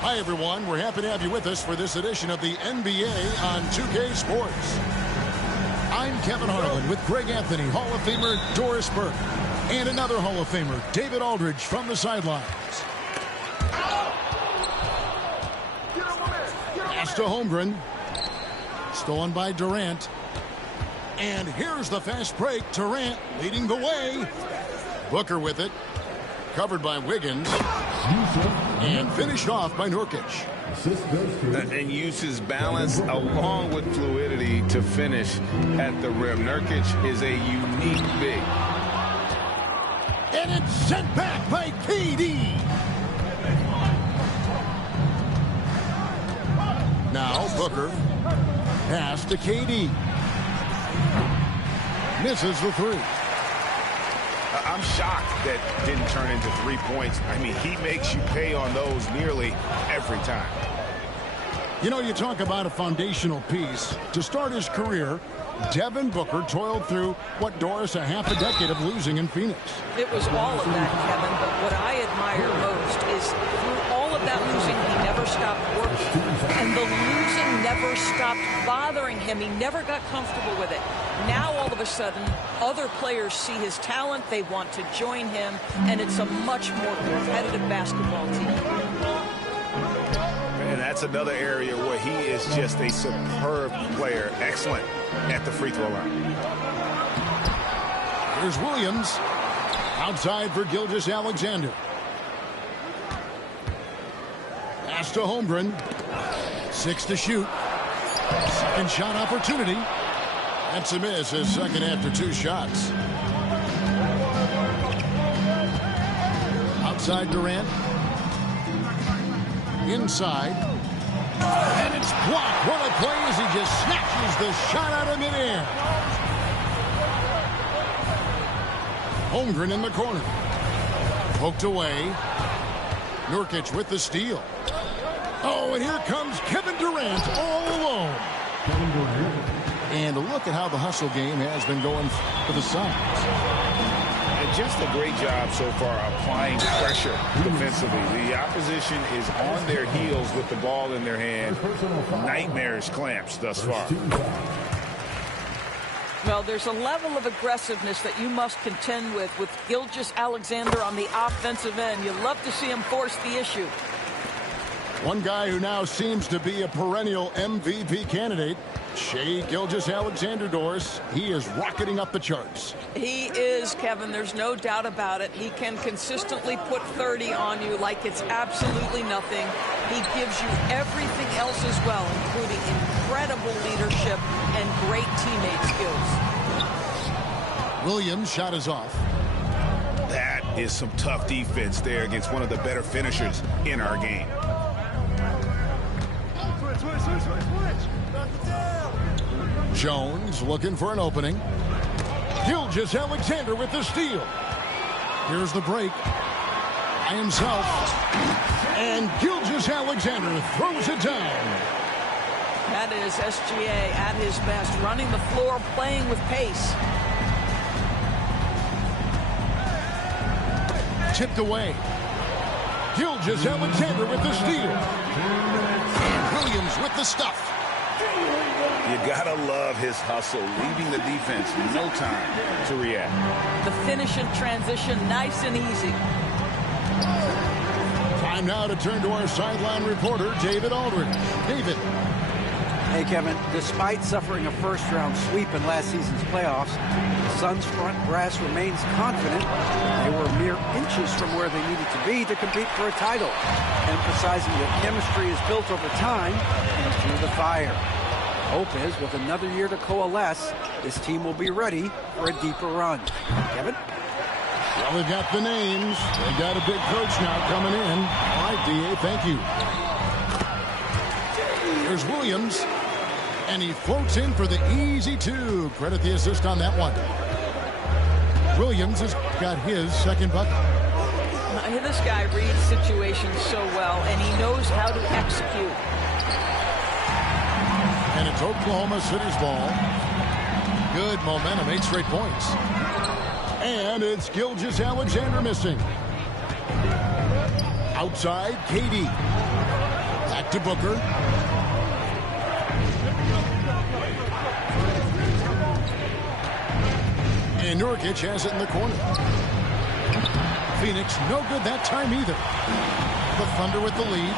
Hi, everyone. We're happy to have you with us for this edition of the NBA on 2K Sports. I'm Kevin Harlan with Greg Anthony, Hall of Famer Doris Burke, and another Hall of Famer, David Aldridge, from the sidelines. Pass to Holmgren. Stolen by Durant. And here's the fast break. Durant leading the way. Booker with it. Covered by Wiggins. And finished off by Nurkic. And uses balance along with fluidity to finish at the rim. Nurkic is a unique big. And it's sent back by KD. Now Booker. Pass to KD. Misses the three. I'm shocked that didn't turn into 3 points. I mean, he makes you pay on those nearly every time. You know, you talk about a foundational piece. To start his career, Devin Booker toiled through, what, Doris, a half a decade of losing in Phoenix. It was all of that, Kevin, but what I admire most is through all of that losing, he never stopped working. And the losing never stopped bothering him. He never got comfortable with it. Now, all of a sudden, other players see his talent, they want to join him, and it's a much more competitive basketball team. And that's another area where he is just a superb player. Excellent at the free throw line. Here's Williams. Outside for Gilgeous-Alexander. Pass to Holmgren. 6 to shoot. Second shot opportunity. That's a miss. His second after 2 shots. Outside Durant. Inside. And it's blocked. What a play as he just snatches the shot out of midair. Holmgren in the corner. Poked away. Nurkic with the steal. Oh, and here comes Kevin Durant all alone. And look at how the hustle game has been going for the Suns. And just a great job so far applying pressure defensively. The opposition is on their heels with the ball in their hand. Nightmarish clamps thus far. Well, there's a level of aggressiveness that you must contend with Gilgeous-Alexander on the offensive end. You love to see him force the issue. One guy who now seems to be a perennial MVP candidate, Shai Gilgeous-Alexander, Doris. He is rocketing up the charts. He is, Kevin. There's no doubt about it. He can consistently put 30 on you like it's absolutely nothing. He gives you everything else as well, including incredible leadership and great teammate skills. Williams' shot is off. That is some tough defense there against one of the better finishers in our game. Jones looking for an opening. Gilgeous-Alexander with the steal. Here's the break. By himself. And Gilgeous-Alexander throws it down. That is SGA at his best, running the floor, playing with pace. Tipped away. Gilgeous-Alexander with the steal. And Williams with the stuff. You gotta love his hustle, leaving the defense no time to react. The finish in transition, nice and easy. Time now to turn to our sideline reporter, David Aldridge. David. Hey, Kevin, despite suffering a first-round sweep in last season's playoffs, the Suns' front brass remains confident they were mere inches from where they needed to be to compete for a title, emphasizing that chemistry is built over time and through the fire. Hope is, with another year to coalesce, this team will be ready for a deeper run. Kevin? Well, we've got the names. They've got a big coach now coming in. All right, D.A., thank you. Here's Williams. And he floats in for the easy two. Credit the assist on that one. Williams has got his second bucket. This guy reads situations so well, and he knows how to execute. And it's Oklahoma City's ball. Good momentum, 8 straight points. And it's Gilgeous-Alexander missing. Outside, KD. Back to Booker. And Nurkic has it in the corner. Phoenix, no good that time either. The Thunder with the lead.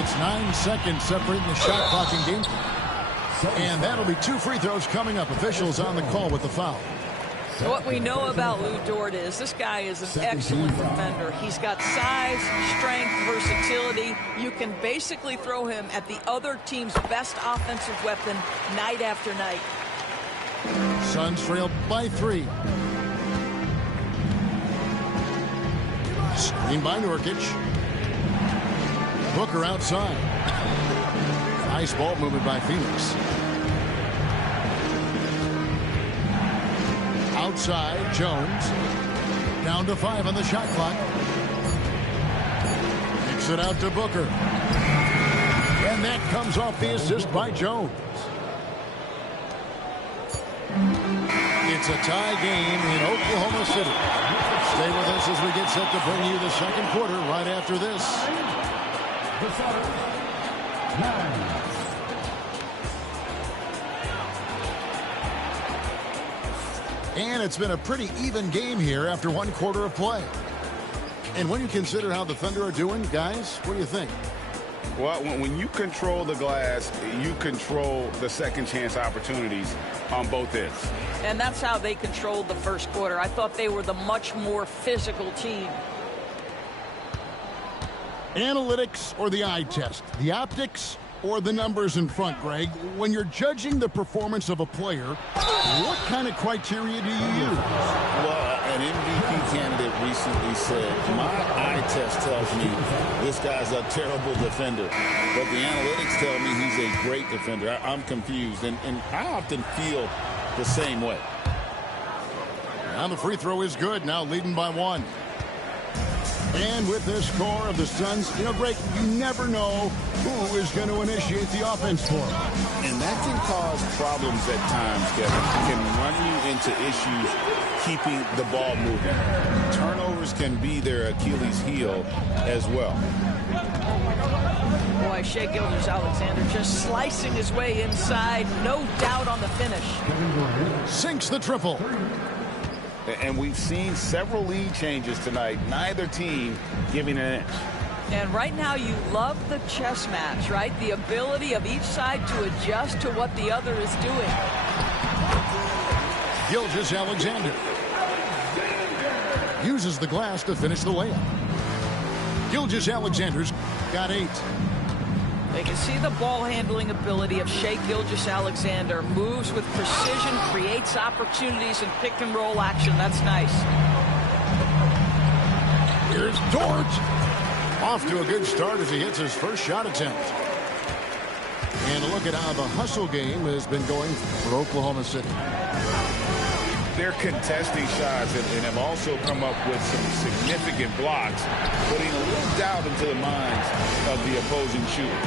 It's 9 seconds separating the shot clock and game time. And that'll be 2 free throws coming up. Officials on the call with the foul. What we know about Lou Dort is this guy is an excellent defender. He's got size, strength, versatility. You can basically throw him at the other team's best offensive weapon night after night. Suns trail by 3. Screen by Nurkic. Booker outside. Nice ball movement by Phoenix. Outside, Jones. Down to 5 on the shot clock. Kicks it out to Booker. And that comes off the assist by Jones. It's a tie game in Oklahoma City. Stay with us as we get set to bring you the second quarter right after this. And it's been a pretty even game here after 1 quarter of play. And when you consider how the Thunder are doing, guys, what do you think? Well, when you control the glass, you control the second chance opportunities on both ends. And that's how they controlled the first quarter. I thought they were the much more physical team. Analytics or the eye test? The optics or the numbers in front, Greg? When you're judging the performance of a player, what kind of criteria do you use? Well, an MVP candidate recently said, my eye test tells me this guy's a terrible defender, but the analytics tell me he's a great defender. I'm confused, and I often feel the same way. Now the free throw is good, now leading by 1. And with this score of the Suns, you know, Greg, you never know who is going to initiate the offense for them. And that can cause problems at times, Kevin. It can run you into issues keeping the ball moving. Turnovers can be their Achilles heel as well. Boy, Shai Gilgeous-Alexander just slicing his way inside. No doubt on the finish. Sinks the triple. And we've seen several lead changes tonight. Neither team giving an inch. And right now you love the chess match, right? The ability of each side to adjust to what the other is doing. Gilgeous-Alexander uses the glass to finish the layup. Gilgeous-Alexander's got 8. They can see the ball handling ability of Shai Gilgeous-Alexander. Moves with precision, creates opportunities in pick and roll action. That's nice. Here's Dort. Off to a good start as he hits his first shot attempt. And a look at how the hustle game has been going for Oklahoma City. They're contesting shots and have also come up with some significant blocks, putting a little doubt into the minds of the opposing shooter.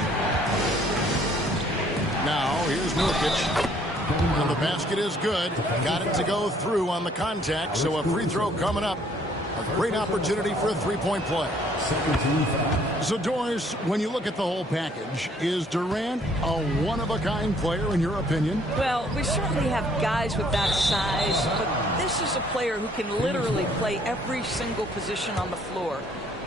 Now, here's Nurkic. And the basket is good. Got it to go through on the contact, so a free throw coming up. A great opportunity for a three-point play. So, Doris, when you look at the whole package, is Durant a one-of-a-kind player in your opinion? Well, we certainly have guys with that size, but this is a player who can literally play every single position on the floor.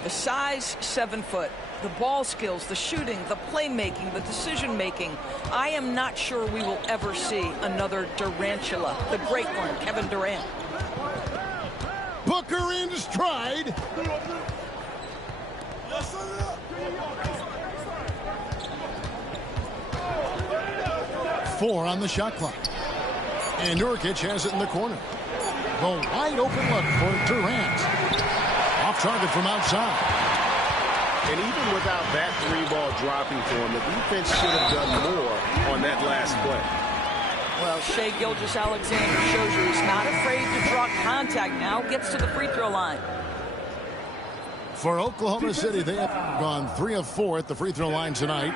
The size, 7 foot. The ball skills, the shooting, the playmaking, the decision-making. I am not sure we will ever see another Durantula, the great one, Kevin Durant. Booker in stride. Four on the shot clock. And Nurkic has it in the corner. The wide open look for Durant. target from outside. And even without that 3-ball dropping for him, the defense should have done more on that last play. Well, Shai Gilgeous-Alexander shows you he's not afraid to draw contact. Now gets to the free throw line. For Oklahoma City, they have gone 3 of 4 at the free throw line tonight.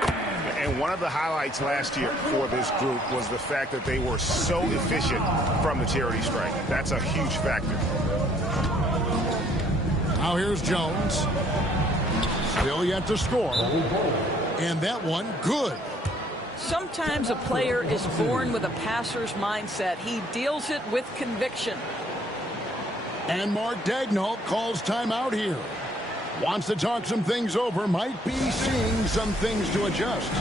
And one of the highlights last year for this group was the fact that they were so efficient from the charity stripe. That's a huge factor. Now here's Jones. Still yet to score. And that one, good. Sometimes a player is born with a passer's mindset. He deals it with conviction. And Mark Daigneault calls timeout here. Wants to talk some things over. Might be seeing some things to adjust.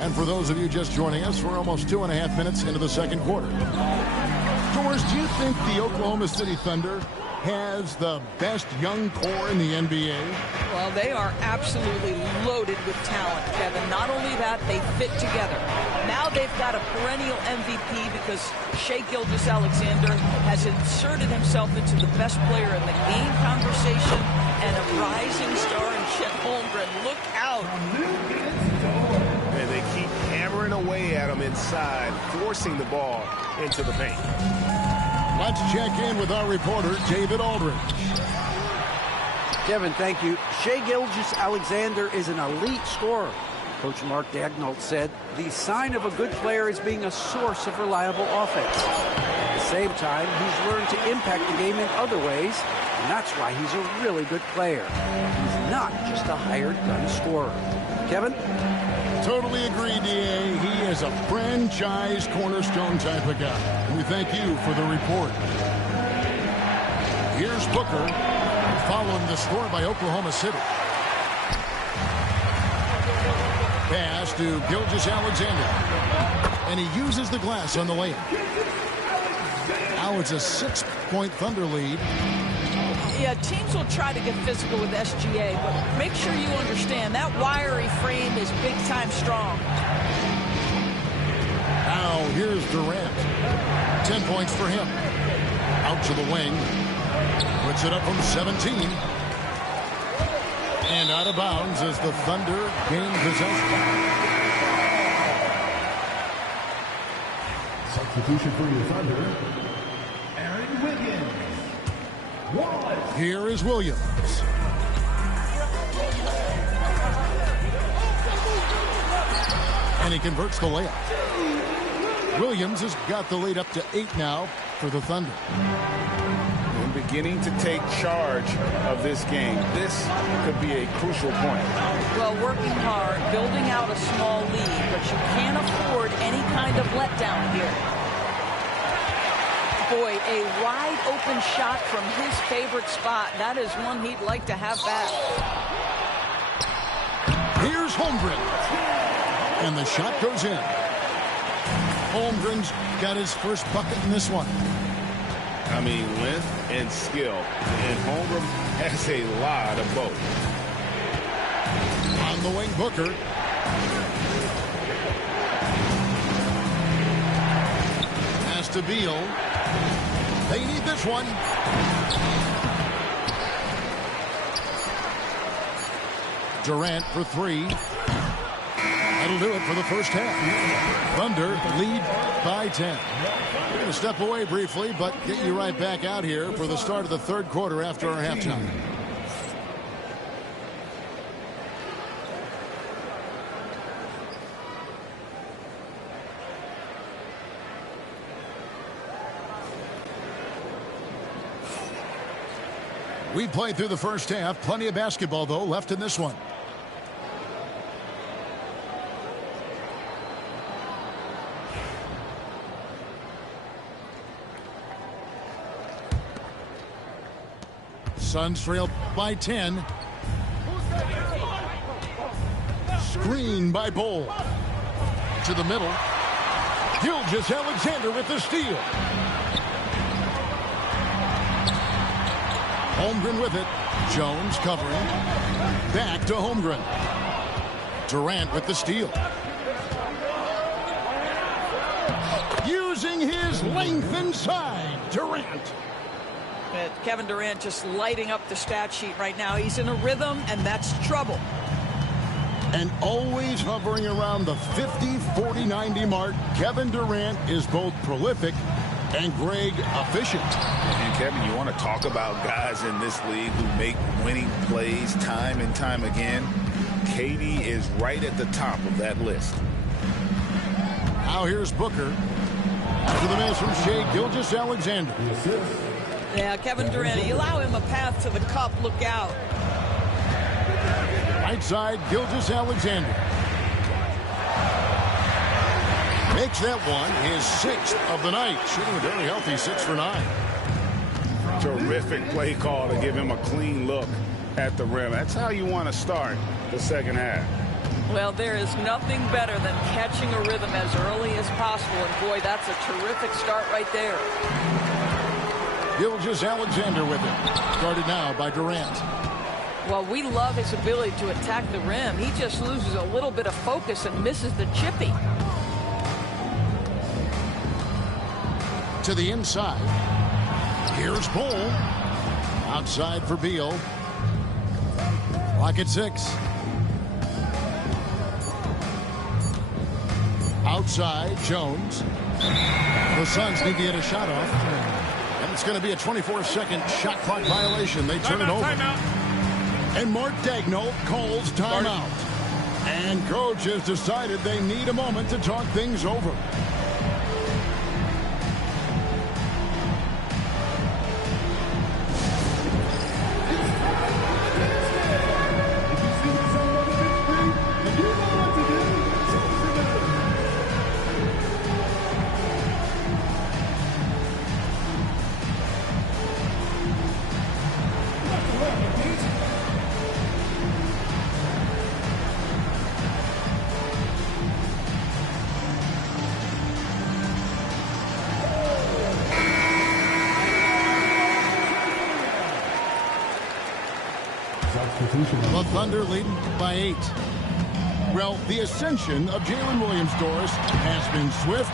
And for those of you just joining us, we're almost 2.5 minutes into the second quarter. Doris, do you think the Oklahoma City Thunder has the best young core in the NBA? Well, they are absolutely loaded with talent, Kevin. Not only that, they fit together. Now they've got a perennial MVP because Shai Gilgeous-Alexander has inserted himself into the best player in the game conversation and a rising star in Chet Holmgren. Look out. And they keep hammering away at him inside, forcing the ball into the paint. Let's check in with our reporter, David Aldridge. Kevin, thank you. Shai Gilgeous-Alexander is an elite scorer. Coach Mark Daigneault said the sign of a good player is being a source of reliable offense. At the same time, he's learned to impact the game in other ways, and that's why he's a really good player. He's not just a hired gun scorer. Kevin? Totally agree, D.A. He is a franchise cornerstone type of guy. And we thank you for the report. Here's Booker, following the score by Oklahoma City. Pass to Gilgeous-Alexander. And he uses the glass on the layup. Now it's a 6-point Thunder lead. Yeah, teams will try to get physical with SGA, but make sure you understand that wiry frame is big-time strong. Now here's Durant. 10 points for him. Out to the wing. Puts it up from 17. And out of bounds as the Thunder gain possession. Substitution for your Thunder, Aaron Wiggins. Here is Williams. And he converts the layup. Williams has got the lead up to 8 now for the Thunder. And beginning to take charge of this game. This could be a crucial point. Well, working hard, building out a small lead, but you can't afford any kind of letdown here. Boy, a wide open shot from his favorite spot. That is one he'd like to have back. Here's Holmgren. And the shot goes in. Holmgren's got his first bucket in this one. I mean, length and skill. And Holmgren has a lot of both. On the wing, Booker. Pass to Beal. They need this one. Durant for three. That'll do it for the first half. Thunder lead by 10. We're going to step away briefly, but get you right back out here for the start of the third quarter after our halftime. We played through the first half. Plenty of basketball, though, left in this one. Suns trail by 10. Screen by Bol. To the middle. Gilgeous-Alexander with the steal. Holmgren with it. Jones covering. Back to Holmgren. Durant with the steal. Using his length inside. Durant. Kevin Durant just lighting up the stat sheet right now. He's in a rhythm, and that's trouble. And always hovering around the 50, 40, 90 mark. Kevin Durant is both prolific and Greg efficient. And Kevin, you want to talk about guys in this league who make winning plays time and time again. KD is right at the top of that list. Now here's Booker. After the miss from Shai Gilgeous-Alexander. Yeah, Kevin Durant, you allow him a path to the cup, look out. Right side, Gilgeous-Alexander. Makes that one his 6th of the night. Shooting a very healthy 6 for 9. Terrific play call to give him a clean look at the rim. That's how you want to start the second half. Well, there is nothing better than catching a rhythm as early as possible. And boy, that's a terrific start right there. Gilgeous-Alexander with it. Started now by Durant. Well, we love his ability to attack the rim. He just loses a little bit of focus and misses the chippy. To the inside. Here's Bol. Outside for Beal. Clock at 6. Outside, Jones. The Suns need to get a shot off. And it's going to be a 24-second shot clock violation. They turn it over. And Mark Daigneault calls timeout. And coach has decided they need a moment to talk things over. The Thunder leading by 8. Well, the ascension of Jalen Williams-Doris has been swift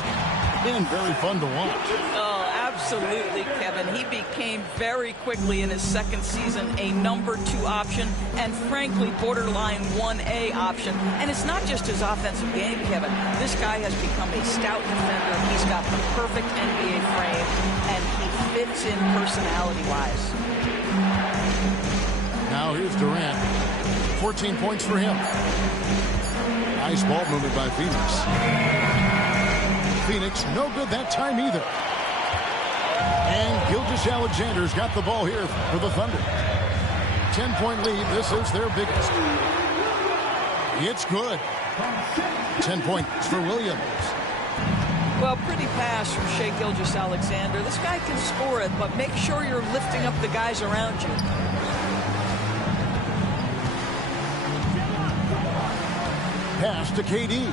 and very fun to watch. Oh, absolutely, Kevin. He became very quickly in his second season a number 2 option and, frankly, borderline 1A option. And it's not just his offensive game, Kevin. This guy has become a stout defender. He's got the perfect NBA frame, and he fits in personality-wise. Now here's Durant. 14 points for him. Nice ball movement by Phoenix. Phoenix no good that time either. And Gilgeous-Alexander's got the ball here for the Thunder. 10-point lead. This is their biggest. It's good. 10 points for Williams. Well, pretty pass from Shai Gilgeous-Alexander. This guy can score it, but make sure you're lifting up the guys around you. Pass to KD.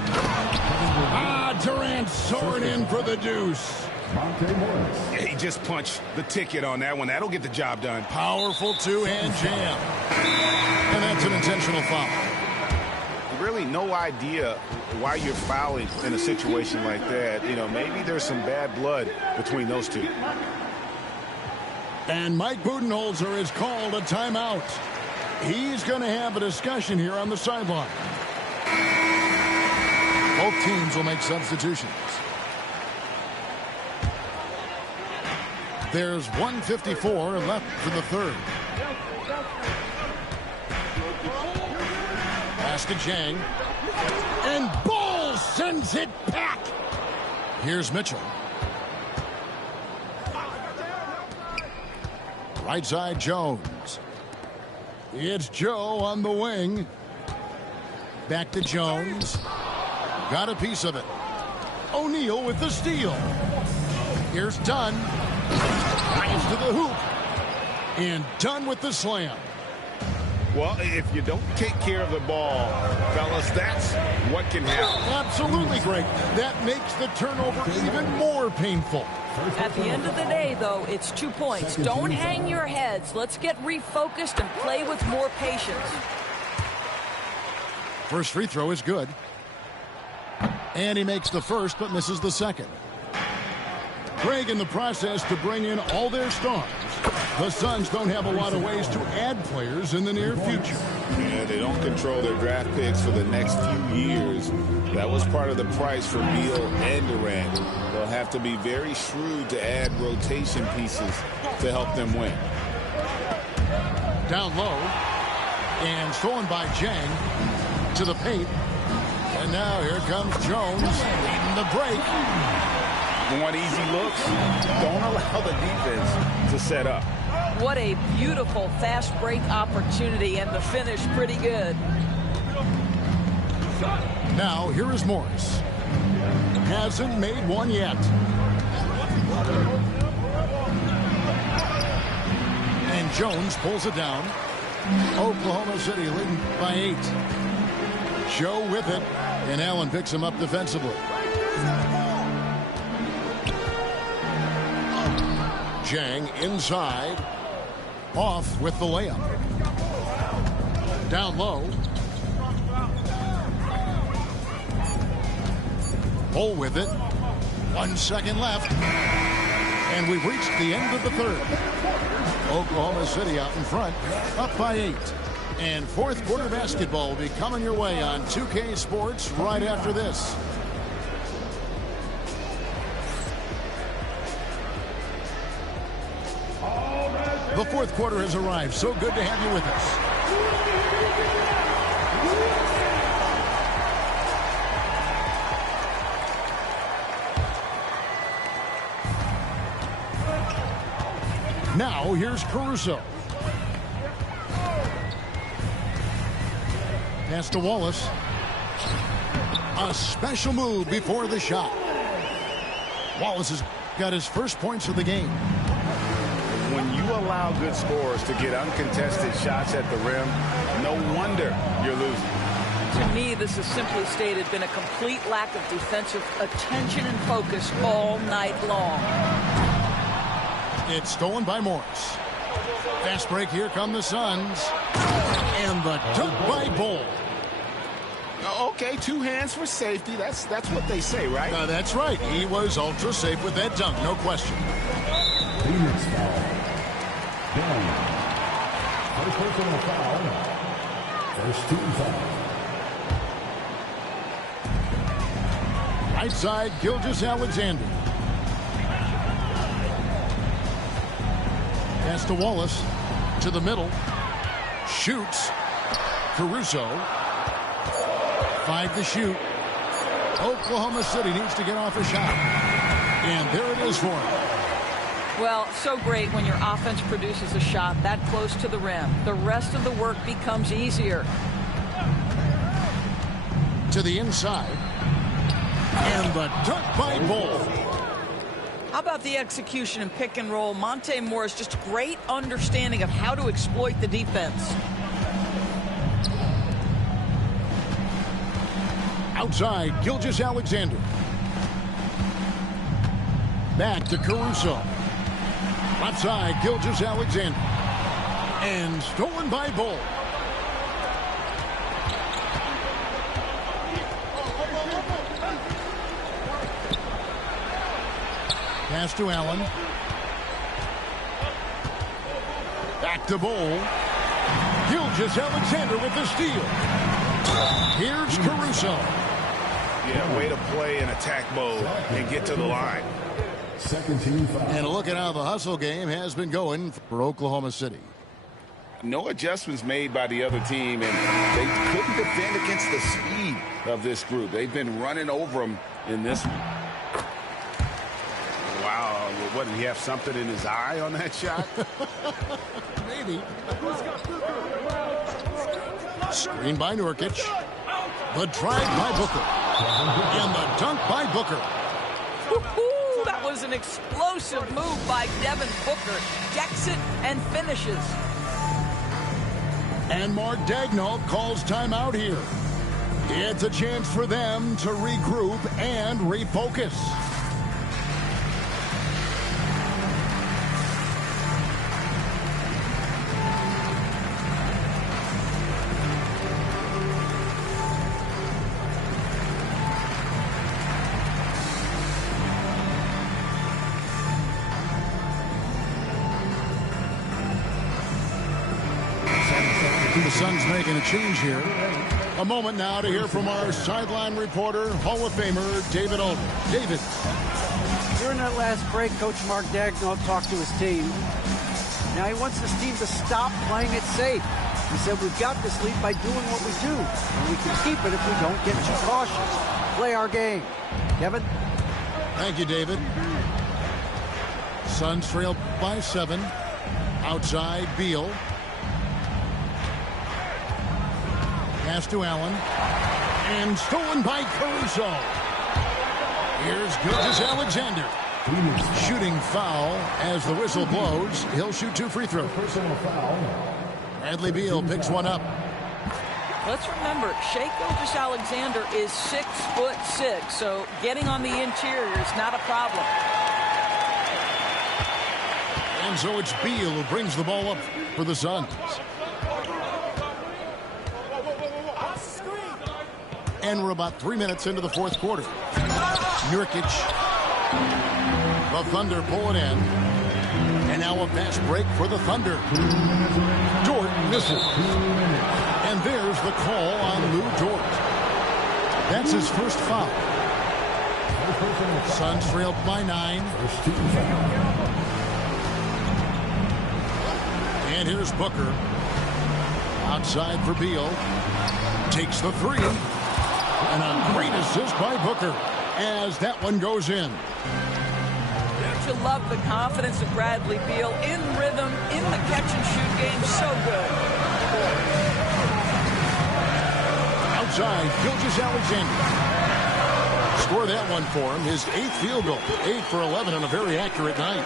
Durant soaring in for the deuce. Yeah, he just punched the ticket on that one. That'll get the job done. Powerful two-hand jam. And that's an intentional foul. Really no idea why you're fouling in a situation like that. You know, maybe there's some bad blood between those two. And Mike Budenholzer has called a timeout. He's going to have a discussion here on the sideline. Both teams will make substitutions. There's 1:54 left for the third. Pass to Jang. And Ball sends it back. Here's Mitchell. Right side Jones. It's Joe on the wing. Back to Jones. Got a piece of it. O'Neal with the steal. Here's Dunn. Drives to the hoop. And Dunn with the slam. Well, if you don't take care of the ball, fellas, that's what can happen. Absolutely great. That makes the turnover even more painful. At the end of the day, though, it's 2 points. Don't hang your heads. Let's get refocused and play with more patience. First free throw is good. And he makes the first but misses the second. Craig in the process to bring in all their stars. The Suns don't have a lot of ways to add players in the near future. Yeah, they don't control their draft picks for the next few years. That was part of the price for Beal and Durant. They'll have to be very shrewd to add rotation pieces to help them win. Down low. And stolen by Jang to the paint. And now here comes Jones leading the break. Want easy looks? Don't allow the defense to set up. What a beautiful fast break opportunity, and the finish pretty good. Now here is Morris. Hasn't made one yet. And Jones pulls it down. Oklahoma City leading by 8. Joe with it, and Allen picks him up defensively. Jang inside. Off with the layup. Down low. Bull with it. 1 second left. And we've reached the end of the third. Oklahoma City out in front, up by 8. And fourth quarter basketball will be coming your way on 2K Sports right after this. The fourth quarter has arrived. So good to have you with us. Now here's Caruso. Pass to Wallace. A special move before the shot. Wallace has got his first points of the game. When you allow good scorers to get uncontested shots at the rim, no wonder you're losing. To me, this has simply stated been a complete lack of defensive attention and focus all night long. It's stolen by Morris. Fast break, here come the Suns. And the dunk by Bull. Okay, 2 hands for safety. That's what they say, right? That's right. He was ultra safe with that dunk, no question. Phoenix foul. Down. First personal foul. First team foul. Right side, Gilgeous-Alexander. Pass to Wallace. To the middle. Shoots. Caruso. 5 to shoot. Oklahoma City needs to get off a shot. And there it is for him. Well, so great when your offense produces a shot that close to the rim. The rest of the work becomes easier. To the inside. And the dunk by Bull. How about the execution and pick and roll? Monte Morris, just great understanding of how to exploit the defense. Outside, Gilgeous-Alexander. Back to Caruso. Left side, Gilgeous-Alexander. And stolen by Bull. Pass to Allen. Back to Bowl. Gilgeous-Alexander with the steal. Here's Caruso. Yeah, way to play in attack mode and get to the line. Second team foul. And a look at how the hustle game has been going for Oklahoma City. No adjustments made by the other team, and they couldn't defend against the speed of this group. They've been running over them in this one. Wow, what, did he have something in his eye on that shot? Maybe. Screen by Nurkic. The drive by Booker. And the dunk by Booker. Woo-hoo, that was an explosive move by Devin Booker. Decks it and finishes. And Mark Daigneault calls timeout here. It's a chance for them to regroup and refocus. The Suns making a change here. A moment now to hear from our sideline reporter, Hall of Famer David Aldridge. David. During that last break, Coach Mark Daigneault talked to his team. Now he wants this team to stop playing it safe. He said, we've got this lead by doing what we do, and we can keep it if we don't get too cautious. Play our game. Kevin? Thank you, David. Suns trail by 7. Outside, Beal. Pass to Allen. And stolen by Caruso. Here's Gilgeous-Alexander. Shooting foul as the whistle blows. He'll shoot 2 free throws. Personal foul. Bradley Beal picks one up. Let's remember, Shai Gilgeous-Alexander is 6'6", so getting on the interior is not a problem. And so it's Beal who brings the ball up for the Suns. And we're about 3 minutes into the fourth quarter. Nurkic. The Thunder pull it in. And now a fast break for the Thunder. Dort misses. And there's the call on Lou Dort. That's his first foul. Suns trailed by 9. And here's Booker. Outside for Beal. Takes the 3. And a great assist by Booker as that one goes in. Don't you love the confidence of Bradley Beal in rhythm, in the catch-and-shoot game? So good. Outside, Gilgeous-Alexander. Score that one for him. His 8th field goal. 8 for 11 on a very accurate night.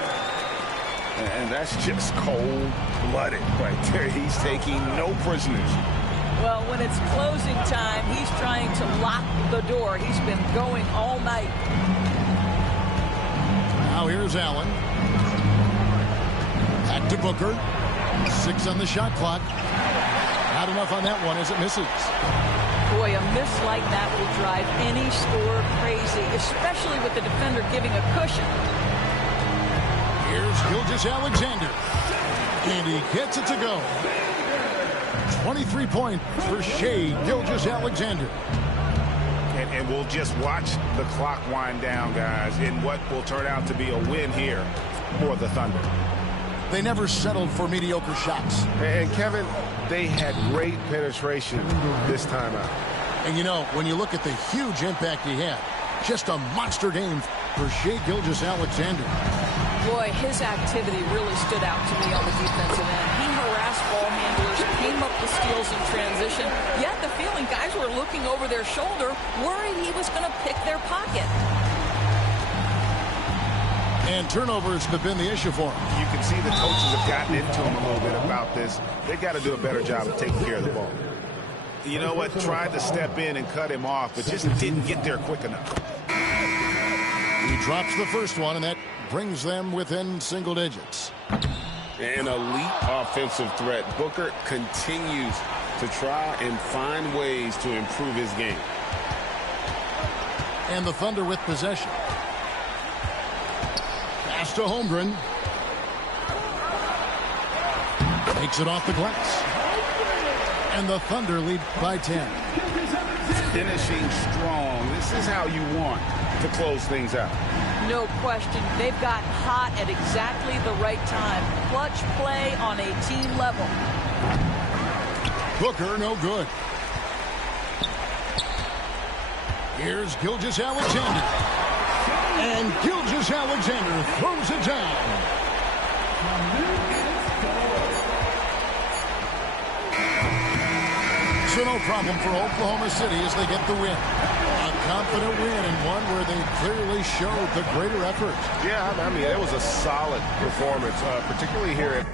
And that's just cold-blooded right there. He's taking no prisoners. Well, when it's closing time, he's trying to lock the door. He's been going all night. Now here's Allen. Back to Booker. 6 on the shot clock. Not enough on that one as it misses. Boy, a miss like that will drive any scorer crazy, especially with the defender giving a cushion. Here's Gilgeous-Alexander. And he gets it to go. 23 points for Shai Gilgeous-Alexander. And we'll just watch the clock wind down, guys, in what will turn out to be a win here for the Thunder. They never settled for mediocre shots. And Kevin, they had great penetration this time out. And you know, when you look at the huge impact he had, just a monster game for Shai Gilgeous-Alexander. Boy, his activity really stood out to me on the defensive end. He harassed ball handlers, came up with steals in transition. Yet the feeling guys were looking over their shoulder, worried he was going to pick their pocket. And turnovers have been the issue for him. You can see the coaches have gotten into him a little bit about this. They've got to do a better job of taking care of the ball. You know what? Tried to step in and cut him off, but just didn't get there quick enough. He drops the first one, and that brings them within single digits. An elite offensive threat. Booker continues to try and find ways to improve his game. And the Thunder with possession. Pass to Holmgren. Takes it off the glass. And the Thunder lead by 10. Finishing strong. This is how you want to close things out. No question. They've got hot at exactly the right time. Clutch play on a team level. Booker, no good. Here's Gilgeous-Alexander. And Gilgeous-Alexander throws it down. So no problem for Oklahoma City as they get the win. A confident win and one where they clearly showed the greater effort. Yeah, I mean, it was a solid performance, particularly here at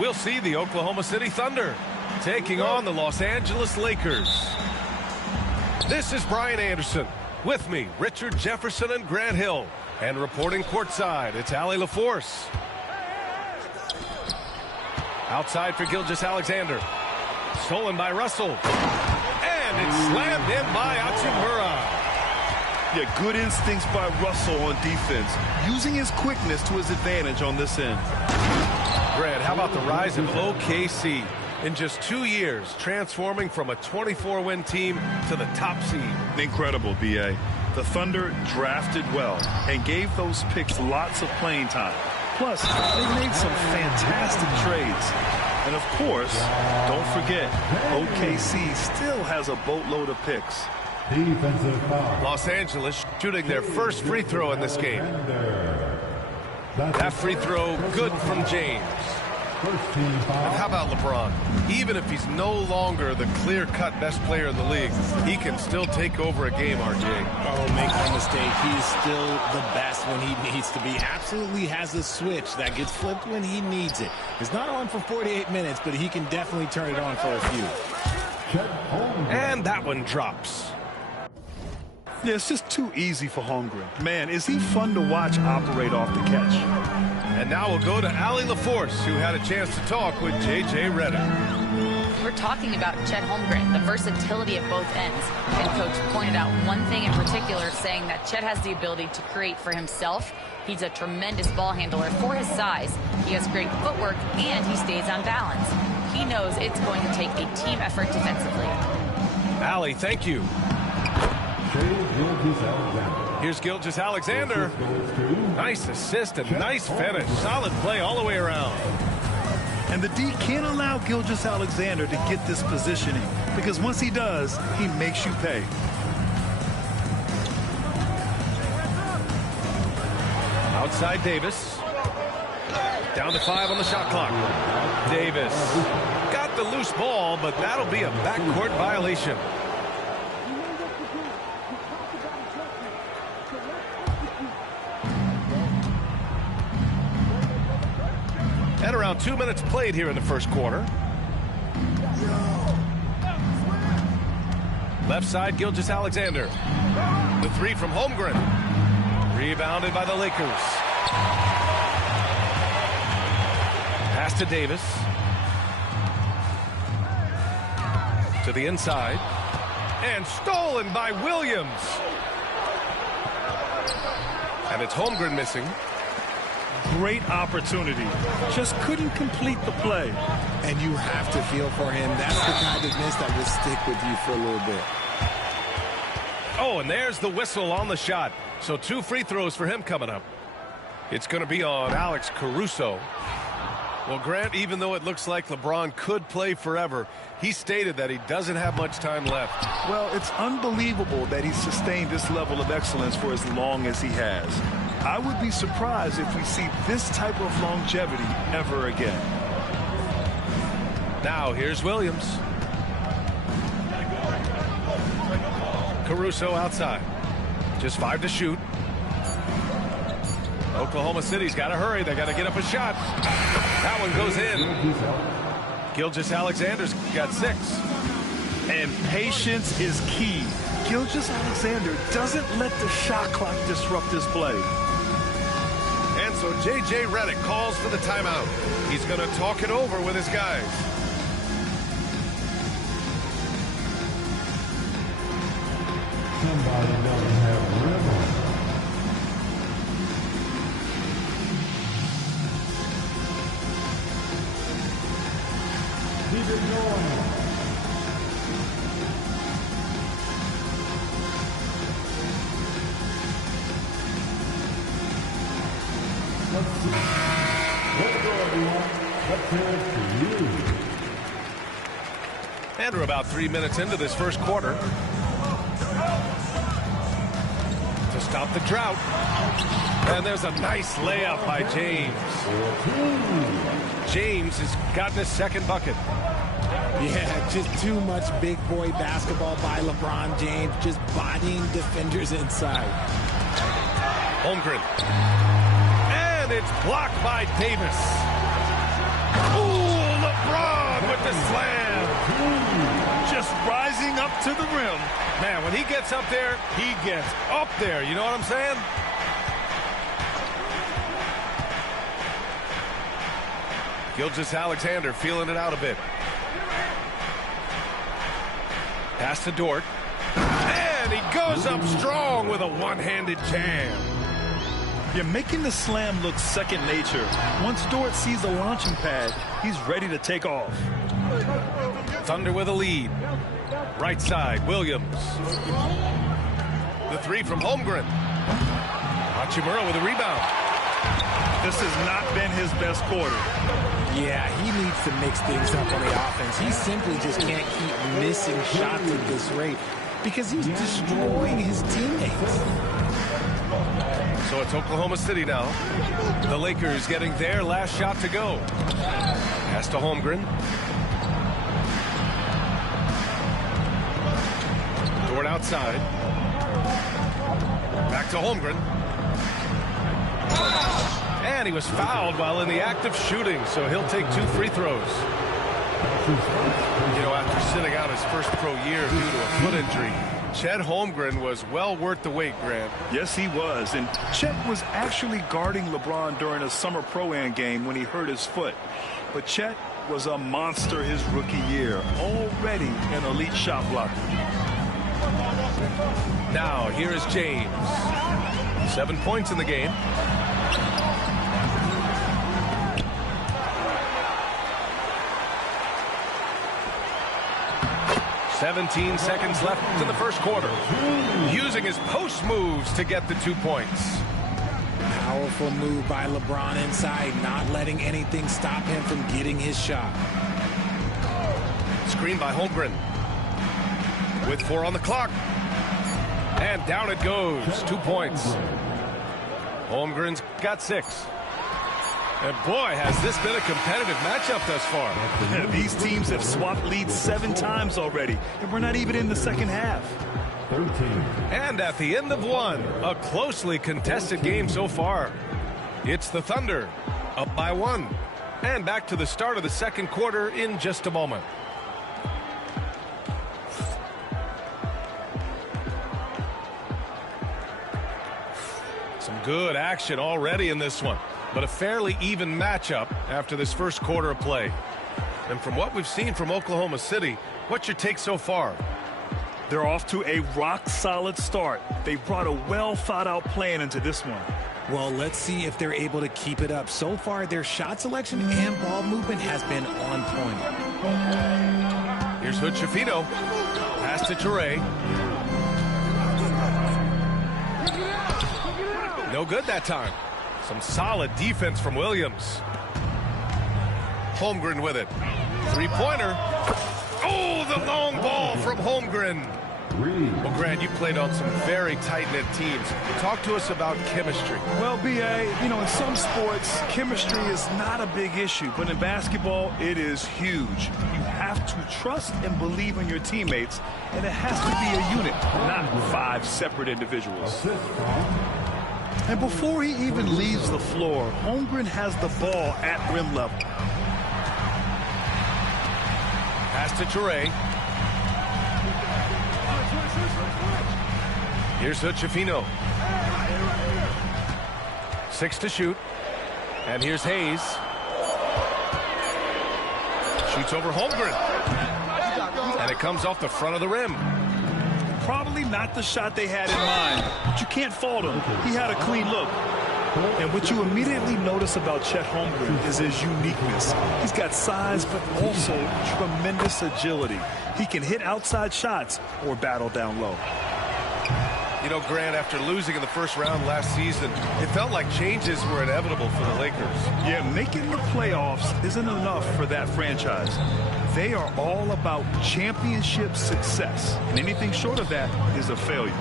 We'll see the Oklahoma City Thunder taking on the Los Angeles Lakers. This is Brian Anderson. With me, Richard Jefferson and Grant Hill. And reporting courtside, it's Allie LaForce. Outside for Gilgeous-Alexander. Stolen by Russell. And it's slammed in by Hachimura. Yeah, good instincts by Russell on defense, using his quickness to his advantage on this end. Grant, how about the rise of OKC? In just 2 years, transforming from a 24-win team to the top seed. Incredible, B.A. The Thunder drafted well and gave those picks lots of playing time. Plus, they made some fantastic trades. And of course, don't forget, OKC still has a boatload of picks. Defensive foul. Los Angeles shooting their first free throw in this game. That free throw good from James. First team foul. And how about LeBron? Even if he's no longer the clear-cut best player in the league, he can still take over a game, RJ. Oh, make no mistake, he is still the best when he needs to be. Absolutely has a switch that gets flipped when he needs it. It's not on for 48 minutes, but he can definitely turn it on for a few. And that one drops. Yeah, it's just too easy for Holmgren. Man, is he fun to watch operate off the catch. And now we'll go to Allie LaForce, who had a chance to talk with J.J. Redick. We're talking about Chet Holmgren, the versatility at both ends. And Coach pointed out one thing in particular, saying that Chet has the ability to create for himself. He's a tremendous ball handler for his size. He has great footwork, and he stays on balance. He knows it's going to take a team effort defensively. Allie, thank you. Here's Gilgeous-Alexander. Nice assist and nice finish. Solid play all the way around. And the D can't allow Gilgeous-Alexander to get this positioning, because once he does, he makes you pay. Outside Davis. Down to 5 on the shot clock. Davis got the loose ball, but that'll be a backcourt violation. And around 2 minutes played here in the first quarter. Left side, Gilgeous-Alexander. The three from Holmgren. Rebounded by the Lakers. Pass to Davis. To the inside. And stolen by Williams. And it's Holmgren missing. Great opportunity. Just couldn't complete the play. And you have to feel for him. That's the kind of miss that will stick with you for a little bit. Oh, and there's the whistle on the shot. So 2 free throws for him coming up. It's going to be on Alex Caruso. Well, Grant, even though it looks like LeBron could play forever, he stated that he doesn't have much time left. Well, it's unbelievable that he's sustained this level of excellence for as long as he has. I would be surprised if we see this type of longevity ever again. Now, here's Williams. Caruso outside. Just 5 to shoot. Oklahoma City's got to hurry. They got to get up a shot. That one goes in. Gilgeous-Alexander's got 6. And patience is key. Gilgeous-Alexander doesn't let the shot clock disrupt his play. And so J.J. Redick calls for the timeout. He's going to talk it over with his guys. Somebody doesn't have rhythm. Keep it going. Let's see. Let's go, everyone. Let's hear it for you. And we're about 3 minutes into this first quarter. To stop the drought. And there's a nice layup by James. James has gotten his second bucket. Yeah, just too much big boy basketball by LeBron James, just bodying defenders inside. Holmgren. And it's blocked by Davis. Ooh, LeBron with the slam. Just rising up to the rim. Man, when he gets up there, he gets up there. You know what I'm saying? Gilgeous-Alexander feeling it out a bit. Pass to Dort. And he goes up strong with a one-handed jam. You're making the slam look second nature. Once Dort sees the launching pad, he's ready to take off. Thunder with a lead. Right side, Williams. The three from Holmgren. Hachimura with a rebound. This has not been his best quarter. Yeah, he needs to mix things up on the offense. He simply just can't keep missing shots at this rate because he's destroying his teammates. So it's Oklahoma City now. The Lakers getting their last shot to go. Pass to Holmgren. Dort outside. Back to Holmgren. And he was fouled while in the act of shooting, so he'll take 2 free throws. You know, after sitting out his first pro year due to a foot injury, Chet Holmgren was well worth the wait, Grant. Yes, he was. And Chet was actually guarding LeBron during a summer Pro-Am game when he hurt his foot. But Chet was a monster his rookie year, already an elite shot blocker. Now, here is James. 7 points in the game. "17 seconds left in the first quarter. Using his post moves to get the 2 points. Powerful move by LeBron inside, not letting anything stop him from getting his shot. Screen by Holmgren. With 4 on the clock. And down it goes. 2 points. Holmgren's got 6. And boy, has this been a competitive matchup thus far. These teams have swapped leads 7 times already, and we're not even in the second half. 13. And at the end of 1, a closely contested game so far. It's the Thunder up by 1. And back to the start of the second quarter in just a moment. Some good action already in this one, but a fairly even matchup after this first quarter of play. And from what we've seen from Oklahoma City, what's your take so far? They're off to a rock-solid start. They brought a well-thought-out plan into this one. Well, let's see if they're able to keep it up. So far, their shot selection and ball movement has been on point. Here's Hood-Schifino. Pass to Toure. No good that time. Some solid defense from Williams. Holmgren with it. 3-pointer. Oh, the long ball from Holmgren. Well, Grant, you played on some very tight-knit teams. Talk to us about chemistry. Well, B.A., in some sports, chemistry is not a big issue, but in basketball, it is huge. You have to trust and believe in your teammates, and it has to be a unit, not 5 separate individuals. And before he even leaves the floor, Holmgren has the ball at rim level. Pass to Toure. Here's Hood-Schifino. 6 to shoot. And here's Hayes. Shoots over Holmgren. And it comes off the front of the rim. Probably not the shot they had in mind, but you can't fault him. He had a clean look. And what you immediately notice about Chet Holmgren is his uniqueness. He's got size, but also tremendous agility. He can hit outside shots or battle down low. Grant, after losing in the first round last season, it felt like changes were inevitable for the Lakers. Yeah, making the playoffs isn't enough for that franchise. They are all about championship success, and anything short of that is a failure.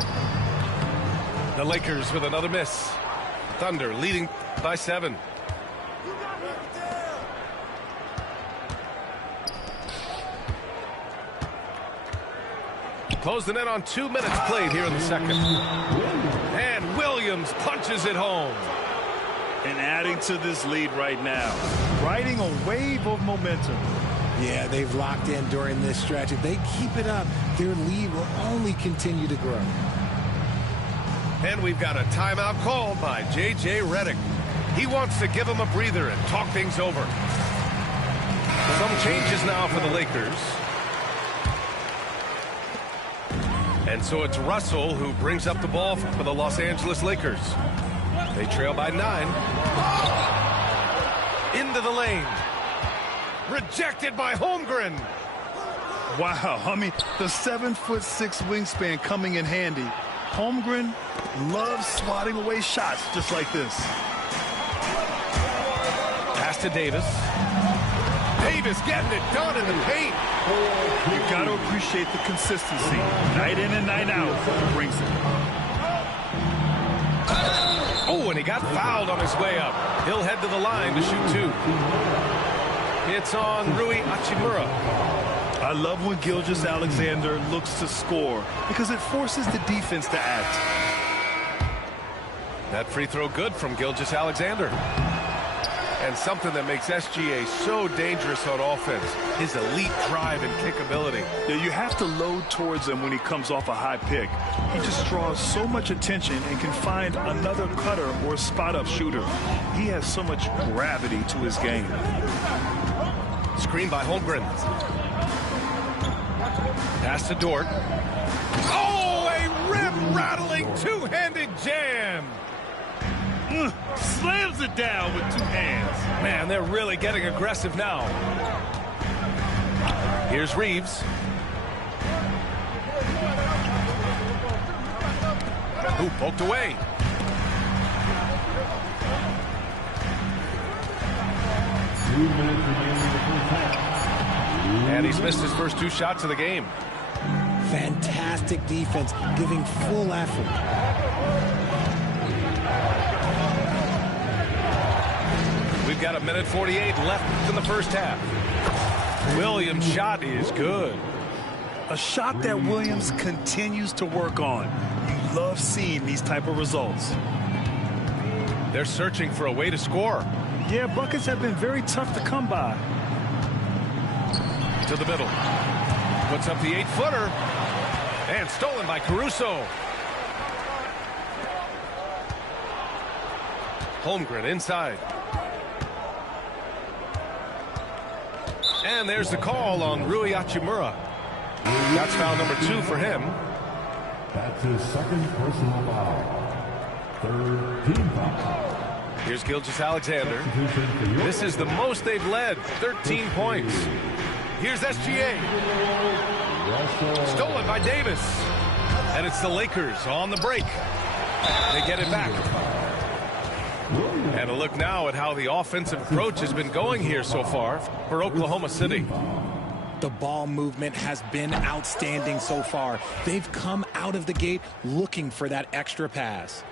The Lakers with another miss. Thunder leading by 7. Close the net on 2 minutes played here in the second. And Williams punches it home. And adding to this lead right now, riding a wave of momentum. Yeah, they've locked in during this stretch. If they keep it up, their lead will only continue to grow. And we've got a timeout called by J.J. Redick. He wants to give them a breather and talk things over. Some changes now for the Lakers. And so it's Russell who brings up the ball for the Los Angeles Lakers. They trail by 9. Into the lane. Rejected by Holmgren. Wow, the 7'6" wingspan coming in handy. Holmgren loves swatting away shots just like this. Pass to Davis. Davis getting it done in the paint. You got to appreciate the consistency. Night in and night out, he brings it. Oh, and he got fouled on his way up. He'll head to the line to shoot 2. It's on Rui Hachimura. I love when Gilgeous-Alexander looks to score because it forces the defense to act. That free throw good from Gilgeous-Alexander. And something that makes SGA so dangerous on offense, his elite drive and kick ability. Yeah, you have to load towards him when he comes off a high pick. He just draws so much attention and can find another cutter or spot-up shooter. He has so much gravity to his game. Screen by Holmgren. Pass to Dort. Oh, a rim-rattling two-handed jam. Slams it down with 2 hands. Man, they're really getting aggressive now. Here's Reeves. Who poked away. 2 minutes remaining in the first half. And he's missed his first 2 shots of the game. Fantastic defense, giving full effort. We've got 1:48 left in the first half. Williams' shot is good. A shot that Williams continues to work on. You love seeing these type of results. They're searching for a way to score. Yeah, buckets have been very tough to come by. To the middle. Puts up the 8-footer. And stolen by Caruso. Holmgren inside. And there's the call on Rui Hachimura. That's foul number 2 for him. That's his second personal foul. Third team foul. Here's Gilgeous-Alexander. This is the most they've led, 13 points. Here's SGA. Stolen by Davis. And it's the Lakers on the break. They get it back. And a look now at how the offensive approach has been going here so far for Oklahoma City. The ball movement has been outstanding so far. They've come out of the gate looking for that extra pass.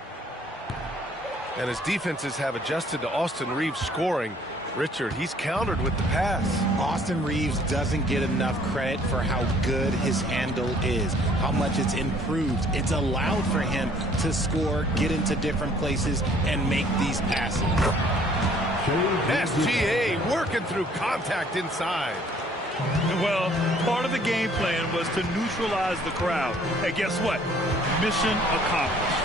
And his defenses have adjusted to Austin Reeves scoring. Richard, he's countered with the pass. Austin Reeves doesn't get enough credit for how good his handle is, how much it's improved. It's allowed for him to score, get into different places, and make these passes. SGA working through contact inside. Well, part of the game plan was to neutralize the crowd. And guess what? Mission accomplished.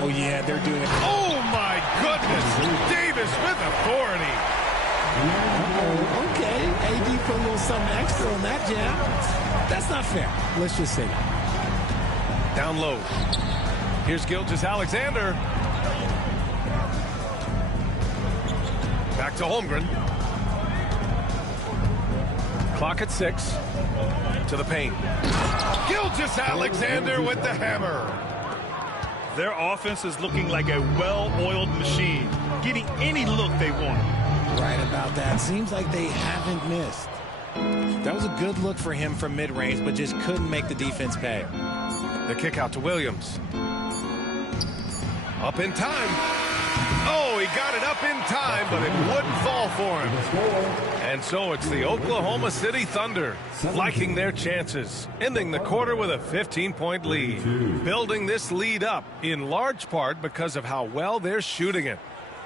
Oh, yeah, they're doing it. Oh, my goodness. Davis with authority. Okay, AD put a little something extra on that jam. That's not fair. Let's just say that. Down low. Here's Gilgeous-Alexander. Back to Holmgren. Clock at 6. To the paint. Gilgeous-Alexander with the hammer. Their offense is looking like a well-oiled machine, getting any look they want. Right about that. Seems like they haven't missed. That was a good look for him from mid-range, but just couldn't make the defense pay. The kick out to Williams. Up in time. Oh, he got it up in time, but it wouldn't fall for him. And so it's the Oklahoma City Thunder liking their chances, ending the quarter with a 15-point lead. Building this lead up in large part because of how well they're shooting it.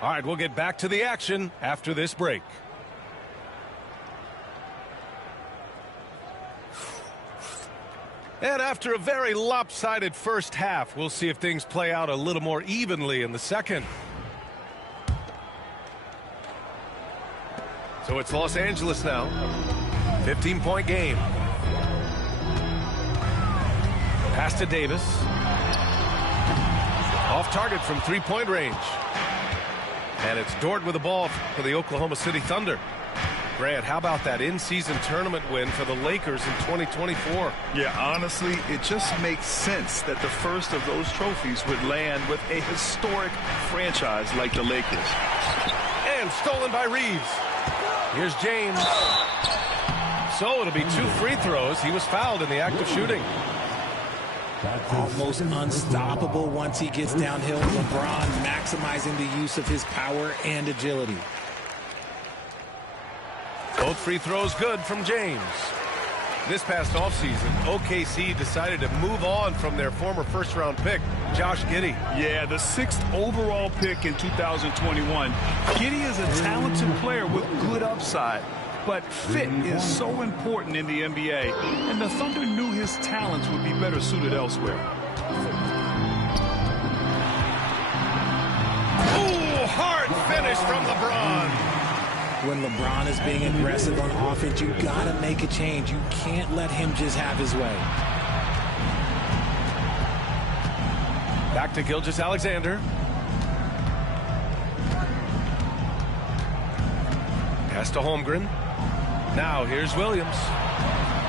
All right, we'll get back to the action after this break. And after a very lopsided first half, we'll see if things play out a little more evenly in the second. So it's Los Angeles now. 15-point game. Pass to Davis. Off target from three-point range. And it's Dort with the ball for the Oklahoma City Thunder. Grant, how about that in-season tournament win for the Lakers in 2024? Yeah, honestly, it just makes sense that the first of those trophies would land with a historic franchise like the Lakers. And stolen by Reeves. Here's James. So it'll be 2 free throws. He was fouled in the act of shooting. Almost unstoppable once he gets downhill. LeBron maximizing the use of his power and agility. Both free throws good from James. This past offseason, OKC decided to move on from their former first-round pick, Josh Giddey. Yeah, the 6th overall pick in 2021. Giddey is a talented player with good upside, but fit is so important in the NBA, and the Thunder knew his talents would be better suited elsewhere. Ooh, hard finish from LeBron. When LeBron is being aggressive on offense, you gotta make a change. You can't let him just have his way. Back to Gilgeous-Alexander. Pass to Holmgren. Now here's Williams.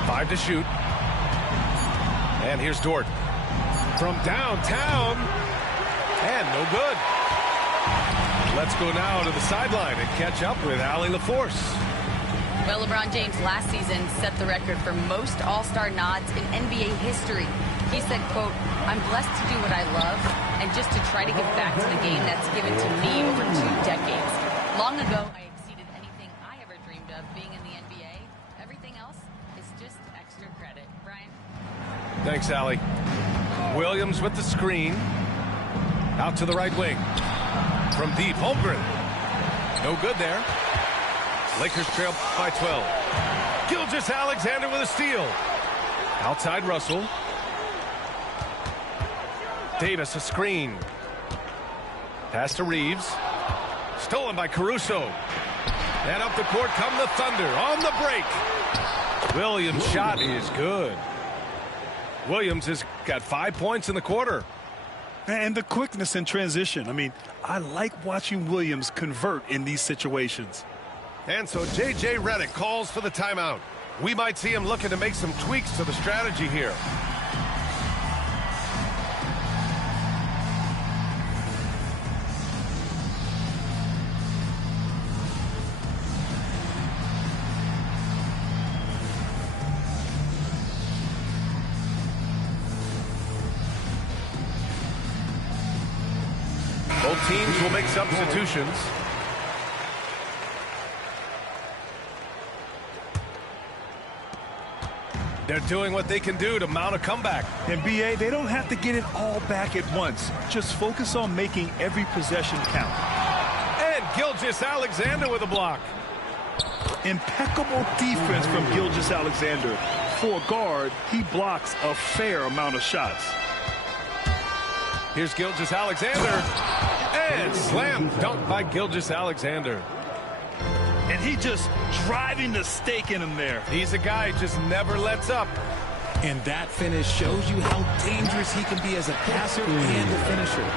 5 to shoot. And here's Dort. From downtown. And no good. Let's go now to the sideline and catch up with Allie LaForce. Well, LeBron James last season set the record for most All-Star nods in NBA history. He said, quote, "I'm blessed to do what I love and just to try to give back to the game that's given to me over 2 decades. Long ago, I exceeded anything I ever dreamed of being in the NBA. Everything else is just extra credit." Brian? Thanks, Allie. Williams with the screen. Out to the right wing. From deep, Holmgren. No good there. Lakers trail by 12. Gilgeous-Alexander with a steal. Outside Russell. Davis a screen. Pass to Reeves. Stolen by Caruso. And up the court come the Thunder on the break. Williams' shot is good. Williams has got 5 points in the quarter. And the quickness in transition. I mean, I like watching Williams convert in these situations. And so J.J. Redick calls for the timeout. We might see him looking to make some tweaks to the strategy here. Both teams will make substitutions. They're doing what they can do to mount a comeback. And BA, they don't have to get it all back at once. Just focus on making every possession count. And Gilgeous-Alexander with a block. Impeccable defense from Gilgeous-Alexander. For a guard, he blocks a fair amount of shots. Here's Gilgeous-Alexander. And slam dunk by Gilgeous-Alexander. And he just driving the stake in him there. He's a guy who just never lets up. And that finish shows you how dangerous he can be as a passer and a finisher.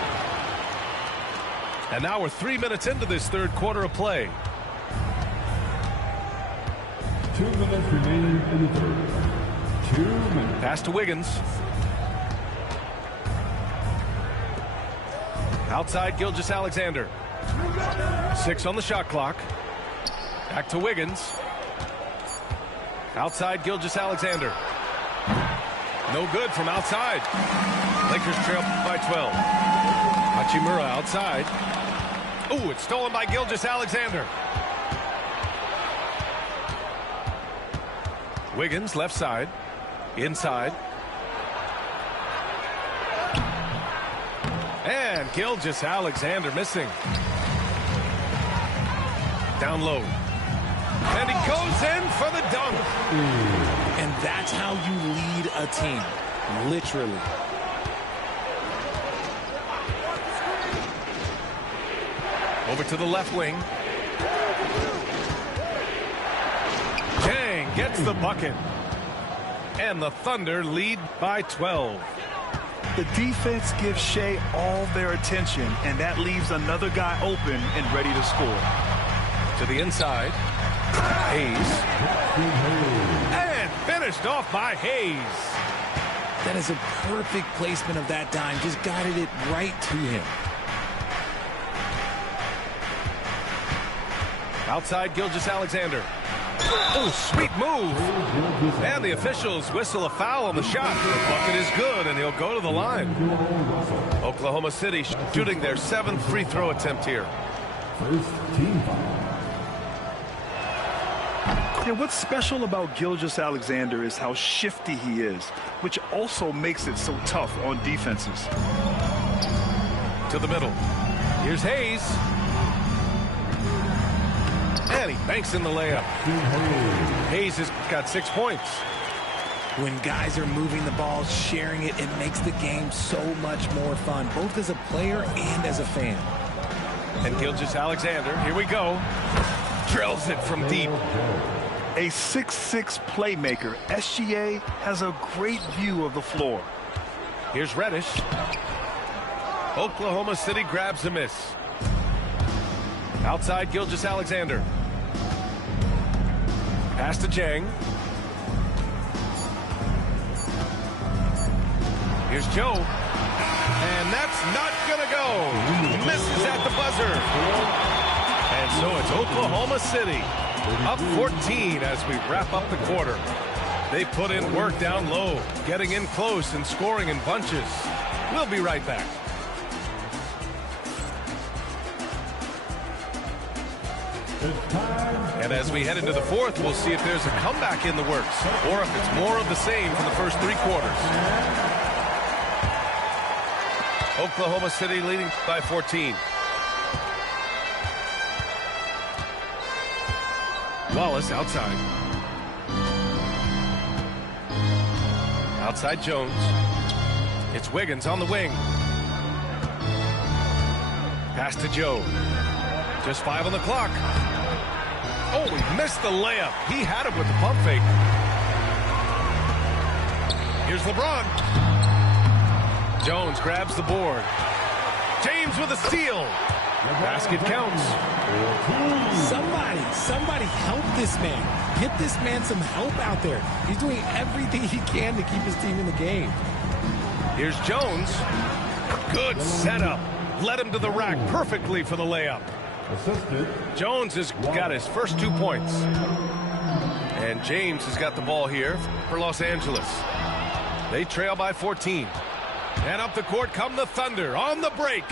And now we're 3 minutes into this third quarter of play. 2 minutes remaining in the third. 2 minutes. Pass to Wiggins. Outside Gilgeous-Alexander. 6 on the shot clock. Back to Wiggins. Outside Gilgeous-Alexander. No good from outside. Lakers trail by 12. Hachimura outside. Oh, it's stolen by Gilgeous-Alexander. Wiggins left side. Inside. And Gilgeous-Alexander missing. Down low. And he goes in for the dunk. And that's how you lead a team. Literally. Over to the left wing. Jang gets the bucket. And the Thunder lead by 12. The defense gives Shea all their attention, and that leaves another guy open and ready to score. To the inside. Hayes. And finished off by Hayes. That is a perfect placement of that dime. Just guided it right to him. Outside Gilgeous-Alexander. Oh, sweet move. And the officials whistle a foul on the shot. The bucket is good, and he'll go to the line. Oklahoma City shooting their 7th free throw attempt here. First team foul. Yeah, what's special about Gilgeous-Alexander is how shifty he is, which also makes it so tough on defenses. To the middle. Here's Hayes. And he banks in the layup. Hayes has got 6 points. When guys are moving the ball, sharing it, it makes the game so much more fun, both as a player and as a fan. And Gilgeous-Alexander, here we go. Drills it from deep. A 6'6" playmaker, SGA has a great view of the floor. Here's Reddish. Oklahoma City grabs a miss. Outside Gilgeous-Alexander. Pass to Jang. Here's Joe. And that's not going to go. Misses at the buzzer. And so it's Oklahoma City Up 14 as we wrap up the quarter. They put in work down low, getting in close and scoring in bunches. We'll be right back. And as we head into the fourth, we'll see if there's a comeback in the works or if it's more of the same from the first 3 quarters. Oklahoma City leading by 14. Wallace outside. Outside Jones. It's Wiggins on the wing. Pass to Joe. Just 5 on the clock. Oh, he missed the layup. He had it with the pump fake. Here's LeBron. Jones grabs the board. James with a steal. Basket counts. Somebody help this man. Get this man some help out there. He's doing everything he can to keep his team in the game. Here's Jones. Good setup. Led him to the rack perfectly for the layup. Jones has got his first 2 points. And James has got the ball here for Los Angeles. They trail by 14. And up the court come the Thunder on the break.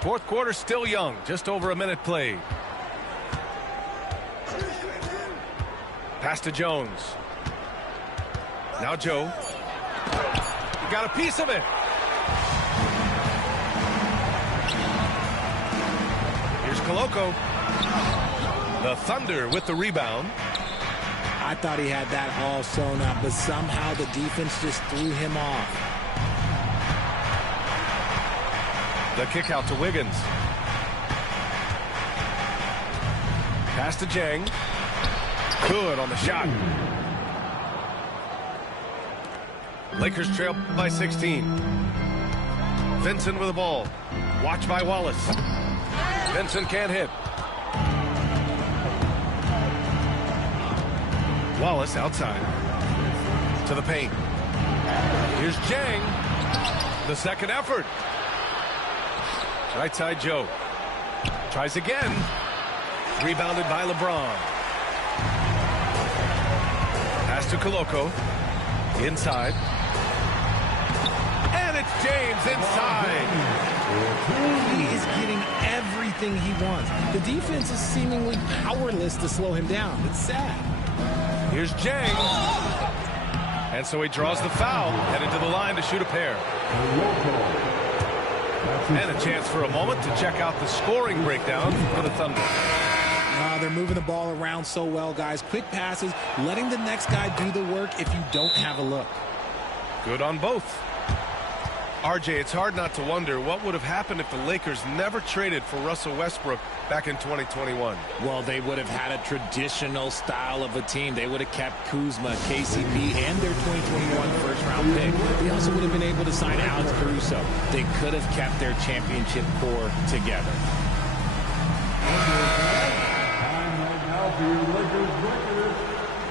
Fourth quarter still young, just over a minute played. Pass to Jones. Now Joe. He got a piece of it. Here's Koloko. The Thunder with the rebound. I thought he had that all sewn up, but somehow the defense just threw him off. The kick out to Wiggins. Pass to Jang. Good on the shot. Lakers trail by 16. Vincent with the ball. Watched by Wallace. Vincent can't hit. Wallace outside. To the paint. Here's Jang. The second effort. Right side Joe. Tries again. Rebounded by LeBron. Pass to Koloko. Inside. And it's James inside. He is getting everything he wants. The defense is seemingly powerless to slow him down. It's sad. Here's Jang. And so he draws the foul. Headed to the line to shoot a pair. And a chance for a moment to check out the scoring breakdown for the Thunder. They're moving the ball around so well, guys. Quick passes, letting the next guy do the work if you don't have a look. Good on both. RJ, it's hard not to wonder what would have happened if the Lakers never traded for Russell Westbrook back in 2021. Well, they would have had a traditional style of a team. They would have kept Kuzma, KCP, and their 2021 first-round pick. They also would have been able to sign Alex Caruso. They could have kept their championship core together. Time right now for your Lakers record.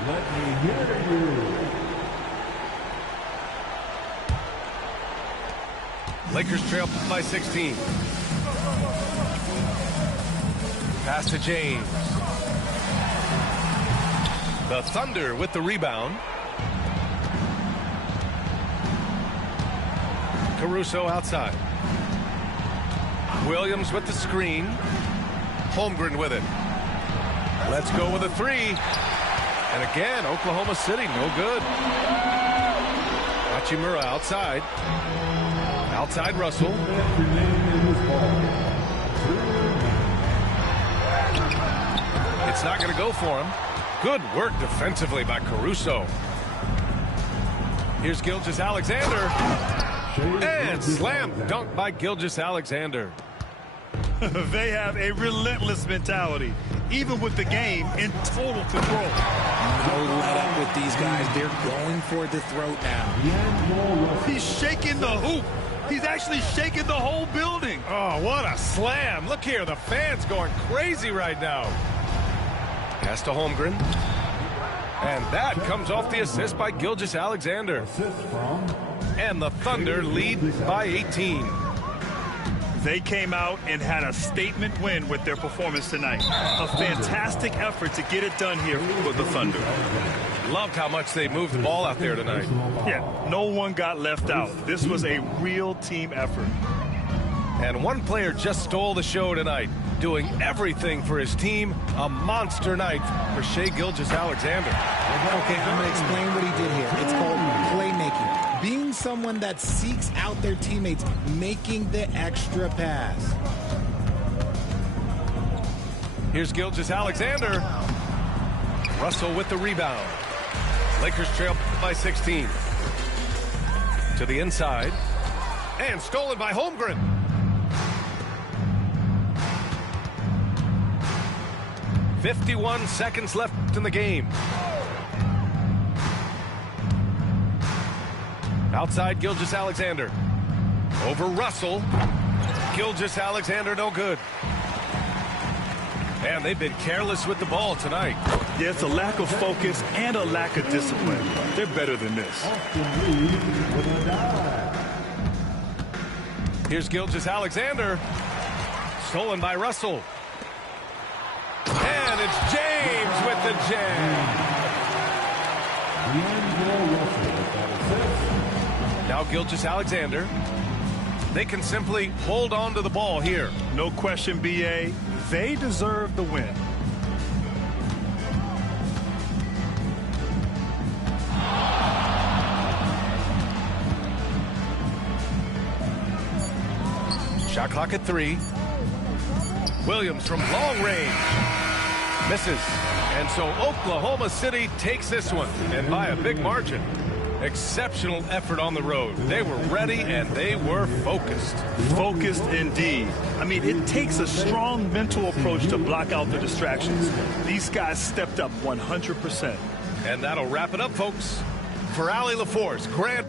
Let me hear you. Lakers trail by 16. Pass to James. The Thunder with the rebound. Caruso outside. Williams with the screen. Holmgren with it. Let's go with a three. And again, Oklahoma City, no good. Hachimura outside. Outside Russell. It's not going to go for him. Good work defensively by Caruso. Here's Gilgeous-Alexander. And slam dunk by Gilgeous-Alexander. They have a relentless mentality, even with the game in total control. No let up with these guys. They're going for the throat now. He's shaking the hoop. He's actually shaking the whole building. Oh, what a slam. Look here, the fans going crazy right now. Pass to Holmgren. And that comes off the assist by Gilgeous-Alexander. And the Thunder lead by 18. They came out and had a statement win with their performance tonight. A fantastic effort to get it done here with the Thunder. Loved how much they moved the ball out there tonight. Yeah, no one got left out. This was a real team effort. And one player just stole the show tonight, doing everything for his team. A monster night for Shai Gilgeous-Alexander. Okay, I'm going to explain what he did here. It's called playmaking. Being someone that seeks out their teammates, making the extra pass. Here's Gilgeous-Alexander. Russell with the rebound. Lakers trail by 16. To the inside. And stolen by Holmgren. "51 seconds left in the game. Outside Gilgeous-Alexander. Over Russell. Gilgeous-Alexander no good. And they've been careless with the ball tonight. Yeah, it's a lack of focus and a lack of discipline. They're better than this. Here's Gilgeous-Alexander. Stolen by Russell. And it's James with the jam. Now Gilgeous-Alexander. They can simply hold on to the ball here. No question, B.A. They deserve the win. Shot clock at 3. Williams from long range. Misses. And so Oklahoma City takes this one, and by a big margin. Exceptional effort on the road. They were ready and they were focused. Focused indeed. I mean, it takes a strong mental approach to block out the distractions. These guys stepped up 100%. And that'll wrap it up, folks. For Allie LaForce, Grant.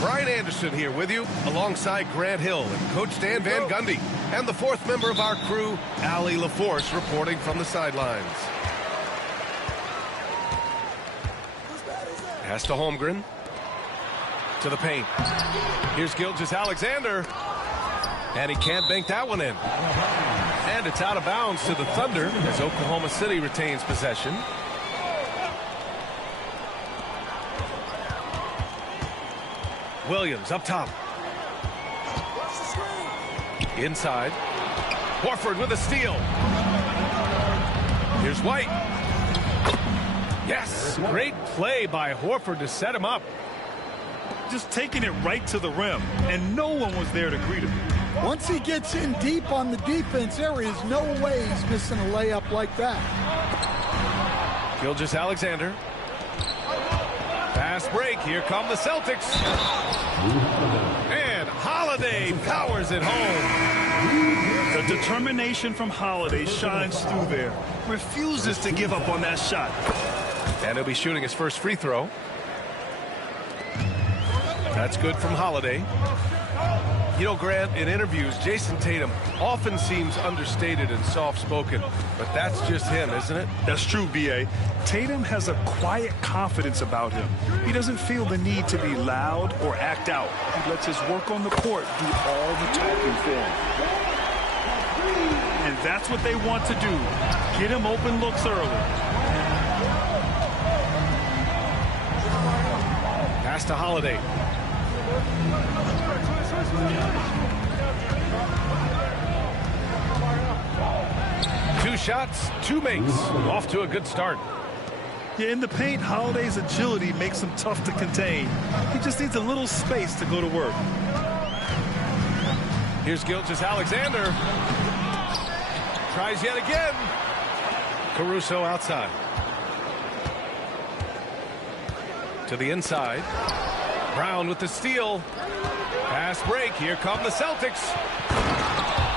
Brian Anderson here with you, alongside Grant Hill and Coach Dan Van Gundy, and the fourth member of our crew, Allie LaForce, reporting from the sidelines. Pass to Holmgren. To the paint. Here's Gilgeous-Alexander. And he can't bank that one in. And it's out of bounds to the Thunder as Oklahoma City retains possession. Williams up top. Inside. Horford with a steal. Here's White. Yes, great play by Horford to set him up. Just taking it right to the rim, and no one was there to greet him. Once he gets in deep on the defense, there is no way he's missing a layup like that. Gilgeous-Alexander. Fast break. Here come the Celtics. And Holiday powers it home. The The determination from Holiday shines through there. Refuses to give up on that shot. And he'll be shooting his first free throw. That's good from Holiday. You know, Grant, in interviews, Jason Tatum often seems understated and soft-spoken, but that's just him, isn't it? That's true, B.A. Tatum has a quiet confidence about him. He doesn't feel the need to be loud or act out. He lets his work on the court do all the talking for him. And that's what they want to do. Get him open looks early. Pass to Holiday. Two shots, two makes. Off to a good start. Yeah, in the paint, Holiday's agility makes him tough to contain. He just needs a little space to go to work. Here's Gilgeous-Alexander. Tries yet again. Caruso outside. To the inside. Brown with the steal. Fast break. Here come the Celtics.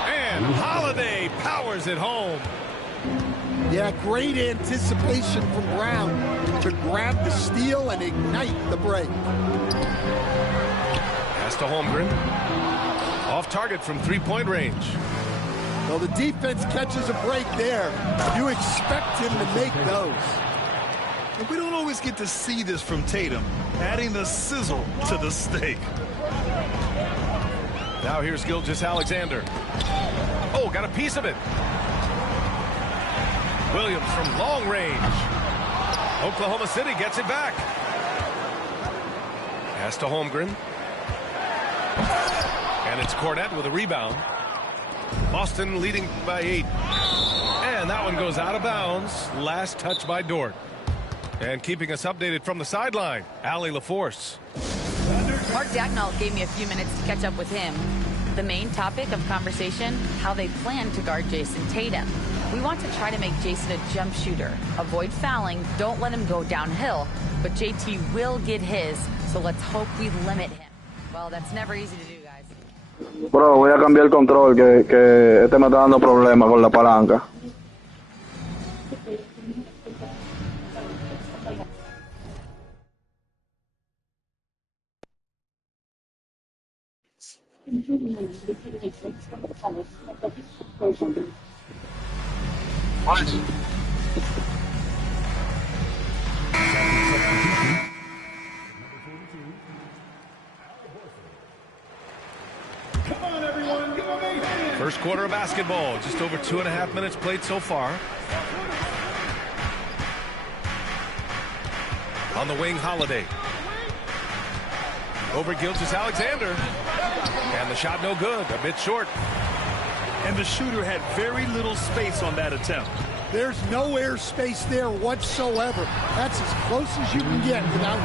And Holiday powers it home. Yeah, great anticipation from Brown to grab the steal and ignite the break. Pass to Holmgren. Off target from three-point range. Well, the defense catches a break there. You expect him to make those. And we don't always get to see this from Tatum, adding the sizzle to the steak. Now here's Gilgeous-Alexander. Oh, got a piece of it. Williams from long range. Oklahoma City gets it back. Pass to Holmgren. And it's Cornette with a rebound. Boston leading by 8. And that one goes out of bounds. Last touch by Dort. And keeping us updated from the sideline, Allie LaForce. Mark Dagnall gave me a few minutes to catch up with him. The main topic of conversation, how they plan to guard Jason Tatum. We want to try to make Jason a jump shooter. Avoid fouling, don't let him go downhill. But JT will get his, so let's hope we limit him. Well, that's never easy to do, guys. Bro, voy a cambiar el control, que este me está dando problemas con la palanca. What? Come on, everyone, give him a hand. First quarter of basketball, just over 2.5 minutes played so far. On the wing, Holiday. Over Gilgeous-Alexander. And the shot no good, a bit short. And the shooter had very little space on that attempt. There's no air space there whatsoever. That's as close as you can get without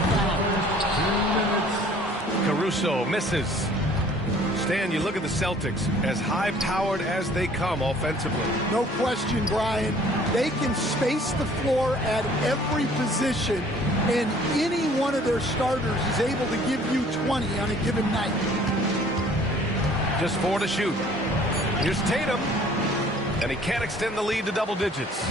foul. Caruso misses. Stan, you look at the Celtics, as high-powered as they come offensively. No question, Brian. They can space the floor at every position, and any one of their starters is able to give you 20 on a given night. Just 4 to shoot. Here's Tatum, and he can't extend the lead to double digits.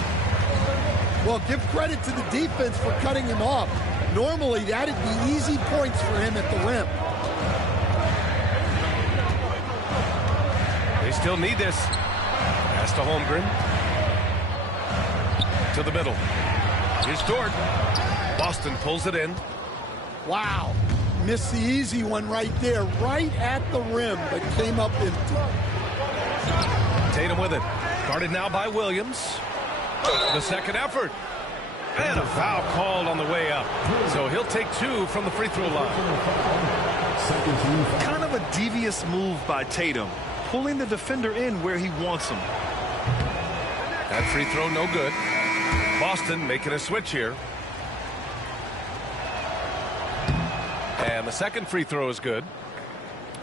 Well, give credit to the defense for cutting him off. Normally, that'd be easy points for him at the rim. They still need this. Pass to Holmgren. To the middle. Here's Dort. Boston pulls it in. Wow. Missed the easy one right there, right at the rim, but came up empty. Tatum with it. Guarded now by Williams. The second effort. And a foul called on the way up. So he'll take 2 from the free throw line. Kind of a devious move by Tatum, pulling the defender in where he wants him. That free throw no good. Boston making a switch here. And the second free throw is good.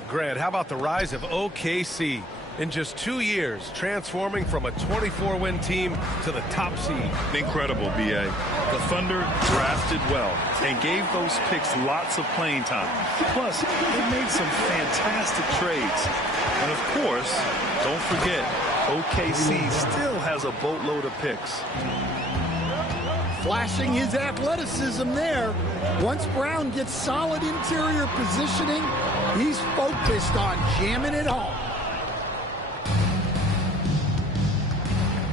Grant, how about the rise of OKC? In just 2 years, transforming from a 24-win team to the top seed. Incredible, B.A. The Thunder drafted well and gave those picks lots of playing time. Plus, they made some fantastic trades. And of course, don't forget, OKC still has a boatload of picks. Flashing his athleticism there. Once Brown gets solid interior positioning, he's focused on jamming it home.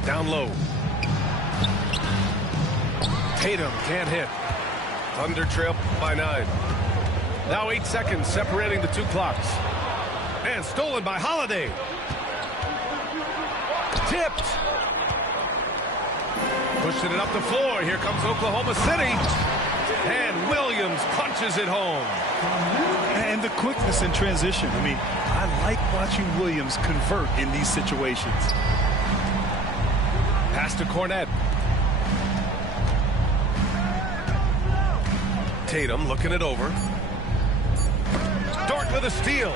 Down low. Tatum can't hit. Thunder trail by 9. Now 8 seconds separating the two clocks. And stolen by Holiday. Tipped. Pushing it up the floor. Here comes Oklahoma City. And Williams punches it home. And the quickness in transition. I mean, I like watching Williams convert in these situations. Pass to Cornette. Tatum looking it over. Dort with a steal.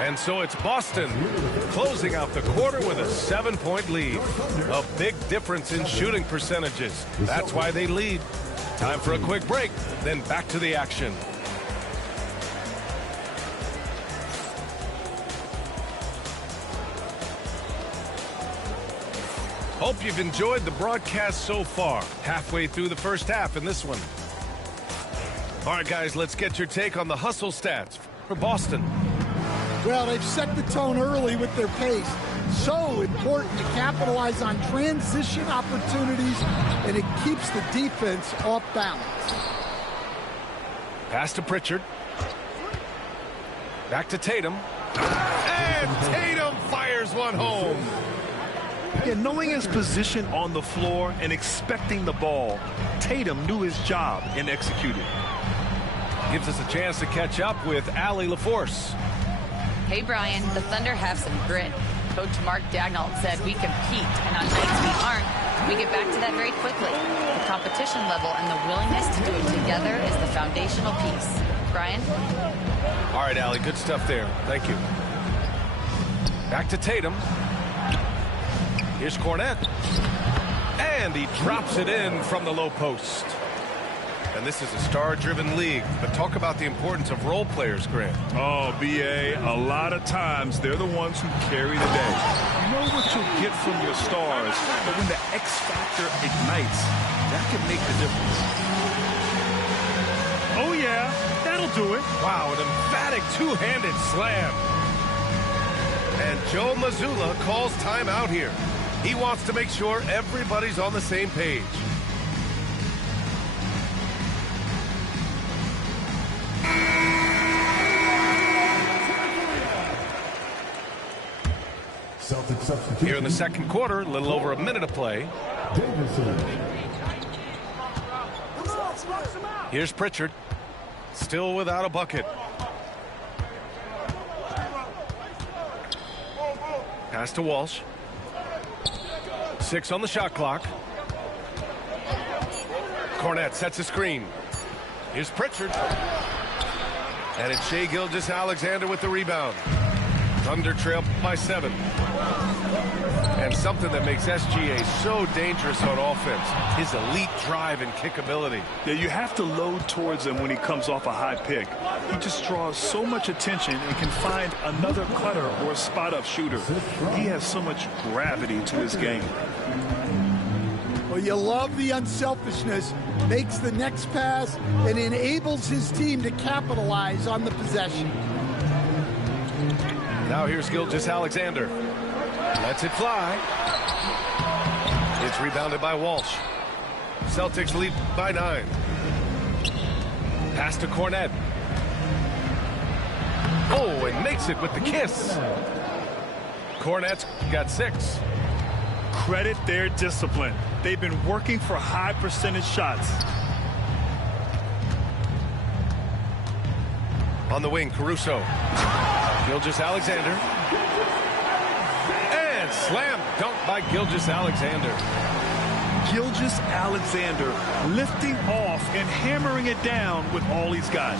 And so it's Boston closing out the quarter with a 7-point lead. A big difference in shooting percentages. That's why they lead. Time for a quick break, then back to the action. Hope you've enjoyed the broadcast so far. Halfway through the first half in this one. All right, guys, let's get your take on the hustle stats for Boston. Well, they've set the tone early with their pace. So important to capitalize on transition opportunities, and it keeps the defense off balance. Pass to Pritchard. Back to Tatum. And Tatum fires one home. Yeah, knowing his position on the floor and expecting the ball, Tatum knew his job and executed. Gives us a chance to catch up with Allie LaForce. Hey, Brian, the Thunder have some grit. Coach Mark Dagnall said we compete, and on nights we aren't, we get back to that very quickly. The competition level and the willingness to do it together is the foundational piece. Brian? All right, Allie, good stuff there. Thank you. Back to Tatum. Here's Cornette. And he drops it in from the low post. And this is a star-driven league. But talk about the importance of role players, Grant. Oh, B.A., a lot of times they're the ones who carry the day. You know what you'll get from your stars, but when the X factor ignites, that can make the difference. Oh, yeah, that'll do it. Wow, an emphatic two-handed slam. And Joe Mazzulla calls timeout here. He wants to make sure everybody's on the same page. Here in the second quarter, a little over a minute of play. Here's Pritchard. Still without a bucket. Pass to Walsh. 6 on the shot clock. Cornette sets a screen. Here's Pritchard. And it's Shai Gilgeous-Alexander with the rebound. Thunder trail by 7. And something that makes SGA so dangerous on offense, his elite drive and kickability. Yeah, you have to load towards him when he comes off a high pick. He just draws so much attention and can find another cutter or spot-up shooter. He has so much gravity to his game. Well, you love the unselfishness, makes the next pass, and enables his team to capitalize on the possession. Now here's Gilgeous-Alexander. Lets it fly. It's rebounded by Walsh. Celtics lead by 9. Pass to Cornette. Oh, and makes it with the kiss. Cornette's got 6. Credit their discipline. They've been working for high percentage shots. On the wing, Caruso. Gilgeous-Alexander. And slam dunk by Gilgeous-Alexander. Gilgeous-Alexander lifting off and hammering it down with all he's got.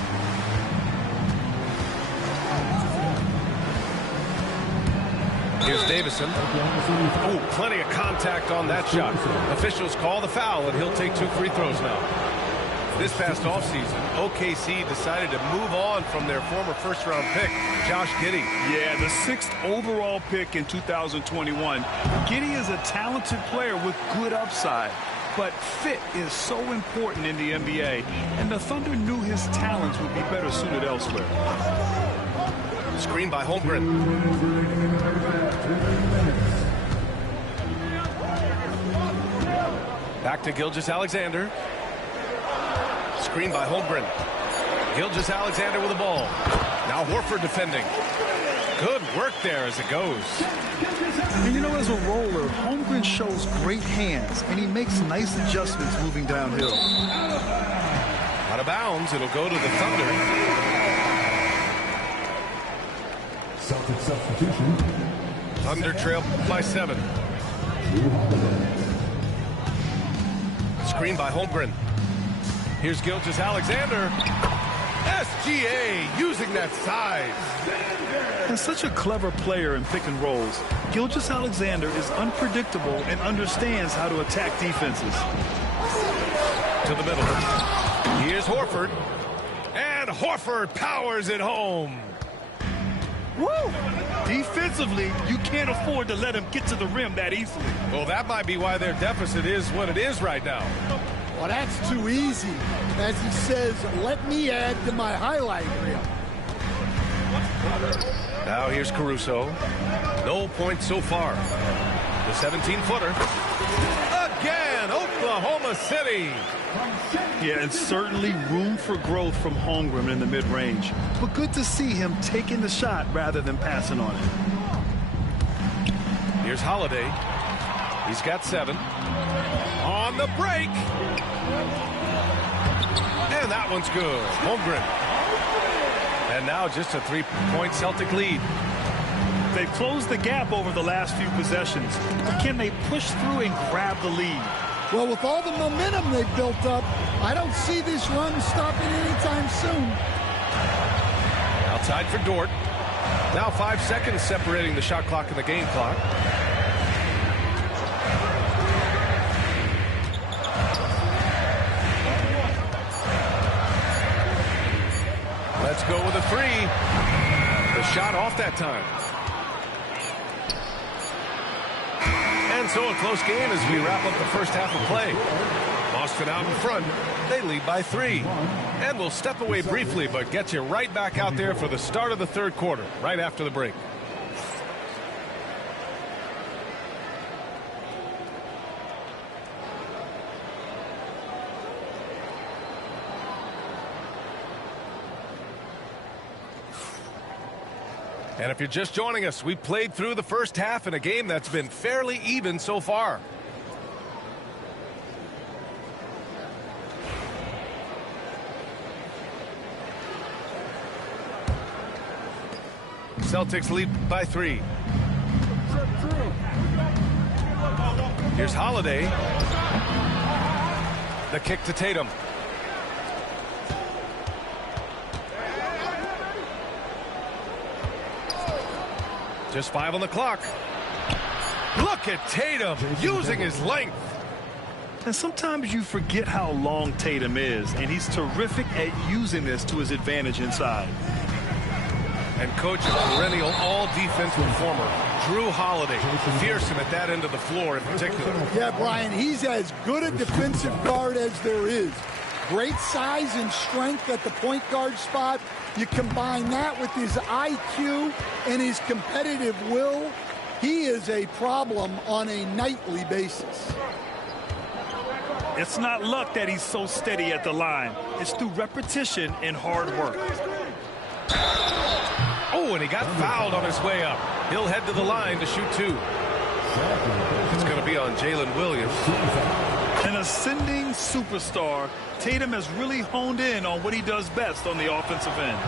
Here's Davison. Oh, plenty of contact on that shot. Officials call the foul, and he'll take 2 free throws now. This past offseason, OKC decided to move on from their former first-round pick, Josh Giddey. Yeah, the 6th overall pick in 2021. Giddey is a talented player with good upside, but fit is so important in the NBA, and the Thunder knew his talents would be better suited elsewhere. Screen by Holmgren. Back to Gilgeous-Alexander. Screen by Holmgren. Gilgeous-Alexander with the ball. Now Horford defending. Good work there as it goes. And you know, as a roller, Holmgren shows great hands, and he makes nice adjustments moving downhill. Out of bounds, it'll go to the Thunder. Celtic substitution. Thunder trail by 7. Screen by Holmgren. Here's Gilgeous-Alexander. SGA using that size. And such a clever player in pick and rolls, Gilgeous-Alexander is unpredictable and understands how to attack defenses. To the middle. Here's Horford. And Horford powers it home. Woo! Defensively, you can't afford to let him get to the rim that easily. Well, that might be why their deficit is what it is right now. Well, that's too easy. As he says, let me add to my highlight reel. Now here's Caruso. No points so far. The 17-footer. Again, Oklahoma City. Yeah, and certainly room for growth from Holmgren in the mid-range. But good to see him taking the shot rather than passing on it. Here's Holiday. He's got 7. On the break. And that one's good. Holmgren. And now just a 3-point Celtic lead. They've closed the gap over the last few possessions. But can they push through and grab the lead? Well, with all the momentum they've built up, I don't see this run stopping anytime soon. Outside for Dort. Now 5 seconds separating the shot clock and the game clock. Let's go with a 3. The shot off that time. And so a close game as we wrap up the first half of play. Boston out in front. They lead by 3. And we'll step away briefly, but get you right back out there for the start of the third quarter, right after the break. And if you're just joining us, we played through the first half in a game that's been fairly even so far. Celtics lead by 3. Here's Holiday. The kick to Tatum. Just 5 on the clock. Look at Tatum using his length. And sometimes you forget how long Tatum is, and he's terrific at using this to his advantage inside. And coach, a perennial all-defense performer, Drew Holiday, fearsome at that end of the floor in particular. Yeah, Brian, he's as good a defensive guard as there is. Great size and strength at the point guard spot. You combine that with his IQ and his competitive will, he is a problem on a nightly basis. It's not luck that he's so steady at the line. It's through repetition and hard work. Oh, and he got fouled on his way up. He'll head to the line to shoot 2. It's going to be on Jalen Williams. An ascending superstar, Tatum has really honed in on what he does best on the offensive end.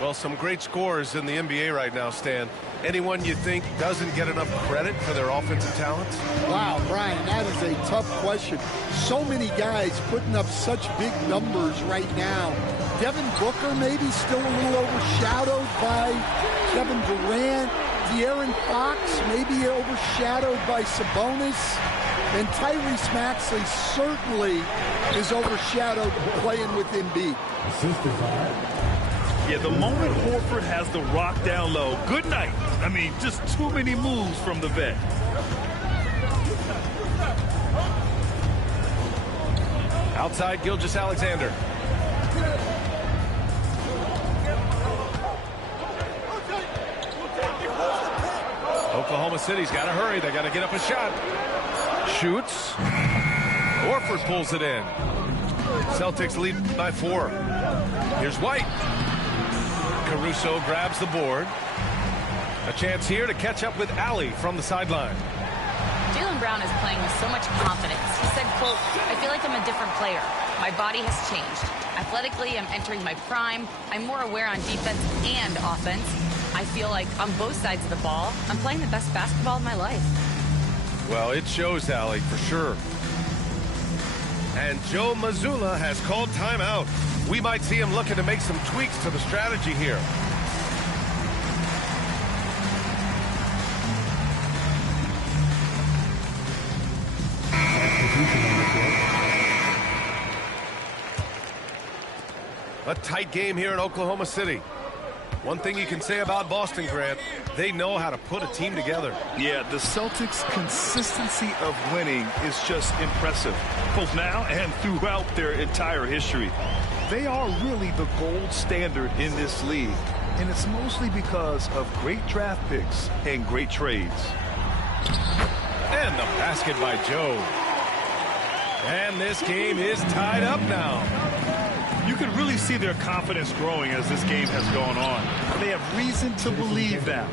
Well, some great scorers in the NBA right now, Stan. Anyone you think doesn't get enough credit for their offensive talents? Wow, Brian, that is a tough question. So many guys putting up such big numbers right now. Devin Booker maybe still a little overshadowed by Kevin Durant. De'Aaron Fox maybe overshadowed by Sabonis. And Tyrese Maxey certainly is overshadowed playing with Embiid. Yeah, the moment Horford has the rock down low, good night. I mean, just too many moves from the vet. Outside, Gilgeous-Alexander. Oklahoma City's got to hurry. They got to get up a shot. Shoots. Horford pulls it in. Celtics lead by 4. Here's White. Caruso grabs the board. A chance here to catch up with Allie from the sideline. Jaylen Brown is playing with so much confidence. He said, quote, "I feel like I'm a different player. My body has changed. Athletically, I'm entering my prime. I'm more aware on defense and offense. I feel like on both sides of the ball, I'm playing the best basketball of my life." Well, it shows, Allie, for sure. And Joe Mazzulla has called timeout. We might see him looking to make some tweaks to the strategy here. A tight game here in Oklahoma City. One thing you can say about Boston, Grant, they know how to put a team together. Yeah, the Celtics' consistency of winning is just impressive, both now and throughout their entire history. They are really the gold standard in this league, and it's mostly because of great draft picks and great trades. And the basket by Joe. And this game is tied up now. You can really see their confidence growing as this game has gone on. They have reason to believe that.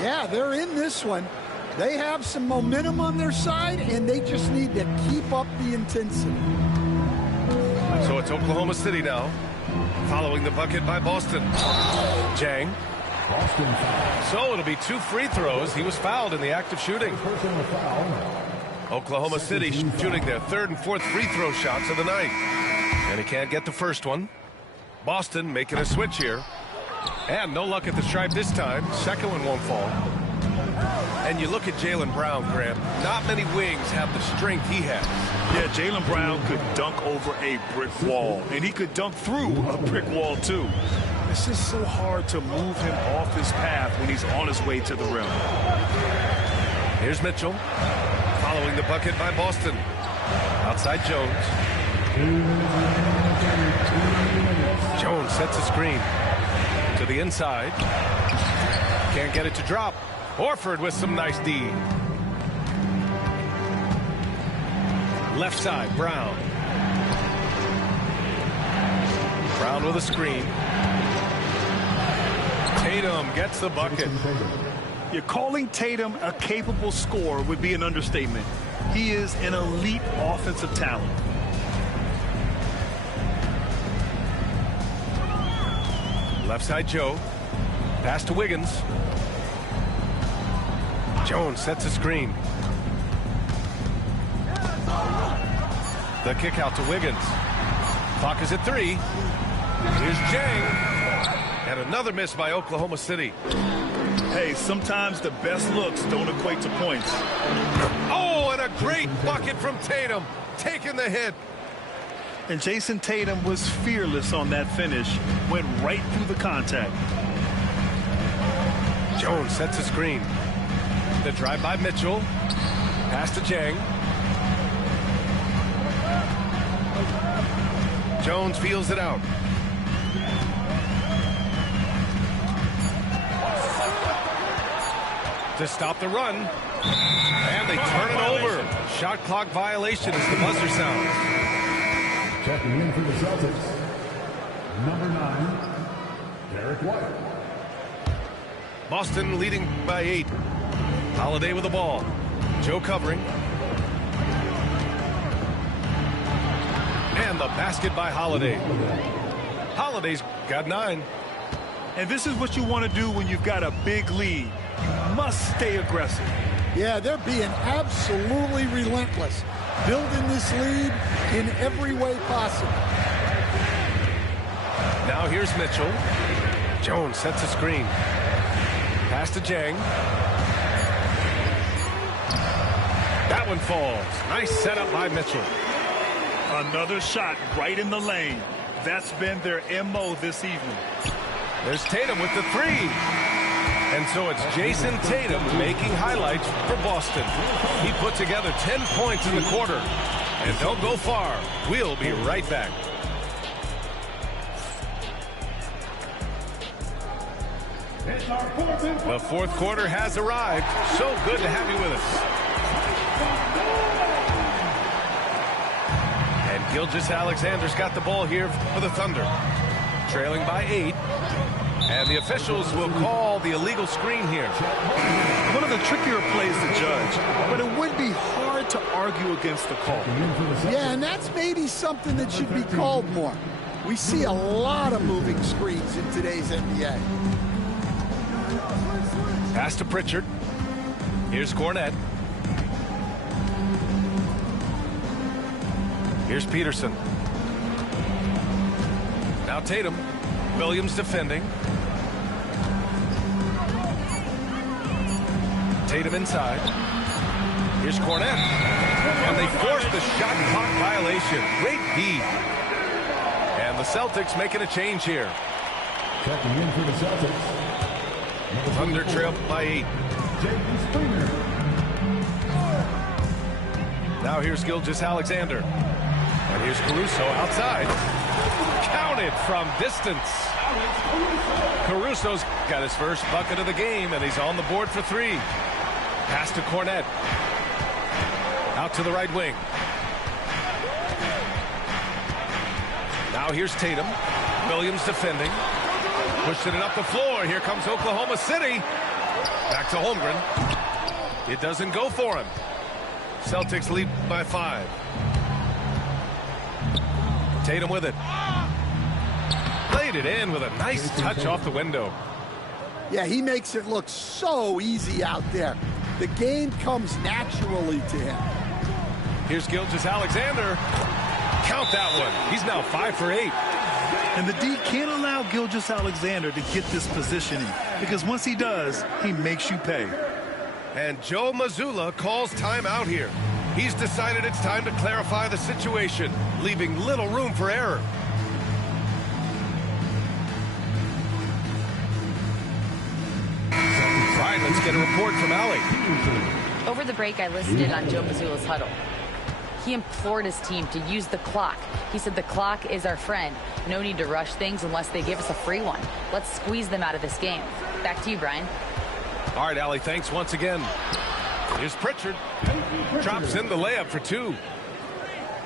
Yeah, they're in this one. They have some momentum on their side, and they just need to keep up the intensity. So it's Oklahoma City now, following the bucket by Boston. Jang. So it'll be 2 free throws. He was fouled in the act of shooting. Oklahoma City shooting their 3rd and 4th free throw shots of the night. And he can't get the first one. Boston making a switch here. And no luck at the stripe this time. Second one won't fall. And you look at Jaylen Brown, Graham. Not many wings have the strength he has. Yeah, Jaylen Brown could dunk over a brick wall. And he could dunk through a brick wall, too. It's just so hard to move him off his path when he's on his way to the rim. Here's Mitchell. Following the bucket by Boston. Outside Jones. Jones sets a screen to the inside. Can't get it to drop. Horford with some nice D. Left side, Brown. Brown with a screen. Tatum gets the bucket. You're calling Tatum a capable scorer would be an understatement. He is an elite offensive talent. Left side, Joe. Pass to Wiggins. Jones sets a screen. The kick out to Wiggins. Clock is at 3. Here's Jang. And another miss by Oklahoma City. Hey, sometimes the best looks don't equate to points. Oh, and a great bucket from Tatum. Taking the hit. And Jason Tatum was fearless on that finish. Went right through the contact. Jones sets a screen. The drive by Mitchell. Pass to Jang. Jones feels it out. To stop the run. And they turn it over. Shot clock violation as the buzzer sounds. Checking in for the Celtics, number 9, Derek White. Boston leading by 8. Holiday with the ball. Joe covering. And the basket by Holiday. Holiday's got 9. And this is what you want to do when you've got a big lead. You must stay aggressive. Yeah, they're being absolutely relentless. Building this lead in every way possible. Now here's Mitchell. Jones sets a screen. Pass to Jang. That that one falls. Nice setup by Mitchell. Another shot right in the lane. That's been their MO this evening. There's Tatum with the three. And so it's Jason Tatum making highlights for Boston. He put together 10 points in the quarter. And don't go far. We'll be right back. The fourth quarter has arrived. So good to have you with us. And Gilgeous-Alexander's got the ball here for the Thunder. Trailing by 8. And the officials will call the illegal screen here. One of the trickier plays to judge, but it would be hard to argue against the call. Yeah, and that's maybe something that should be called more. We see a lot of moving screens in today's NBA. Pass to Pritchard. Here's Cornette. Here's Peterson. Now Tatum. Williams defending. Tatum inside. Here's Cornette. And they forced the shot clock violation. Great D. And the Celtics making a change here. Checking in for the Celtics. Thunder trail by 8. Now here's Gilgeous-Alexander. And here's Caruso outside. Counted from distance. Caruso's got his first bucket of the game, and he's on the board for 3. Pass to Cornette. Out to the right wing. Now here's Tatum. Williams defending. Pushing it up the floor. Here comes Oklahoma City. Back to Holmgren. It doesn't go for him. Celtics lead by 5. Tatum with it. Played it in with a nice touch off the window. Yeah, he makes it look so easy out there. The game comes naturally to him. Here's Gilgeous-Alexander. Count that one. He's now 5 for 8. And the D can't allow Gilgeous-Alexander to get this positioning, because once he does, he makes you pay. And Joe Mazzulla calls timeout here. He's decided it's time to clarify the situation, leaving little room for error. All right, let's get a report from Allie. Over the break, I listened in on Joe Mazzulla's huddle. He implored his team to use the clock. He said the clock is our friend. No need to rush things unless they give us a free one. Let's squeeze them out of this game. Back to you, Brian. All right, Allie, thanks once again. Here's Pritchard. Drops in the layup for 2.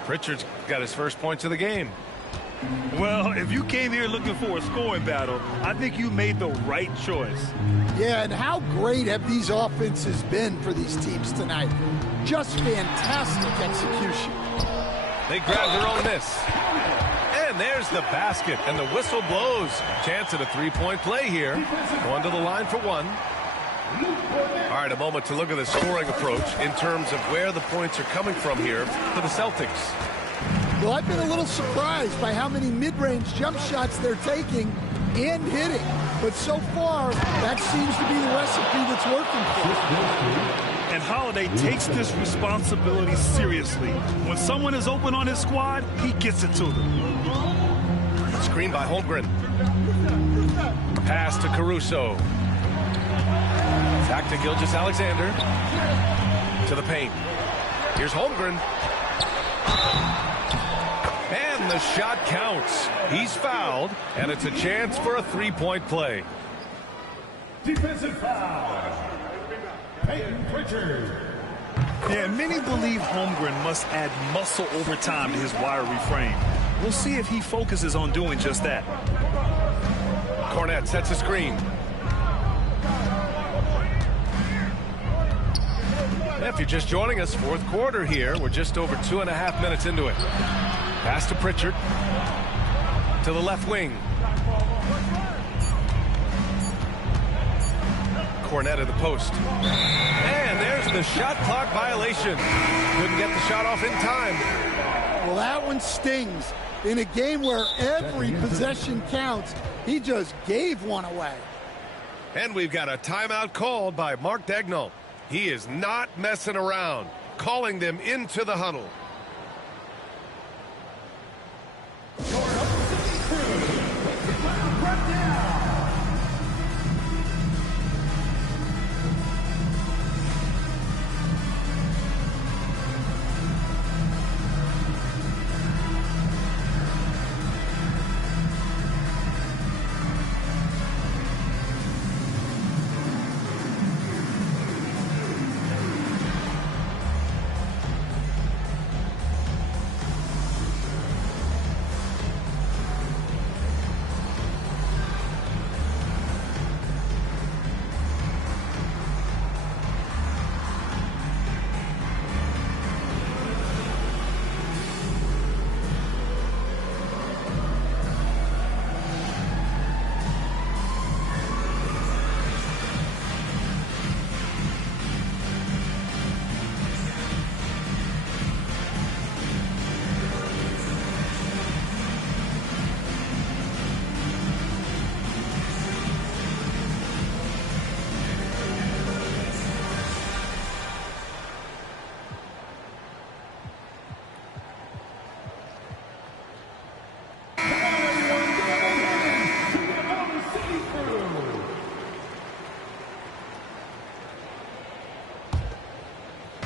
Pritchard's got his first points of the game. Well, if you came here looking for a scoring battle, I think you made the right choice. Yeah, and how great have these offenses been for these teams tonight? Just fantastic execution. They grab their own miss. And there's the basket, and the whistle blows. Chance at a 3-point play here. Going to the line for 1. All right, a moment to look at the scoring approach in terms of where the points are coming from here for the Celtics. Well, I've been a little surprised by how many mid-range jump shots they're taking and hitting. But so far, that seems to be the recipe that's working for them. And Holiday takes this responsibility seriously. When someone is open on his squad, he gets it to them. Screen by Holmgren. Pass to Caruso. Back to Gilgeous-Alexander. To the paint. Here's Holmgren. And the shot counts. He's fouled, and it's a chance for a 3-point play. Defensive foul. Peyton Pritchard. Yeah, many believe Holmgren must add muscle over time to his wiry frame. We'll see if he focuses on doing just that. Cornette sets a screen. If you're just joining us, fourth quarter here. We're just over 2.5 minutes into it. Pass to Pritchard. To the left wing. Cornette at the post. And there's the shot clock violation. Couldn't get the shot off in time. Well, that one stings. In a game where every possession counts, he just gave one away. And we've got a timeout called by Mark Daigneault. He is not messing around. calling them into the huddle.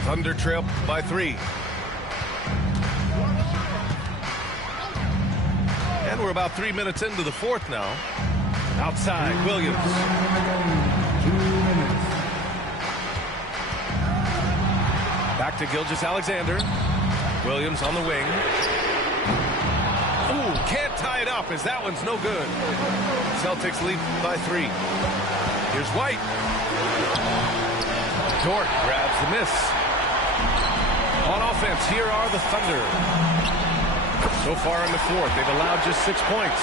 Thunder trail by 3. And we're about 3 minutes into the fourth now. Outside, Williams. Back to Gilgeous-Alexander. Williams on the wing. Ooh, can't tie it up as that one's no good. Celtics lead by 3. Here's White. Dort grabs the miss. On offense, here are the Thunder. So far in the fourth, they've allowed just 6 points.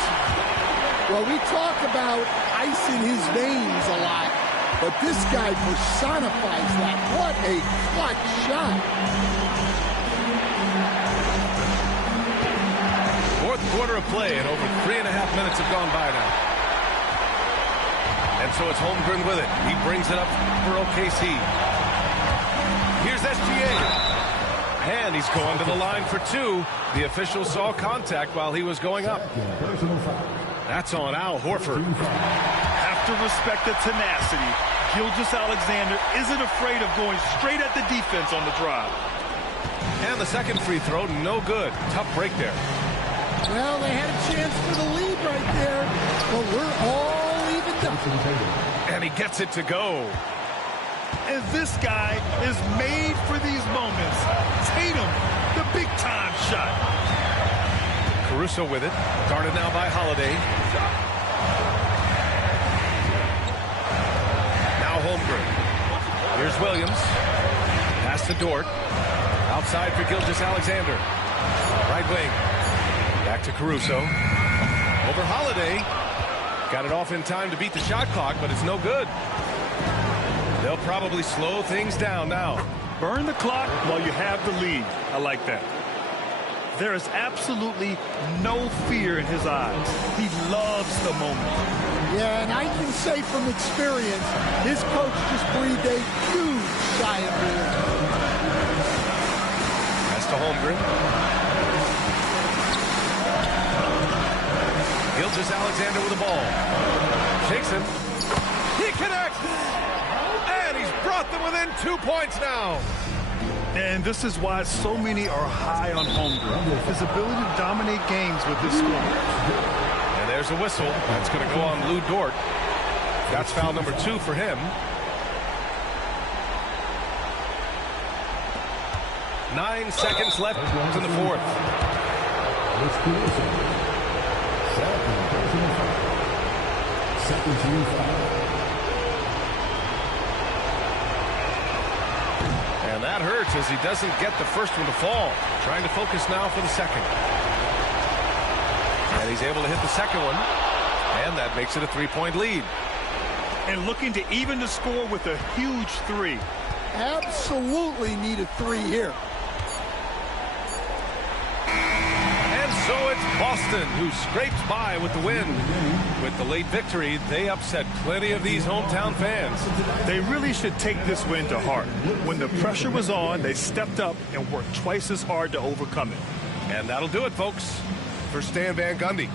Well, we talk about ice in his veins a lot, but this guy personifies that. What a clutch shot. Fourth quarter of play, and over 3.5 minutes have gone by now. And so it's Holmgren with it. He brings it up for OKC. Here's SGA. And he's going to the line for 2. The official saw contact while he was going up. That's on Al Horford. Have to respect the tenacity. Gilgeous-Alexander isn't afraid of going straight at the defense on the drive. And the second free throw, no good. Tough break there. Well, they had a chance for the lead right there, but we're all even up. And he gets it to go. And this guy is made for these moments. Tatum, the big-time shot. Caruso with it. Guarded now by Holiday. Now Holmgren. Here's Williams. Pass to Dort. Outside for Gilgeous-Alexander. Right wing. Back to Caruso. Over Holiday. Got it off in time to beat the shot clock, but it's no good. They'll probably slow things down now. Burn the clock while you have the lead. I like that. There is absolutely no fear in his eyes. He loves the moment. Yeah, and I can say from experience, his coach just breathed a huge sigh of relief. That's to Holmgren. Gilgeous-Alexander with the ball. Shakes him. He connects! And he's brought them within 2 points now. And this is why so many are high on Holmgren. His ability to dominate games with this score. And there's a whistle. That's going to go on Lou Dort. That's foul number 2 for him. 9 seconds left in the fourth. And that hurts as he doesn't get the first one to fall. Trying to focus now for the second. And he's able to hit the second one. And that makes it a 3-point lead. And looking to even the score with a huge 3. Absolutely need a 3 here. And so it's Boston, who scrapes by with the win. With the late victory, they upset plenty of these hometown fans. They really should take this win to heart. When the pressure was on, they stepped up and worked twice as hard to overcome it. And that'll do it, folks. For Stan Van Gundy,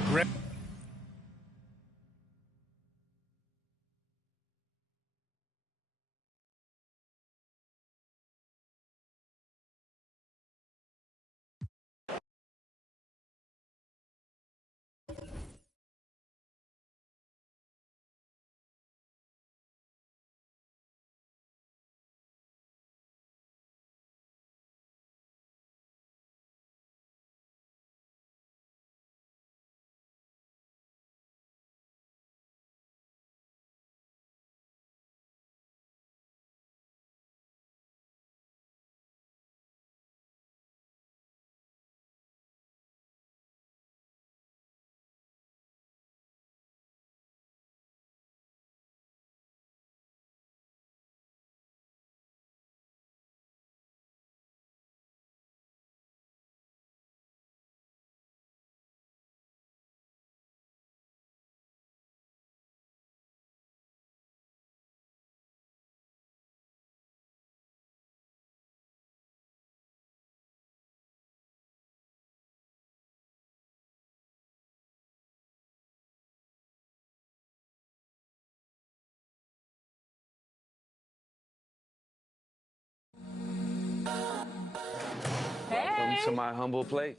Welcome to my humble place.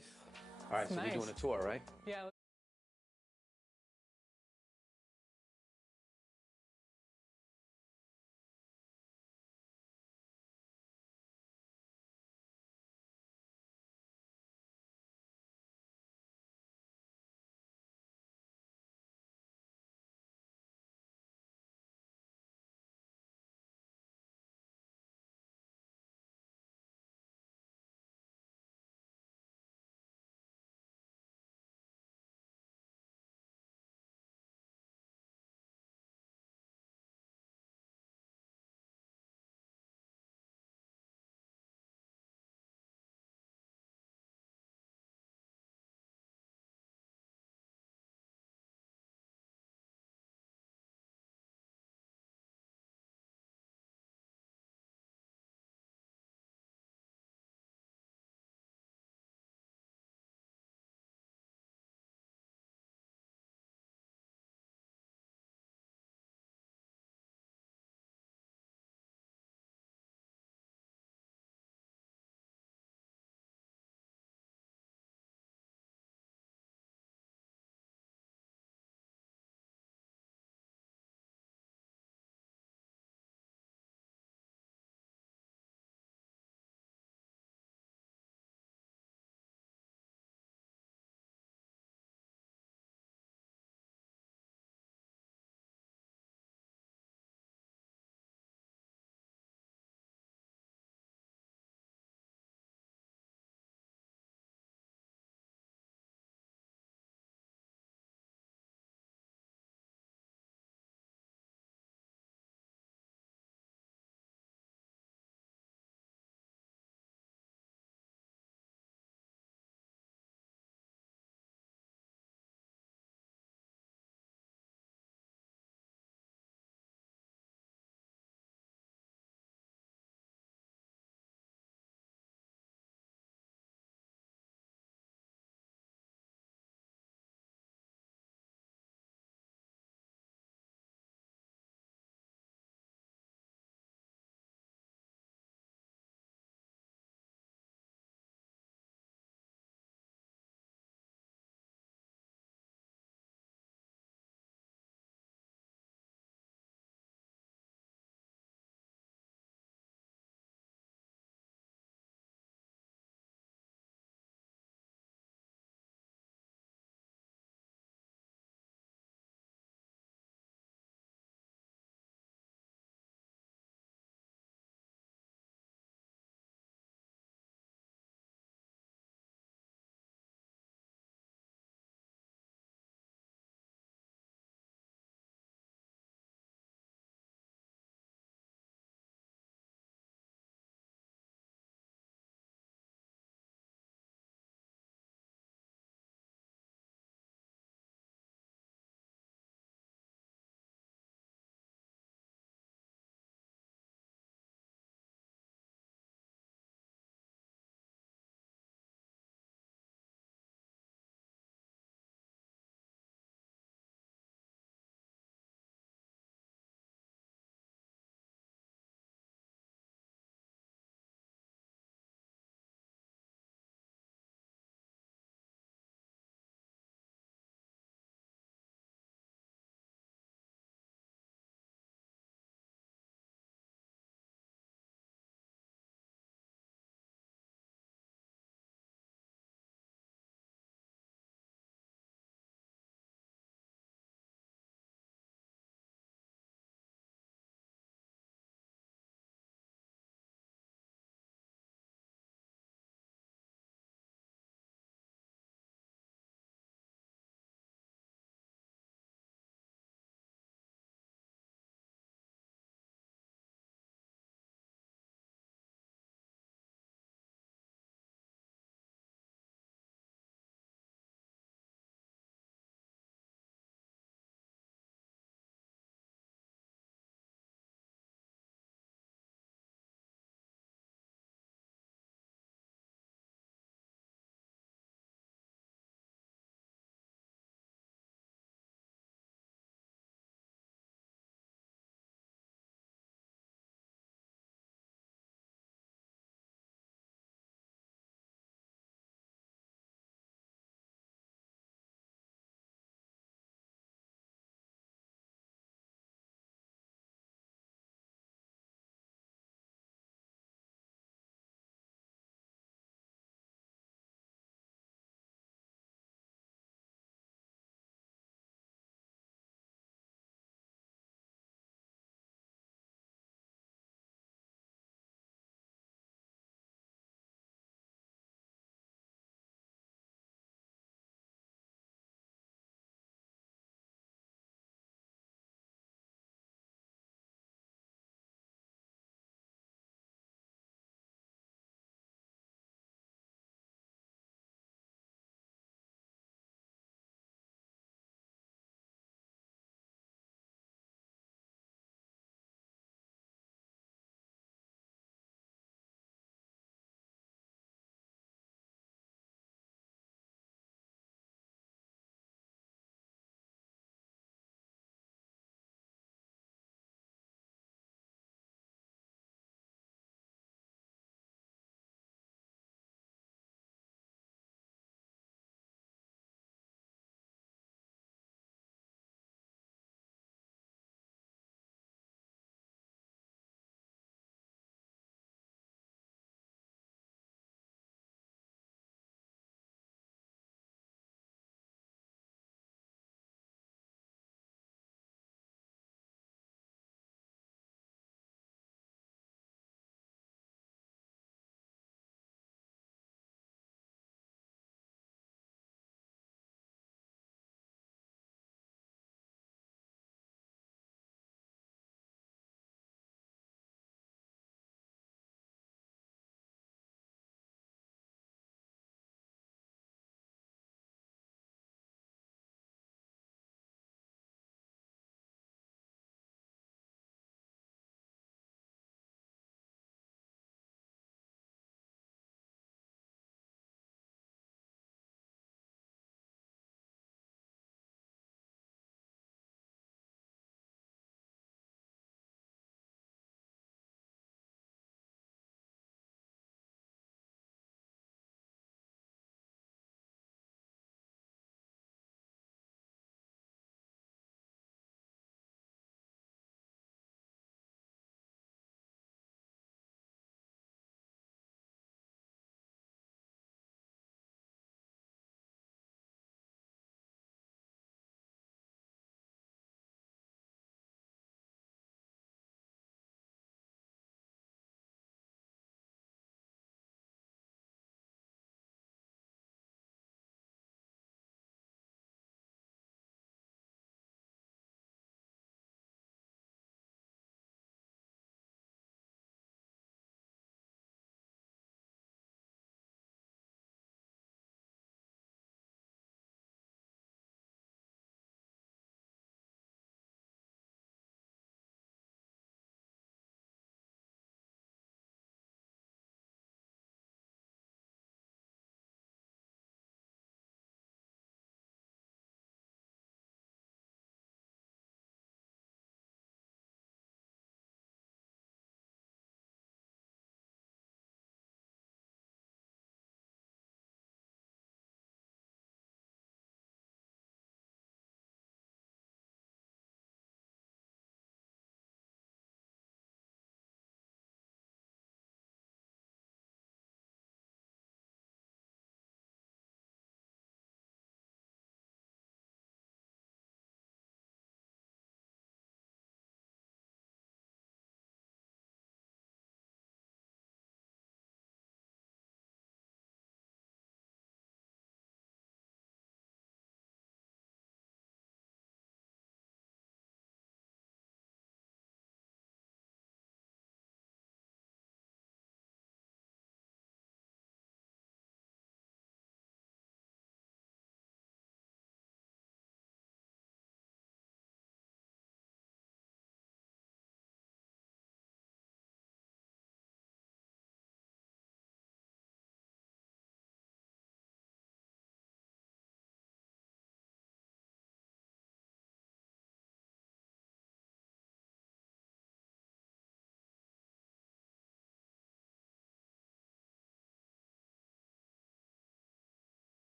All right, so Nice. we're doing a tour, right? Yeah.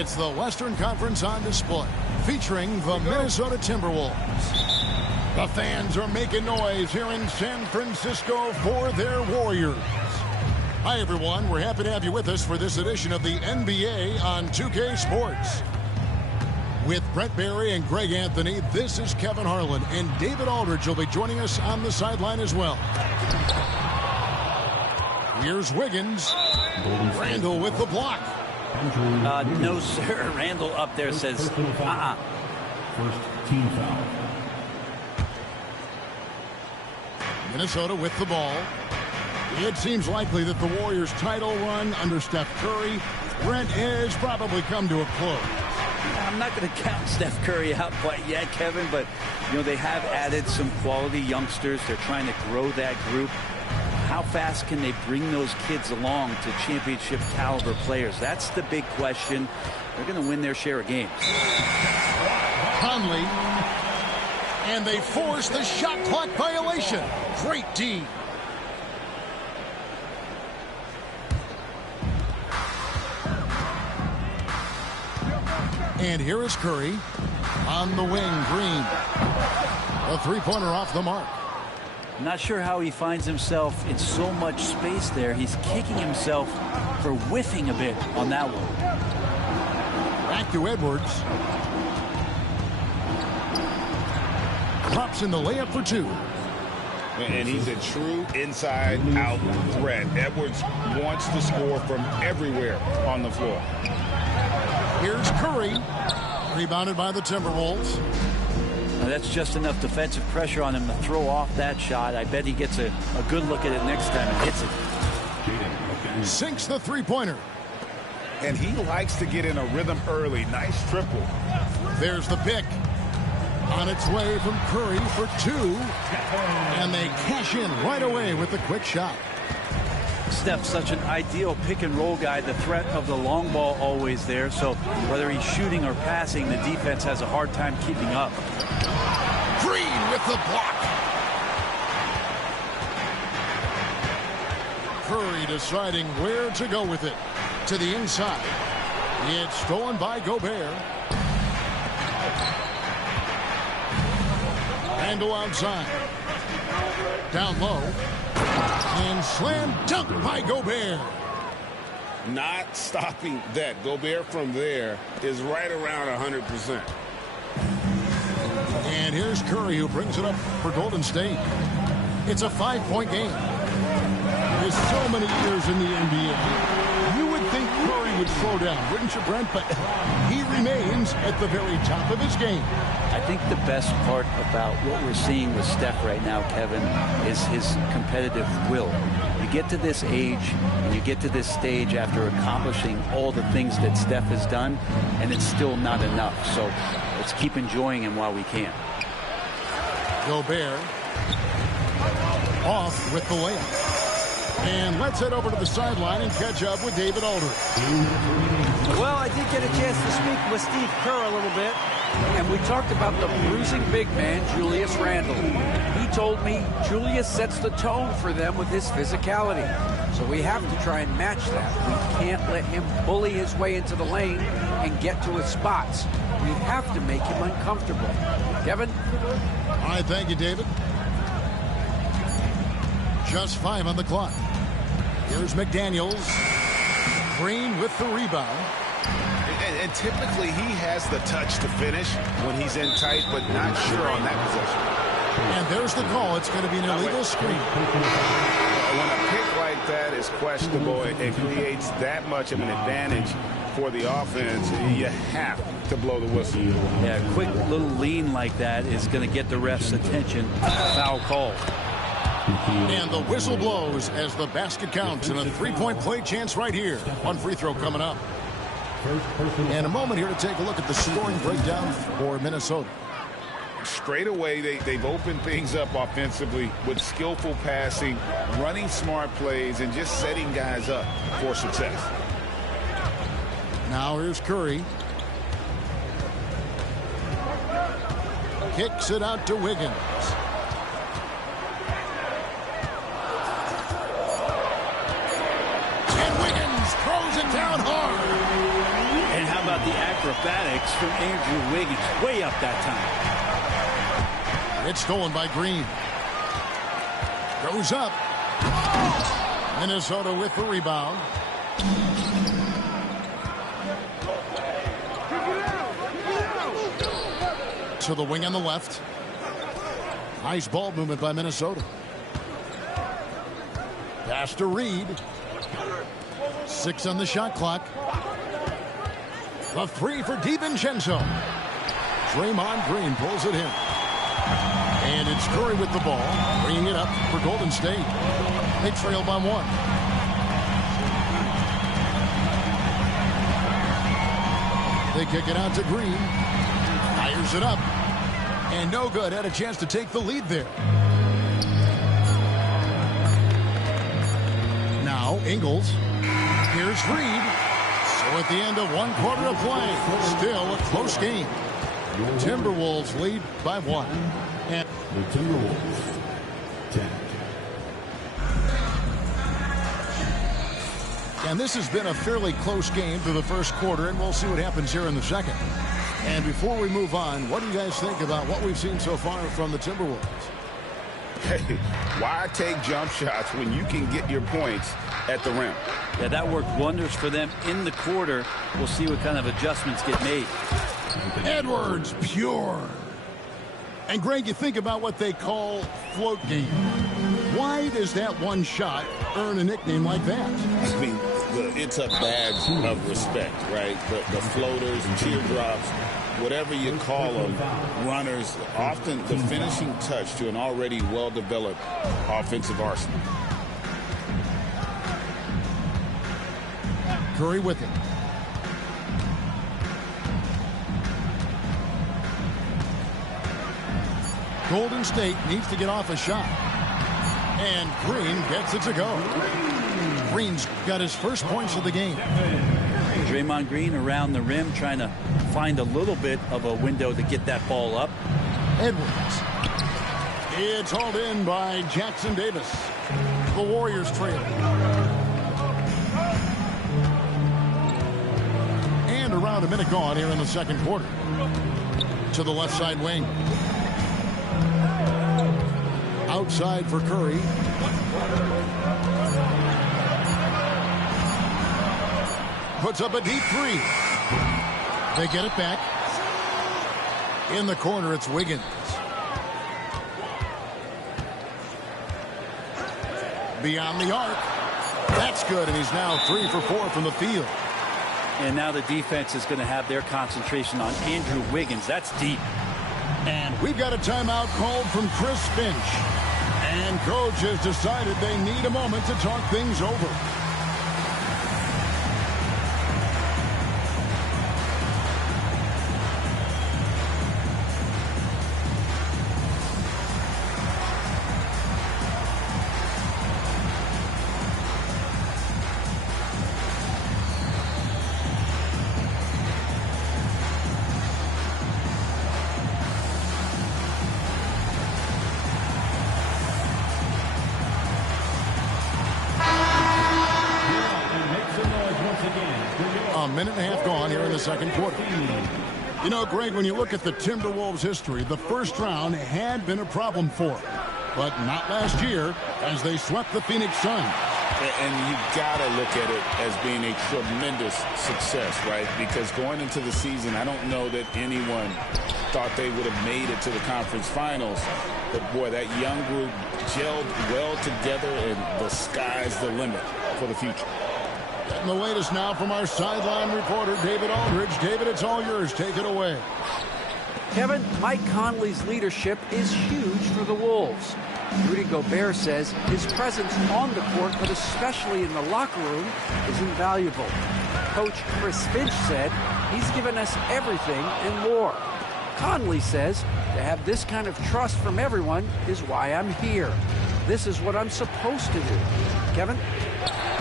It's the Western Conference on display, featuring the Minnesota Timberwolves. The fans are making noise here in San Francisco for their Warriors. Hi, everyone. We're happy to have you with us for this edition of the NBA on 2K Sports. With Brett Barry and Greg Anthony, this is Kevin Harlan, and David Aldridge will be joining us on the sideline as well. Here's Wiggins. Randall with the block. No, sir. Randall up there says, First team foul. Minnesota with the ball. It seems likely that the Warriors' title run under Steph Curry, Brent, has probably come to a close. I'm not going to count Steph Curry out quite yet, Kevin, but, you know, they have added some quality youngsters. They're trying to grow that group. How fast can they bring those kids along to championship caliber players? That's the big question. They're going to win their share of games. Conley. And they force the shot clock violation. Great D. And here is Curry on the wing. Green. A three-pointer off the mark. Not sure how he finds himself in so much space there. He's kicking himself for whiffing a bit on that one. Back to Edwards. Drops in the layup for two. And he's a true inside-out threat. Edwards wants to score from everywhere on the floor. Here's Curry. Rebounded by the Timberwolves. Now that's just enough defensive pressure on him to throw off that shot. I bet he gets a good look at it next time and hits it. Sinks the three-pointer. And he likes to get in a rhythm early. Nice triple. There's the pick. On its way from Curry for two. And they cash in right away with the quick shot. Steph's such an ideal pick-and-roll guy. The threat of the long ball always there. So whether he's shooting or passing, the defense has a hard time keeping up. Green with the block. Curry deciding where to go with it. To the inside. It's stolen by Gobert. Randall outside. Down low. And slam dunk by Gobert. Not stopping that. Gobert from there is right around 100%. And here's Curry, who brings it up for Golden State. It's a 5-point game. There's so many years in the NBA. You would think Curry would slow down, wouldn't you, Brent? But he remains at the very top of his game. I think the best part about what we're seeing with Steph right now, Kevin, is his competitive will. You get to this age and you get to this stage after accomplishing all the things that Steph has done, and it's still not enough. So let's keep enjoying him while we can. Gobert off with the layup. And let's head over to the sideline and catch up with David Aldridge. Well, I did get a chance to speak with Steve Kerr a little bit, and we talked about the bruising big man, Julius Randle. He told me Julius sets the tone for them with his physicality. So we have to try and match that. We can't let him bully his way into the lane and get to his spots. We have to make him uncomfortable. Kevin? All right, thank you, David. Just 5 on the clock. Here's McDaniels. Green with the rebound. And typically he has the touch to finish when he's in tight, but not sure on that possession. And there's the call. It's going to be an illegal screen. When a pick like that is questionable, it creates that much of an advantage for the offense. You have to blow the whistle. Yeah, a quick little lean like that is going to get the ref's attention. Foul call. And the whistle blows as the basket counts, and a three-point play chance right here. One free throw coming up. And a moment here to take a look at the scoring breakdown for Minnesota. Straight away, they've opened things up offensively with skillful passing, running smart plays, and just setting guys up for success. Now here's Curry. Kicks it out to Wiggins. And Wiggins throws it down hard. And how about the acrobatics from Andrew Wiggins? Way up that time. It's stolen by Green. Goes up. Minnesota with the rebound. To the wing on the left. Nice ball movement by Minnesota. Pass to Reed. 6 on the shot clock. The 3 for DiVincenzo. Draymond Green pulls it in. And it's Curry with the ball, bringing it up for Golden State. They trail by 1. They kick it out to Green. Fires it up. And no good. Had a chance to take the lead there. Now Ingles. Here's Reed. So at the end of 1 quarter of play, still a close game. Timberwolves lead by 1. And the Timberwolves 10. And this has been a fairly close game through the first quarter, and we'll see what happens here in the second. And before we move on, what do you guys think about what we've seen so far from the Timberwolves? Hey, why take jump shots when you can get your points at the rim? Yeah, that worked wonders for them in the quarter. We'll see what kind of adjustments get made. Edwards, pure. And Greg, you think about what they call float game. Why does that one shot earn a nickname like that? I mean, it's a badge of respect, right? The floaters, teardrops, whatever you call them, runners, often the finishing touch to an already well-developed offensive arsenal. Curry with it. Golden State needs to get off a shot. And Green gets it to go. Green's got his first points of the game. Draymond Green around the rim trying to find a little bit of a window to get that ball up. Edwards. It's hauled in by Jackson Davis. The Warriors trail. And around a minute gone here in the second quarter. To the left side wing. Outside for Curry. Puts up a deep 3. They get it back. In the corner, it's Wiggins. Beyond the arc. That's good, and he's now 3 for 4 from the field. And now the defense is going to have their concentration on Andrew Wiggins. That's deep. And we've got a timeout called from Chris Finch. And coach has decided they need a moment to talk things over. A minute and a half gone here in the second quarter. You know, Greg, when you look at the Timberwolves' history, the first round had been a problem for them. But not last year, as they swept the Phoenix Suns. And you got to look at it as being a tremendous success, right? Because going into the season, I don't know that anyone thought they would have made it to the conference finals. But, boy, that young group gelled well together, and the sky's the limit for the future. And the latest now from our sideline reporter, David Aldridge. David, it's all yours. Take it away. Kevin, Mike Conley's leadership is huge for the Wolves. Rudy Gobert says his presence on the court, but especially in the locker room, is invaluable. Coach Chris Finch said he's given us everything and more. Conley says to have this kind of trust from everyone is why I'm here. This is what I'm supposed to do. Kevin?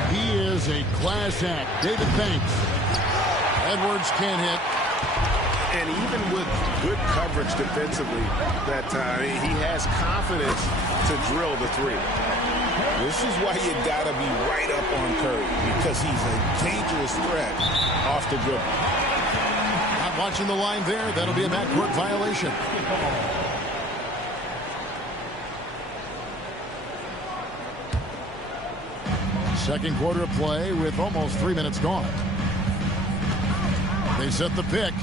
He is a class act. David, thanks. Edwards can't hit. And even with good coverage defensively that time, he has confidence to drill the 3. This is why you got to be right up on Curry, because he's a dangerous threat off the dribble. Watching the line there, that'll be a backcourt violation. Second quarter of play with almost 3 minutes gone. They set the pick.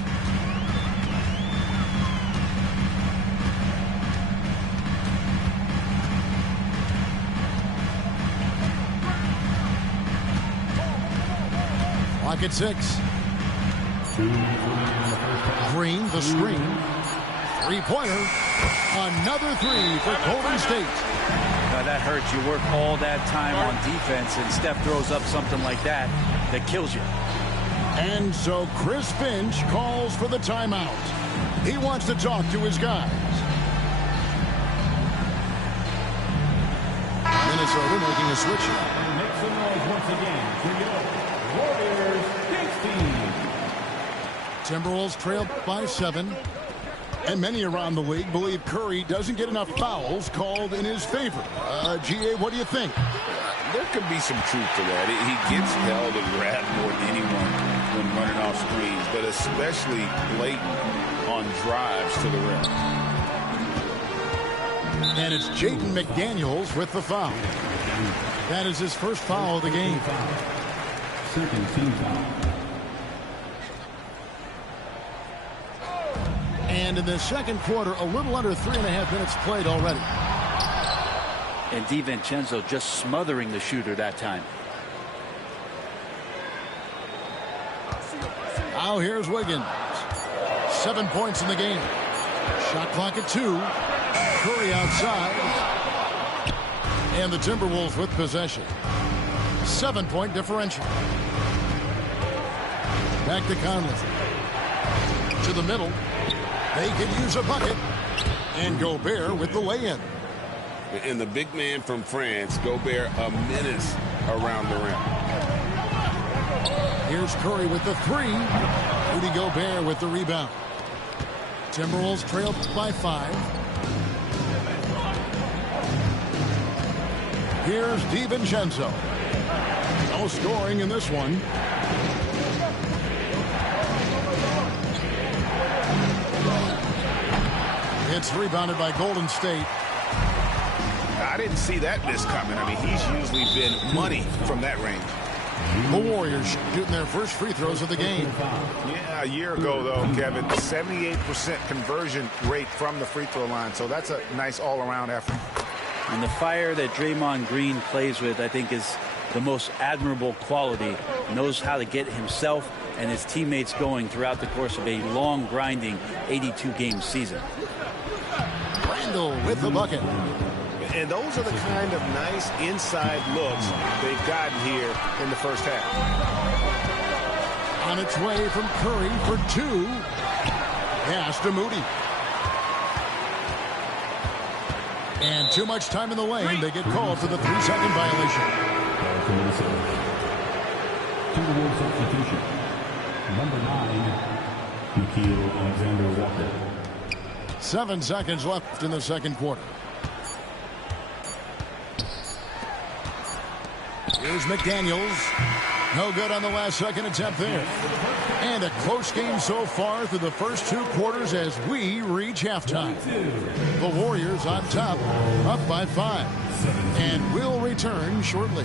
Clock at 6. Green, the screen. Three-pointer. Another three for Golden State. That hurts. You work all that time on defense, and Steph throws up something like that kills you. And so Chris Finch calls for the timeout. He wants to talk to his guys. Minnesota making a switch. Make some noise once again. Warriors 16. Timberwolves trail by 7. And many around the league believe Curry doesn't get enough fouls called in his favor. G.A., what do you think? There could be some truth to that. He gets held and grabbed more than anyone when running off screens, but especially blatant on drives to the rim. And it's Jaden McDaniels with the foul. That is his first foul of the game. Second team foul. And in the second quarter, a little under 3.5 minutes played already. And DiVincenzo just smothering the shooter that time. Now here's Wiggins. 7 points in the game. Shot clock at 2. Curry outside. And the Timberwolves with possession. 7-point differential. Back to Conley. To the middle. They could use a bucket. And Gobert with the lay-in. And the big man from France, Gobert, a menace around the rim. Here's Curry with the 3. Rudy Gobert with the rebound. Timberwolves trailed by 5. Here's DiVincenzo. No scoring in this one. It's rebounded by Golden State. I didn't see that miss coming. I mean, he's usually been money from that range. The Warriors shooting their first free throws of the game. Yeah, a year ago, though, Kevin, 78% conversion rate from the free throw line. So that's a nice all-around effort. And the fire that Draymond Green plays with, I think, is the most admirable quality. Knows how to get himself and his teammates going throughout the course of a long, grinding 82-game season. Randall with the bucket. And those are the kind of nice inside looks they've gotten here in the first half. On its way from Curry for 2. Pass to Moody. And too much time in the lane. They get called for the 3-second violation. Timberwolves substitution. Number 9, Nikhil Alexander-Walker. 7 seconds left in the second quarter. Here's McDaniels. No good on the last second attempt there. And a close game so far through the first 2 quarters as we reach halftime. The Warriors on top, up by 5. And will return shortly.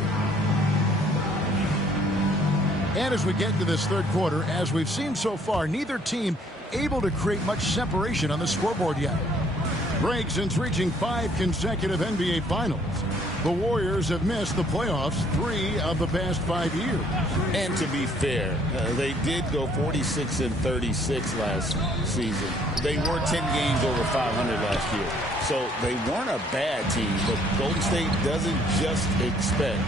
And as we get into this third quarter, as we've seen so far, neither team able to create much separation on the scoreboard yet. Greg, since reaching 5 consecutive NBA Finals, the Warriors have missed the playoffs 3 of the past 5 years. And to be fair, they did go 46-36 last season. They were 10 games over 500 last year. So they weren't a bad team, but Golden State doesn't just expect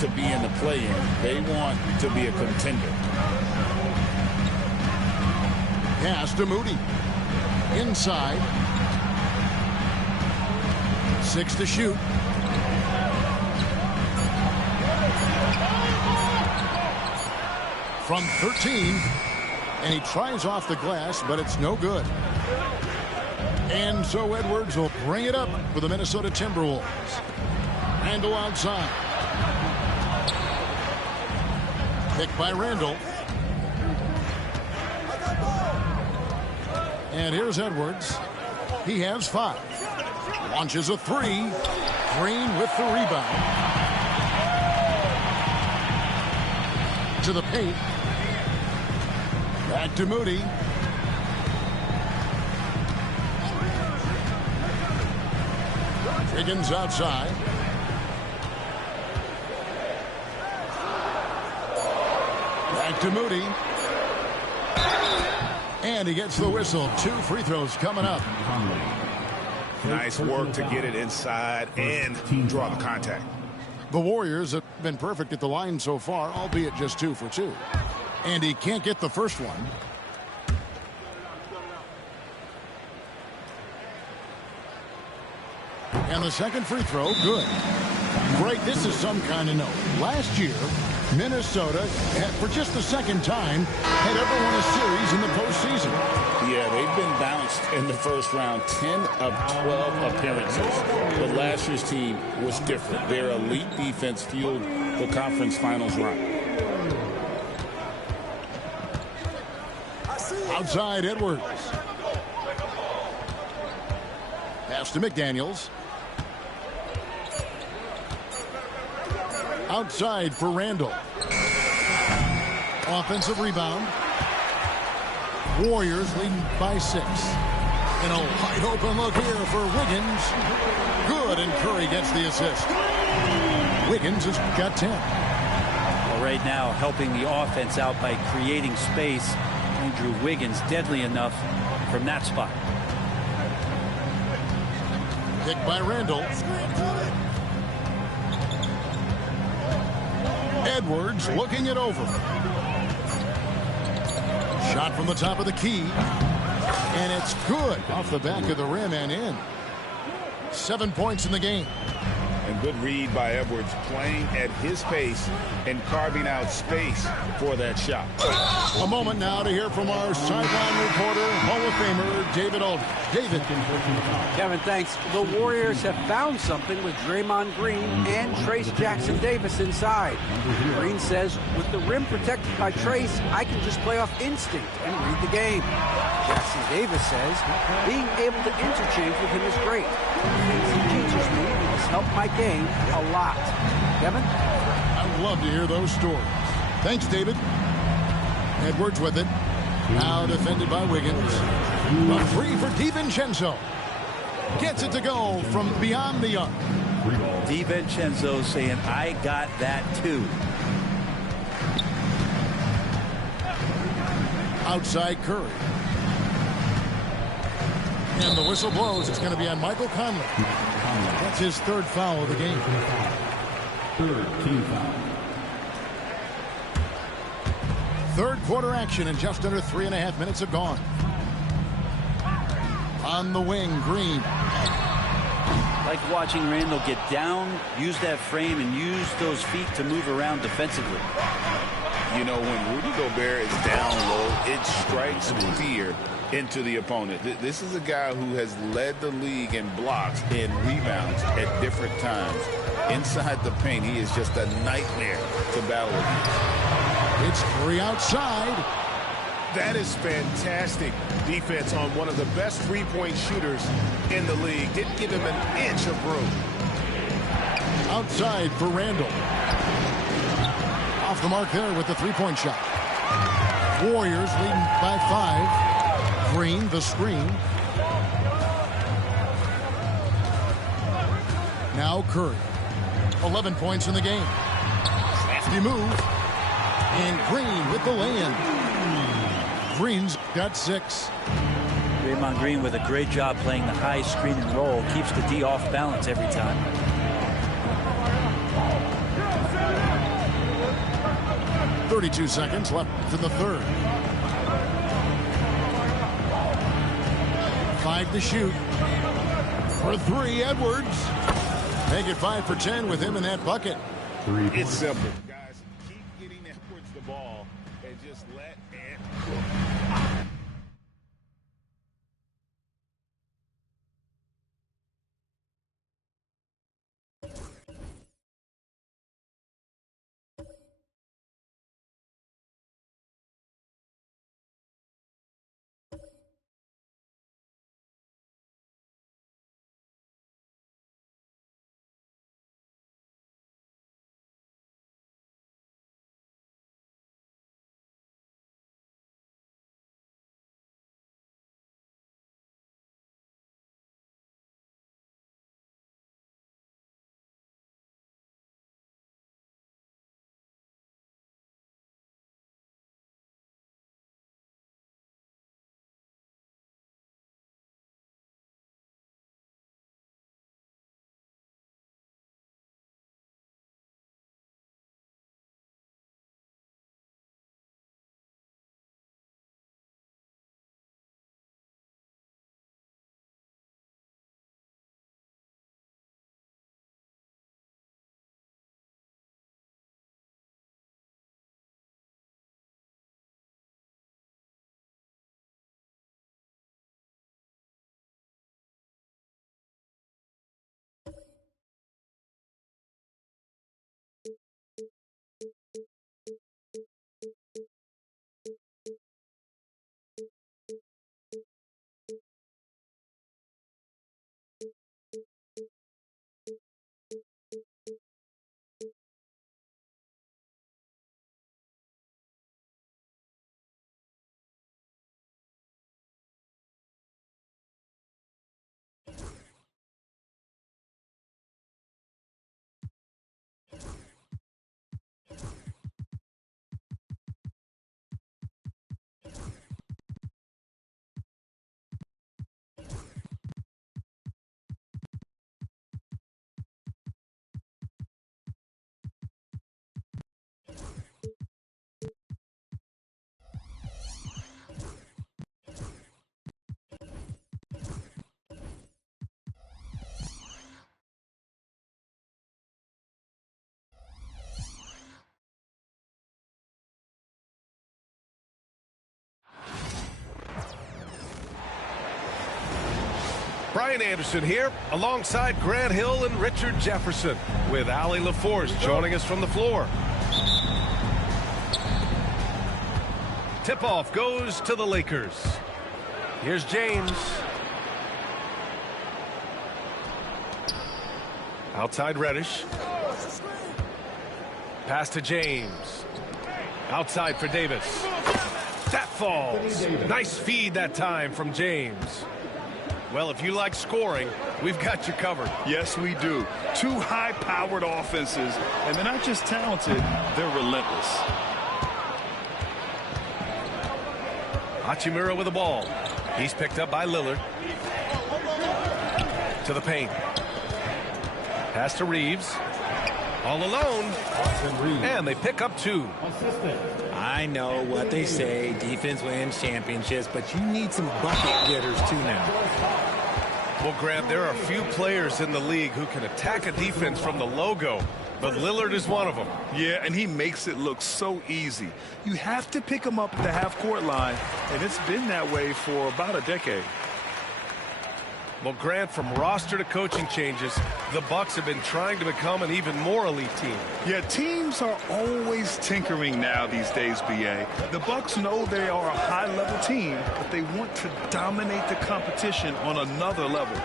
to be in the play-in. They want to be a contender. Pass to Moody. Inside. 6 to shoot. From 13. And he tries off the glass, but it's no good. And so Edwards will bring it up for the Minnesota Timberwolves. Randall outside. Picked by Randall. And here's Edwards. He has 5. Launches a 3. Green with the rebound. To the paint. Back to Moody. Wiggins outside. Back to Moody. And he gets the whistle. 2 free throws coming up. Nice work to get it inside and draw the contact. The Warriors have been perfect at the line so far, albeit just 2 for 2. And he can't get the first one. And the second free throw, good. Great, this is some kind of note. Last year, Minnesota, for just the second time, had ever won a series in the postseason. Yeah, they've been bounced in the first round, 10 of 12 appearances. But last year's team was different. Their elite defense fueled the conference finals run. Outside Edwards. Pass to McDaniels. Outside for Randall. Offensive rebound. Warriors leading by 6. And a wide open look here for Wiggins. Good, and Curry gets the assist. Wiggins has got 10. Well, right now, helping the offense out by creating space. Andrew Wiggins deadly enough from that spot. Picked by Randall. Edwards looking it over. Shot from the top of the key. And it's good off the back of the rim and in. 7 points in the game. And good read by Edwards, playing at his pace and carving out space for that shot. A moment now to hear from our sideline reporter, Hall of Famer David Aldridge. David. Kevin, thanks. The Warriors have found something with Draymond Green and Trace Jackson Davis inside. Green says, with the rim protected by Trace, I can just play off instinct and read the game. Jackson Davis says, being able to interchange with him is great. Things he teaches me has helped my game a lot. Kevin? I'd love to hear those stories. Thanks, David. Edwards with it. Now defended by Wiggins. A 3 for DiVincenzo. Gets it to go from beyond the arc. DiVincenzo saying, I got that too. Outside Curry. And the whistle blows. It's going to be on Michael Conley. That's his 3rd foul of the game. 3rd team foul. 3rd quarter action, and just under 3.5 minutes have gone. On the wing, Green. Like watching Randall get down, use that frame, and use those feet to move around defensively. You know, when Rudy Gobert is down low, it strikes fear into the opponent. This is a guy who has led the league in blocks and rebounds at different times. Inside the paint, he is just a nightmare to battle against. It's Curry outside. That is fantastic defense on one of the best three-point shooters in the league. Didn't give him an inch of room. Outside for Randall. Off the mark there with the three-point shot. Warriors leading by 5. Green, the screen. Now Curry. 11 points in the game. Crafty move. And Green with the lay-in. Green's got 6. Draymond Green with a great job playing the high screen and roll. Keeps the D off balance every time. .32 seconds left in the 3rd. 5 to shoot. For 3, Edwards. Make it 5 for 10 with him in that bucket. It's simple. Guys, keep getting Edwards the ball and just let it cook. Brian Anderson here, alongside Grant Hill and Richard Jefferson, with Allie LaForce joining us from the floor. Tip-off goes to the Lakers. Here's James. Outside Reddish. Pass to James. Outside for Davis. That falls. Nice feed that time from James. Well, if you like scoring, we've got you covered. Yes, we do. Two high-powered offenses, and they're not just talented, they're relentless. Hachimura with the ball. He's picked up by Lillard. To the paint. Pass to Reeves. All alone. And they pick up 2. I know what they say, defense wins championships, but you need some bucket getters too now. Well, Grant, there are a few players in the league who can attack a defense from the logo, but Lillard is one of them. Yeah, and he makes it look so easy. You have to pick him up at the half-court line, and it's been that way for about a decade. Well, Grant, from roster to coaching changes, the Bucks have been trying to become an even more elite team. Yeah, teams are always tinkering now these days, B.A. The Bucks know they are a high-level team, but they want to dominate the competition on another level.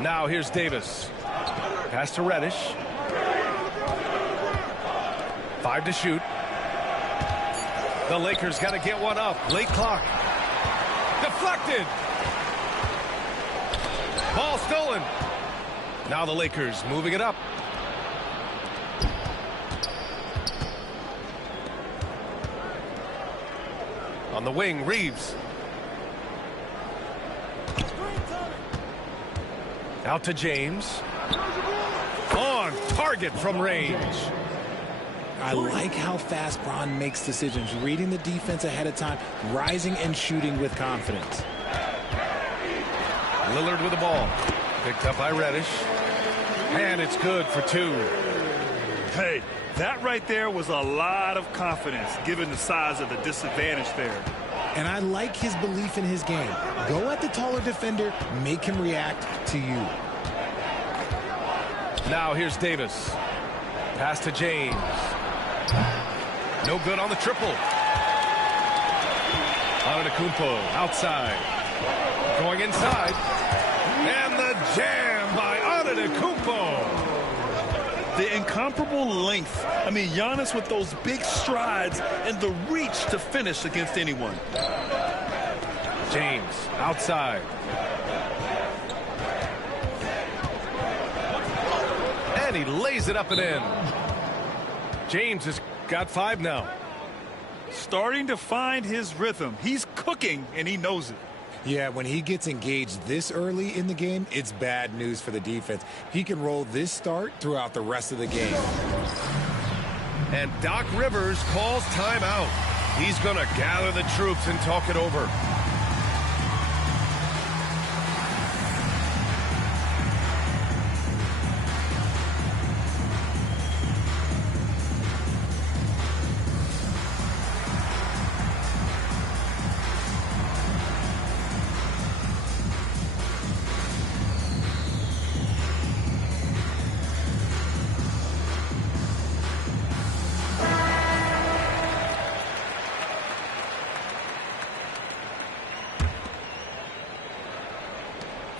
Now here's Davis. Pass to Reddish. 5 to shoot. The Lakers got to get one up. Late clock. Deflected. Ball stolen. Now the Lakers moving it up. On the wing, Reeves. Out to James. On target from range. I like how fast Bron makes decisions, reading the defense ahead of time, rising and shooting with confidence. Lillard with the ball. Picked up by Reddish. And it's good for 2. Hey, that right there was a lot of confidence, given the size of the disadvantage there. And I like his belief in his game. Go at the taller defender, make him react to you. Now here's Davis. Pass to James. No good on the triple. Antetokounmpo outside. Going inside. And the jam by Antetokounmpo. The incomparable length. I mean, Giannis with those big strides and the reach to finish against anyone. James outside. And he lays it up and in. James has got 5 now. Starting to find his rhythm. He's cooking, and he knows it. Yeah, when he gets engaged this early in the game, it's bad news for the defense. He can roll this start throughout the rest of the game. And Doc Rivers calls timeout. He's going to gather the troops and talk it over.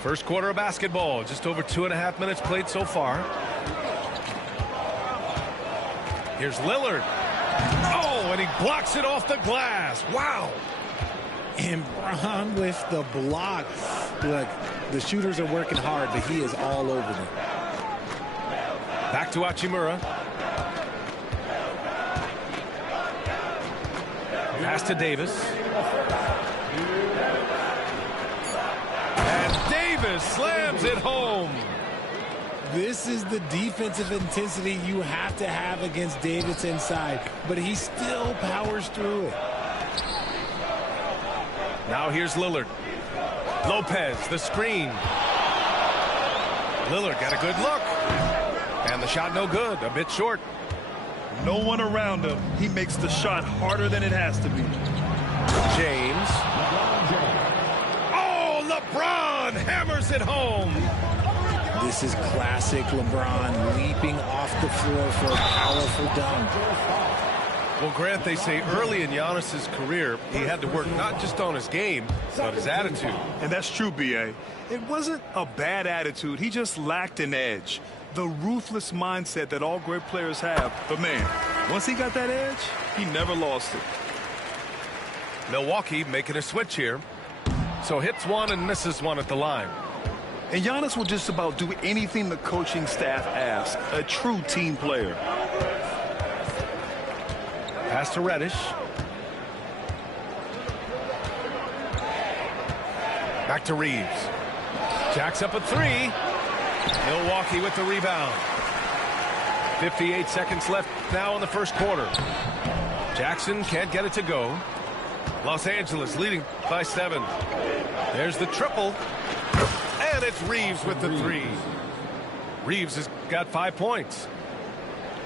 First quarter of basketball, just over 2.5 minutes played so far. Here's Lillard. Oh, and he blocks it off the glass. Wow. And Bron with the block. Look, the shooters are working hard, but he is all over them. Back to Hachimura. Pass to Davis. Davis slams it home. This is the defensive intensity you have to have against Davis inside, but he still powers through it. Now here's Lillard. Lopez, the screen. Lillard got a good look. And the shot no good, a bit short. No one around him. He makes the shot harder than it has to be. James. Oh, LeBron! hammers it home. This is classic LeBron leaping off the floor for a powerful dunk. Well, Grant, they say early in Giannis's career, he had to work not just on his game, but his attitude. And that's true, B.A. It wasn't a bad attitude. He just lacked an edge. The ruthless mindset that all great players have. But, man, once he got that edge, he never lost it. Milwaukee making a switch here. So hits one and misses one at the line. And Giannis will just about do anything the coaching staff asks. A true team player. Pass to Reddish. Back to Reeves. Jacks up a three. Milwaukee with the rebound. 58 seconds left now in the first quarter. Jackson can't get it to go. Los Angeles leading by 7. There's the triple. And it's Reeves with the three. Reeves has got 5 points.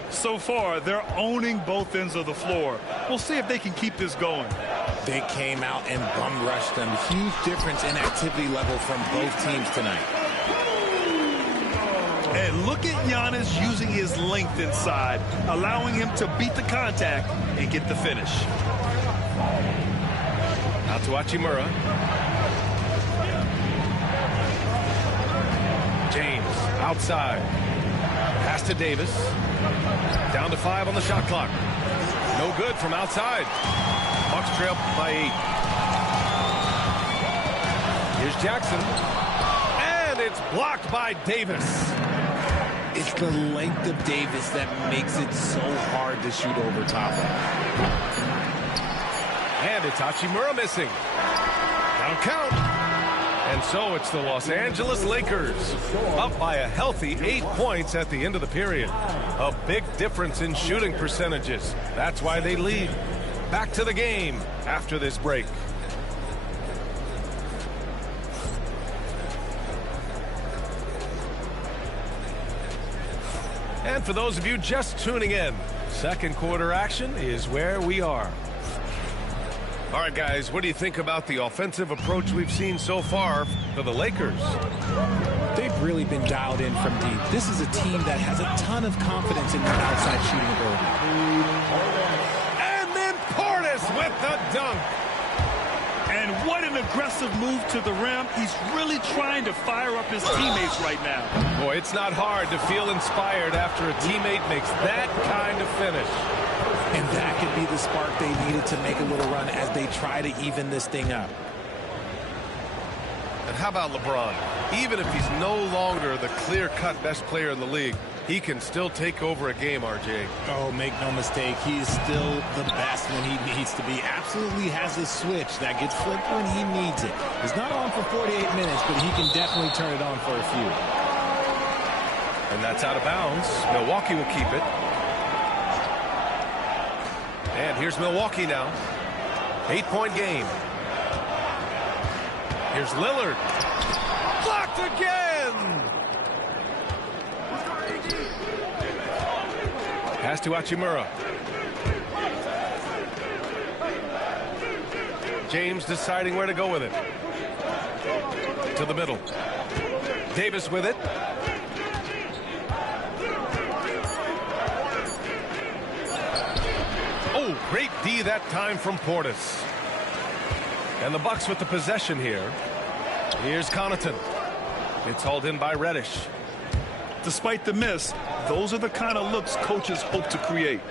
So far, they're owning both ends of the floor. We'll see if they can keep this going. They came out and bum rushed them. Huge difference in activity level from both teams tonight. And look at Giannis using his length inside, allowing him to beat the contact and get the finish. Out to Hachimura. James outside. Pass to Davis. Down to 5 on the shot clock. No good from outside. Bucks trail by 8. Here's Jackson. And it's blocked by Davis. It's the length of Davis that makes it so hard to shoot over top of. And it's Hachimura missing. That'll count. And so it's the Los Angeles Lakers up by a healthy 8 points at the end of the period. A big difference in shooting percentages. That's why they lead. Back to the game after this break. And for those of you just tuning in, second quarter action is where we are. All right, guys, what do you think about the offensive approach we've seen so far for the Lakers? They've really been dialed in from deep. This is a team that has a ton of confidence in their outside shooting ability. And then Portis with the dunk. And what an aggressive move to the rim. He's really trying to fire up his teammates right now. Boy, it's not hard to feel inspired after a teammate makes that kind of finish. And that could be the spark they needed to make a little run as they try to even this thing up. And how about LeBron? Even if he's no longer the clear-cut best player in the league, he can still take over a game, RJ. Oh, make no mistake, he is still the best when he needs to be. Absolutely has a switch that gets flipped when he needs it. He's not on for 48 minutes, but he can definitely turn it on for a few. And that's out of bounds. Milwaukee will keep it. And here's Milwaukee now. 8-point game. Here's Lillard. Blocked again! Pass to Hachimura. James deciding where to go with it. To the middle. Davis with it. Oh, great D that time from Portis. And the Bucks with the possession here. Here's Connaughton. It's hauled in by Reddish. Despite the miss, those are the kind of looks coaches hope to create.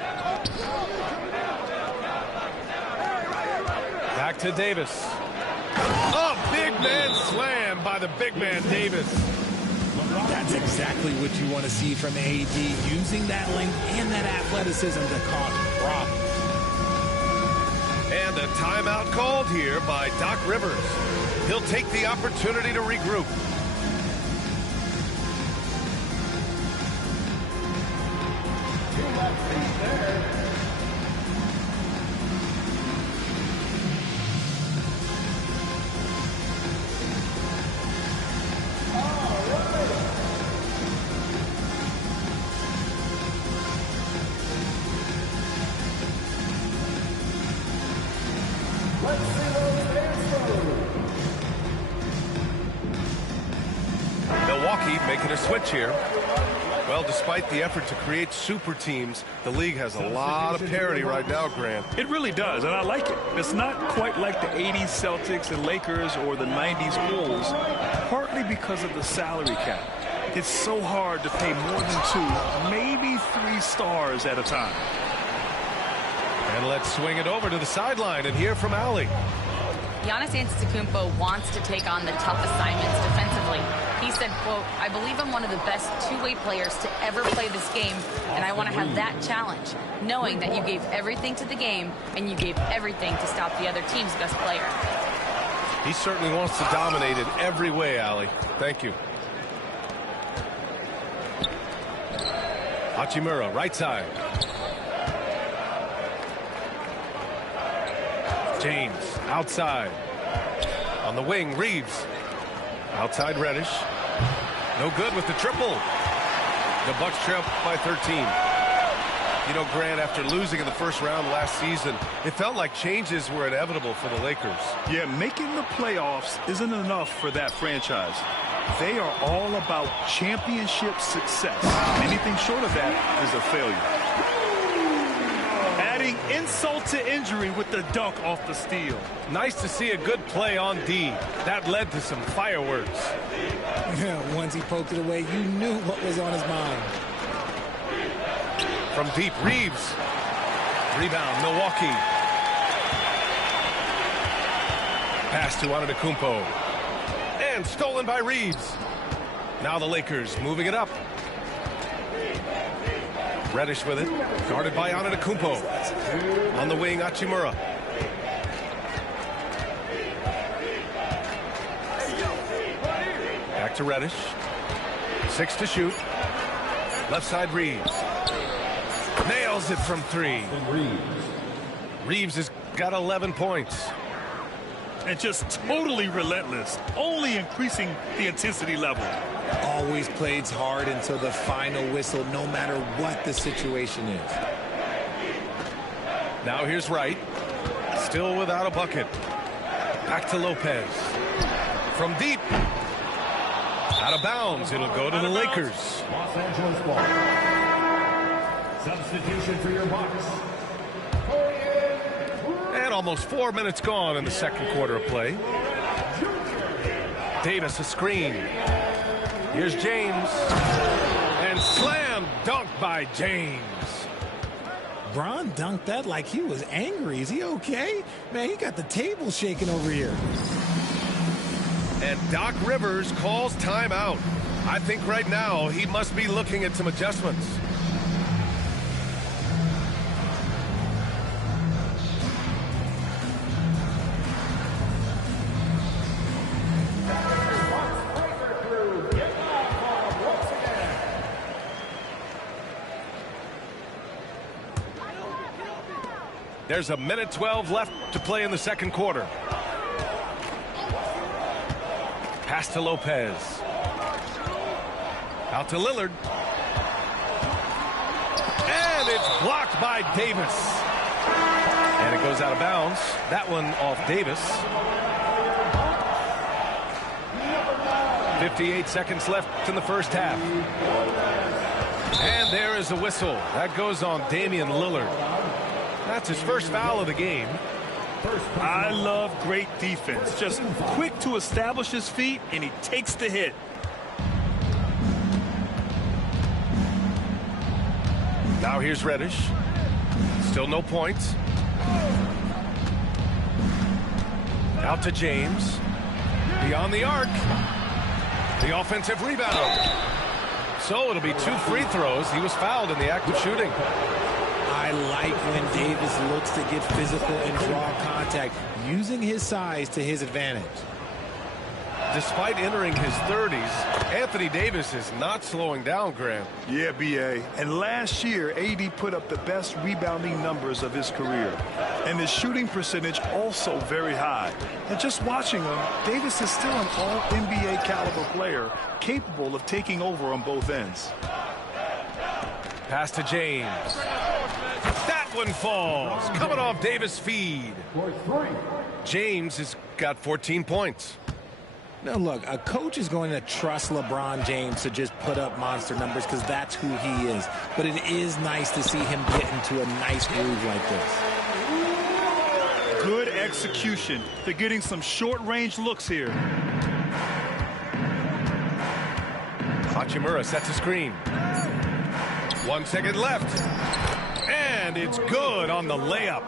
Back to Davis. A big man slam by the big man Davis. That's exactly what you want to see from AD, using that length and that athleticism to cause problems. And a timeout called here by Doc Rivers. He'll take the opportunity to regroup. making a switch here. Well, despite the effort to create super teams, the league has a lot of parity right now, Grant. It really does, and I like it. It's not quite like the 80s Celtics and Lakers or the 90s Bulls, partly because of the salary cap. It's so hard to pay more than 2, maybe 3 stars at a time. And let's swing it over to the sideline and hear from Allie. Giannis Antetokounmpo wants to take on the tough assignments defensively. He said, quote, "I believe I'm one of the best two-way players to ever play this game, and I want to have that challenge, knowing that you gave everything to the game and you gave everything to stop the other team's best player." He certainly wants to dominate in every way, Allie. Thank you. Hachimura, right side. James, outside. On the wing, Reeves. Outside Reddish. No good with the triple. The Bucks trail by 13. You know, Grant, after losing in the first round last season, it felt like changes were inevitable for the Lakers. Yeah, making the playoffs isn't enough for that franchise. They are all about championship success. Anything short of that is a failure. Adding insult to injury with the dunk off the steal. Nice to see a good play on D. That led to some fireworks. Once he poked it away, you knew what was on his mind. From deep, Reeves. Rebound, Milwaukee. Pass to Antetokounmpo. And stolen by Reeves. Now the Lakers moving it up. Reddish with it. Guarded by Antetokounmpo. On the wing, Hachimura. Back to Reddish. 6 to shoot. Left side, Reeves. Nails it from 3. Reeves has got 11 points. And just totally relentless, only increasing the intensity level. Always plays hard until the final whistle, no matter what the situation is. Now here's Wright. Still without a bucket. Back to Lopez. From deep. Out of bounds. It'll go to the Lakers. Los Angeles ball. Substitution for your Bucks. And almost 4 minutes gone in the second quarter of play. Davis a screen. Here's James. And slam dunk by James. Bron dunked that like he was angry. Is he okay? Man, he got the table shaking over here. And Doc Rivers calls timeout. I think right now he must be looking at some adjustments. There's 1:12 left to play in the second quarter. Pass to Lopez. Out to Lillard. And it's blocked by Davis. And it goes out of bounds. That one off Davis. 58 seconds left in the first half. And there is a whistle. That goes on Damian Lillard. That's his first foul of the game. I love great defense. Just quick to establish his feet, and he takes the hit. Now here's Reddish. Still no points. Out to James. Beyond the arc. The offensive rebound. So it'll be 2 free throws. He was fouled in the act of shooting. I like when Davis looks to get physical and draw contact, using his size to his advantage. Despite entering his 30s, Anthony Davis is not slowing down, Graham. Yeah, B.A. And last year, AD put up the best rebounding numbers of his career. And his shooting percentage also very high. And just watching him, Davis is still an all-NBA caliber player, capable of taking over on both ends. Pass to James. That one falls. Coming off Davis' feed. James has got 14 points. Now, look, a coach is going to trust LeBron James to just put up monster numbers because that's who he is. But it is nice to see him get into a nice groove like this. Good execution. They're getting some short-range looks here. Hachimura sets a screen. 1 second left. And it's good on the layup.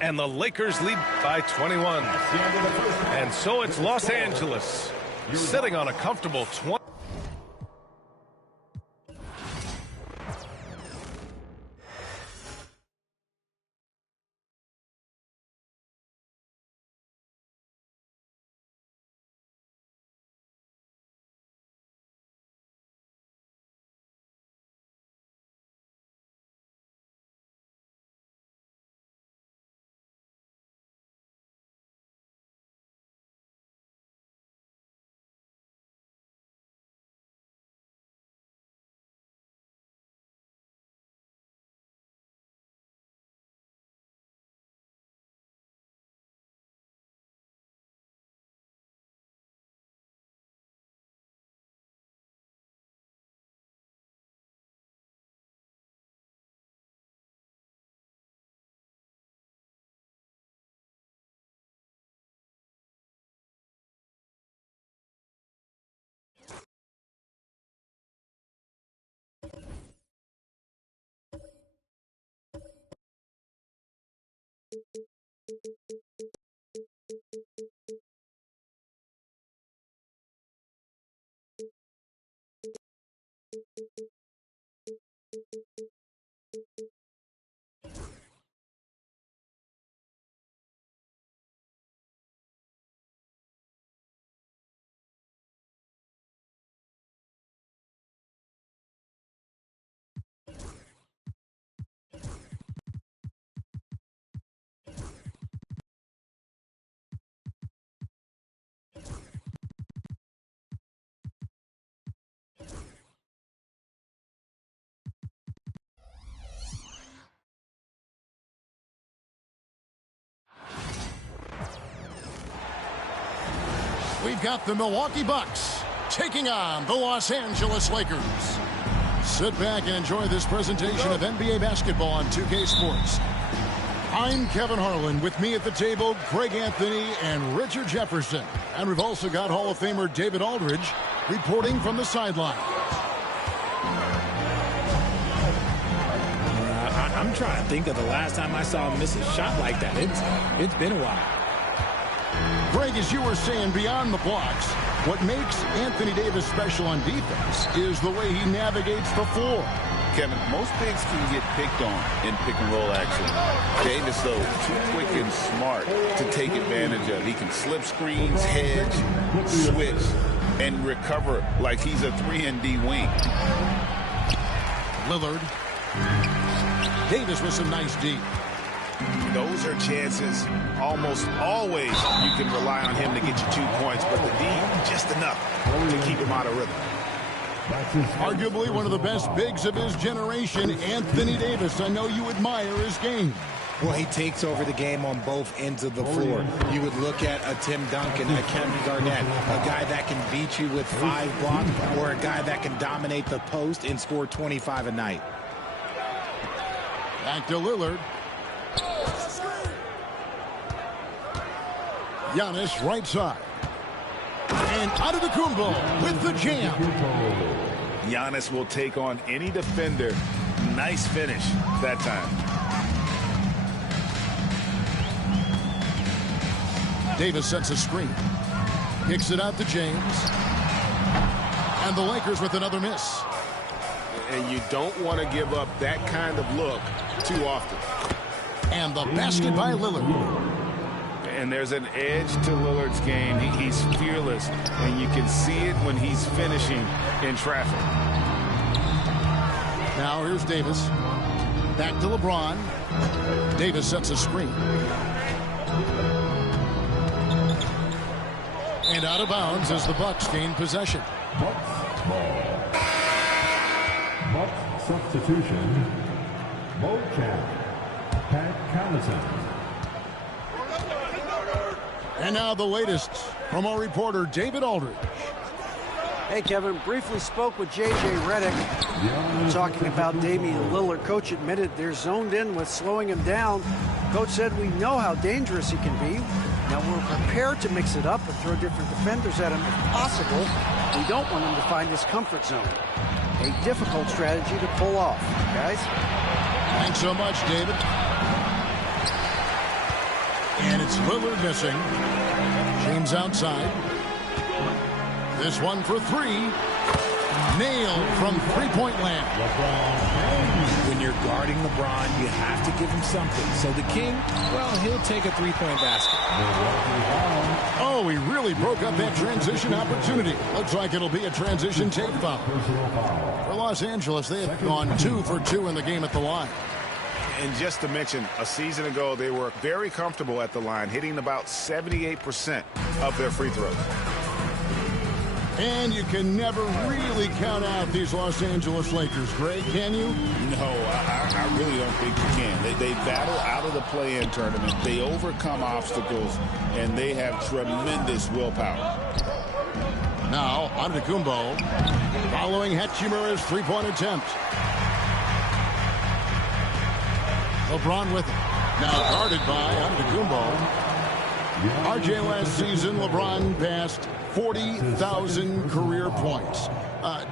And the Lakers lead by 21. And so it's Los Angeles sitting on a comfortable 20. We've got the Milwaukee Bucks taking on the Los Angeles Lakers. Sit back and enjoy this presentation of NBA basketball on 2K Sports. I'm Kevin Harlan. With me at the table, Greg Anthony and Richard Jefferson. And we've also got Hall of Famer David Aldridge reporting from the sideline. I'm trying to think of the last time I saw him miss a shot like that. It's been a while. Greg, as you were saying, beyond the blocks, what makes Anthony Davis special on defense is the way he navigates the floor. Kevin, most bigs can get picked on in pick-and-roll action. Davis, though, too quick and smart to take advantage of. He can slip screens, hedge, switch, and recover like he's a 3-and-D wing. Lillard. Davis with some nice D. Those are chances almost always you can rely on him to get you 2 points, but the D, just enough to keep him out of rhythm. Arguably one of the best bigs of his generation, Anthony Davis. I know you admire his game. Well, he takes over the game on both ends of the floor. You would look at a Tim Duncan, a Kevin Garnett, a guy that can beat you with 5 blocks, or a guy that can dominate the post and score 25 a night. Back to Lillard. Giannis right side. And Antetokounmpo with the jam. Giannis will take on any defender. Nice finish that time. Davis sets a screen. Kicks it out to James. And the Lakers with another miss. And you don't want to give up that kind of look too often. And the basket by Lillard. And there's an edge to Lillard's game. He's fearless, and you can see it when he's finishing in traffic. Now here's Davis. Back to LeBron. Davis sets a screen. And out of bounds as the Bucks gain possession. Bucks ball. Bucks substitution. Mocap. Pat Connaughton. And now the latest from our reporter, David Aldridge. Hey, Kevin, briefly spoke with J.J. Redick talking about Damian Lillard. Coach admitted they're zoned in with slowing him down. Coach said we know how dangerous he can be. Now we're prepared to mix it up and throw different defenders at him if possible. We don't want him to find his comfort zone. A difficult strategy to pull off, guys. Thanks so much, David. And it's Lillard missing. James outside. This one for three. Nailed from three-point land. When you're guarding LeBron, you have to give him something. So the King, well, he'll take a three-point basket. Oh, he really broke up that transition opportunity. Looks like it'll be a transition take foul. For Los Angeles, they have gone 2 for 2 in the game at the line. And just to mention, a season ago, they were very comfortable at the line, hitting about 78% of their free throws. And you can never really count out these Los Angeles Lakers, Greg, can you? No, I really don't think you can. They battle out of the play-in tournament. They overcome obstacles, and they have tremendous willpower. Now, Antetokounmpo following Hachimura's three-point attempt. LeBron with it. Now guarded by Antetokounmpo. RJ last season, LeBron passed 40,000 career points.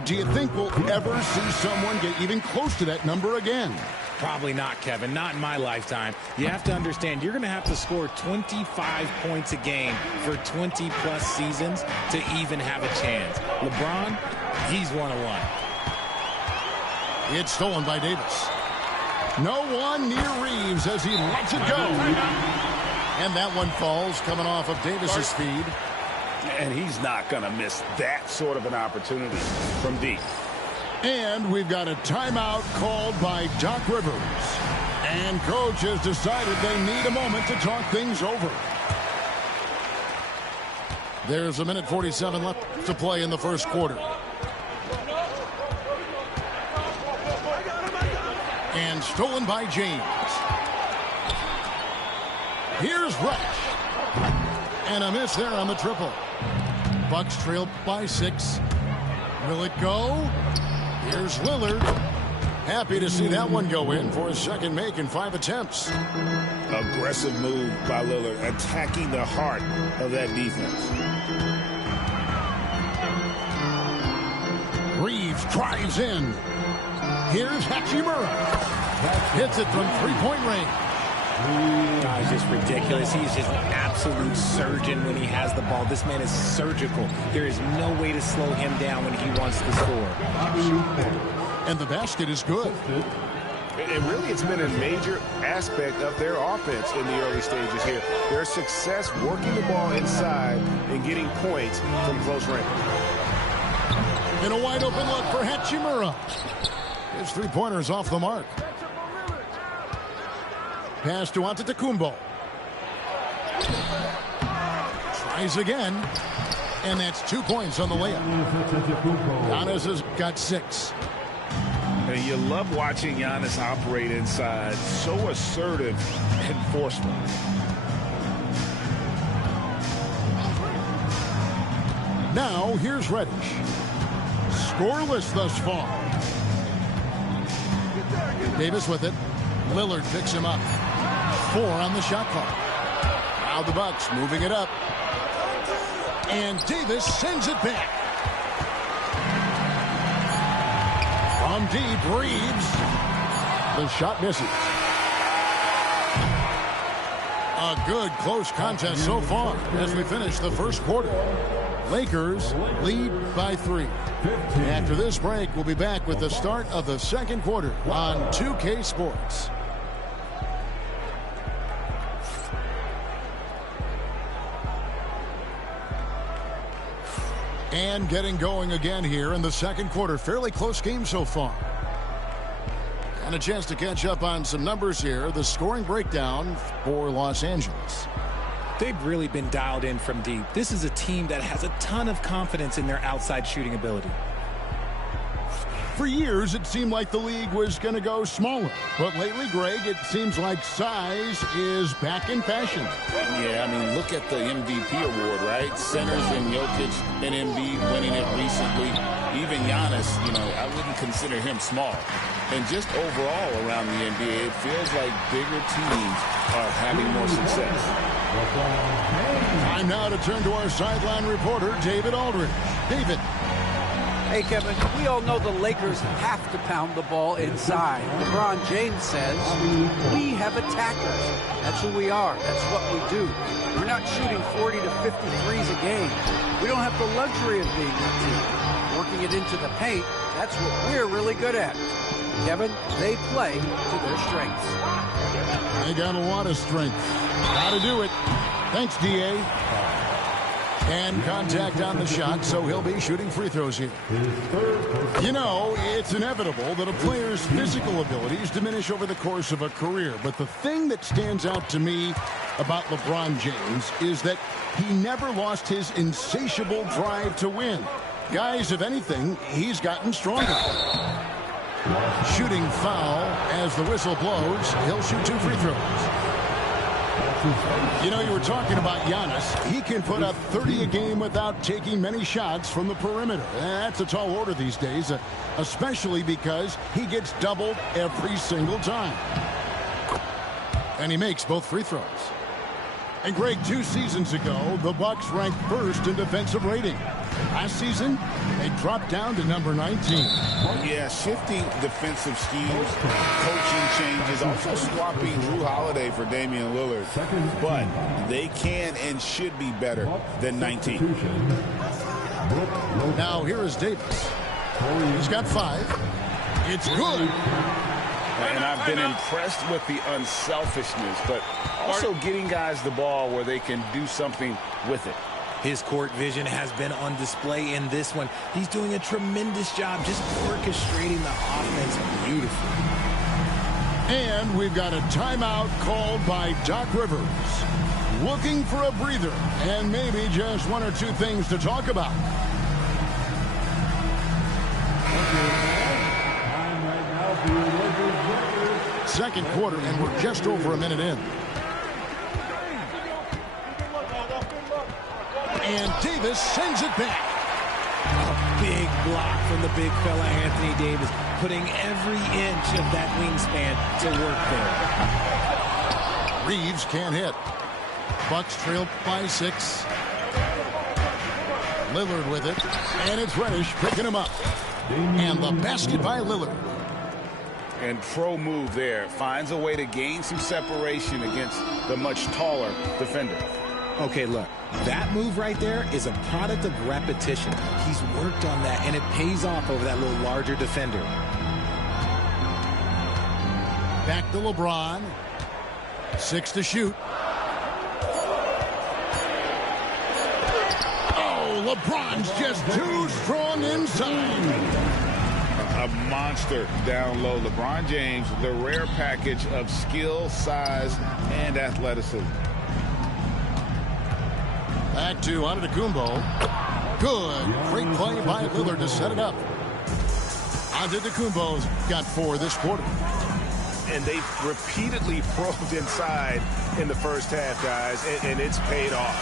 Do you think we'll ever see someone get even close to that number again? Probably not, Kevin. Not in my lifetime. You have to understand, you're going to have to score 25 points a game for 20-plus seasons to even have a chance. LeBron, he's one-on-one. It's stolen by Davis. No one near Reeves as he lets it go. And that one falls, coming off of Davis's speed. And he's not going to miss that sort of an opportunity from deep. And we've got a timeout called by Doc Rivers. And Coach has decided they need a moment to talk things over. There's a minute 47 left to play in the first quarter. And stolen by James. Here's Rush. And a miss there on the triple. Bucks trailed by 6. Will it go? Here's Lillard. Happy to see that one go in for his second make in 5 attempts. Aggressive move by Lillard, attacking the heart of that defense. Reeves drives in. Here's Hachimura. Hits it from three-point range. It's just ridiculous. He's just an absolute surgeon when he has the ball. This man is surgical. There is no way to slow him down when he wants to score. And the basket is good. And really, it's been a major aspect of their offense in the early stages here. Their success working the ball inside and getting points from close range. And a wide open look for Hachimura. His three-pointer's off the mark. Pass to Antetokounmpo. Tries again. And that's 2 points on the layup. Giannis has got 6. And you love watching Giannis operate inside. So assertive and forceful. Now, here's Reddish. Scoreless thus far. Davis with it. Lillard picks him up. 4 on the shot clock. Now the Bucks moving it up. And Davis sends it back. From deep, Reeves. The shot misses. A good close contest so far as we finish the first quarter. Lakers lead by 3. After this break, we'll be back with the start of the second quarter on 2K Sports. And getting going again here in the second quarter. Fairly close game so far. And a chance to catch up on some numbers here. The scoring breakdown for Los Angeles. They've really been dialed in from deep. This is a team that has a ton of confidence in their outside shooting ability. For years, it seemed like the league was going to go smaller. But lately, Greg, it seems like size is back in fashion. Yeah, I mean, look at the MVP award, right? Centers and Jokic and Embiid winning it recently. Even Giannis, I wouldn't consider him small. And just overall around the NBA, it feels like bigger teams are having more success. Time now to turn to our sideline reporter, David Aldridge. David. Hey, Kevin, we all know the Lakers have to pound the ball inside. LeBron James says, we have attackers. That's who we are. That's what we do. We're not shooting 40 to 50 threes a game. We don't have the luxury of being that team. Working it into the paint, that's what we're really good at. Kevin, they play to their strengths. They got a lot of strength. How to do it. Thanks, D.A. And contact on the shot, so he'll be shooting free throws here. It's inevitable that a player's physical abilities diminish over the course of a career. But the thing that stands out to me about LeBron James is that he never lost his insatiable drive to win. Guys, if anything, he's gotten stronger. Shooting foul as the whistle blows. He'll shoot 2 free throws. You were talking about Giannis. He can put up 30 a game without taking many shots from the perimeter. That's a tall order these days, especially because he gets doubled every single time. And he makes both free throws. And Greg, 2 seasons ago, the Bucks ranked first in defensive rating. Last season, they dropped down to number 19. Yeah, shifting defensive schemes, coaching changes, also swapping Drew Holiday for Damian Lillard. But they can and should be better than 19. Now here is Davis. He's got 5. It's good. And I've been impressed with the unselfishness, but also getting guys the ball where they can do something with it. His court vision has been on display in this one. He's doing a tremendous job just orchestrating the offense beautifully. And we've got a timeout called by Doc Rivers. Looking for a breather and maybe just 1 or 2 things to talk about. Second quarter, and we're just over a minute in. And Davis sends it back. A big block from the big fella, Anthony Davis, putting every inch of that wingspan to work there. Reeves can't hit. Bucks trail by 6. Lillard with it, and it's Reddish picking him up. And the basket by Lillard. And pro move there. Finds a way to gain some separation against the much taller defender. Okay, look, that move right there is a product of repetition. He's worked on that, and it pays off over that little larger defender. Back to LeBron. 6 to shoot. Oh, LeBron's just too strong inside. A monster down low. LeBron James, the rare package of skill, size, and athleticism. Back to Antetokounmpo. Good. Great play by Lillard to set it up. Antetokounmpo's got 4 this quarter. And they've repeatedly probed inside in the first half, guys, and it's paid off.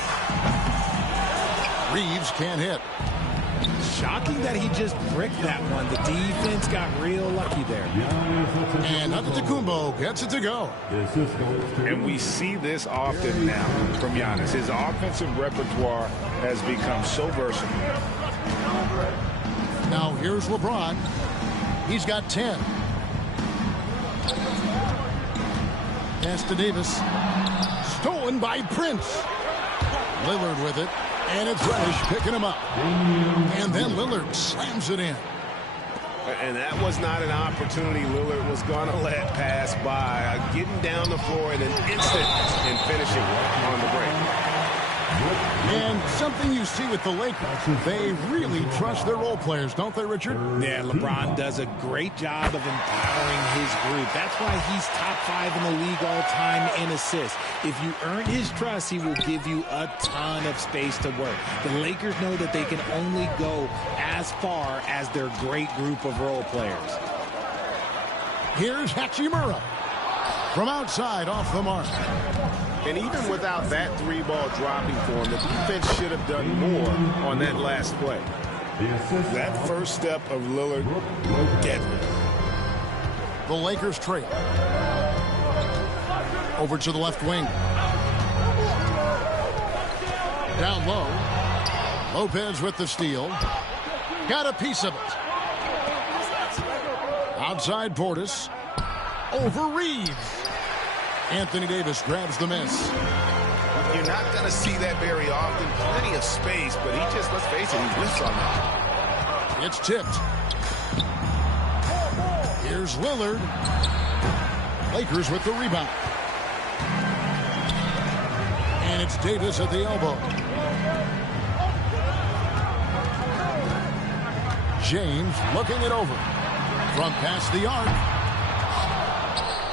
Reeves can't hit. Shocking that he just bricked that one. The defense got real lucky there. And Antetokounmpo gets it to go. And we see this often now from Giannis. His offensive repertoire has become so versatile. Now here's LeBron. He's got 10. Pass to Davis. Stolen by Prince. Lillard with it. And it's Reddish picking him up. And then Lillard slams it in. And that was not an opportunity Lillard was going to let pass by. Getting down the floor in an instant and finishing on the break. And Something you see with the Lakers. They really trust their role players, don't they, Richard? Yeah, LeBron does a great job of empowering his group. That's why he's top 5 in the league all time in assists. If you earn his trust, he will give you a ton of space to work. The Lakers know that they can only go as far as their great group of role players. Here's Hachimura from outside off the mark. And even without that 3-ball dropping for him, the defense should have done more on that last play. That first step of Lillard, deadly. The Lakers trail. Over to the left wing. Down low. Lopez with the steal. Got a piece of it. Outside Portis. Over Reeves. Anthony Davis grabs the miss. You're not going to see that very often. Plenty of space, but he just, let's face it, he whiffs on that. It's tipped. Here's Lillard. Lakers with the rebound. And it's Davis at the elbow. James looking it over. From past the arc.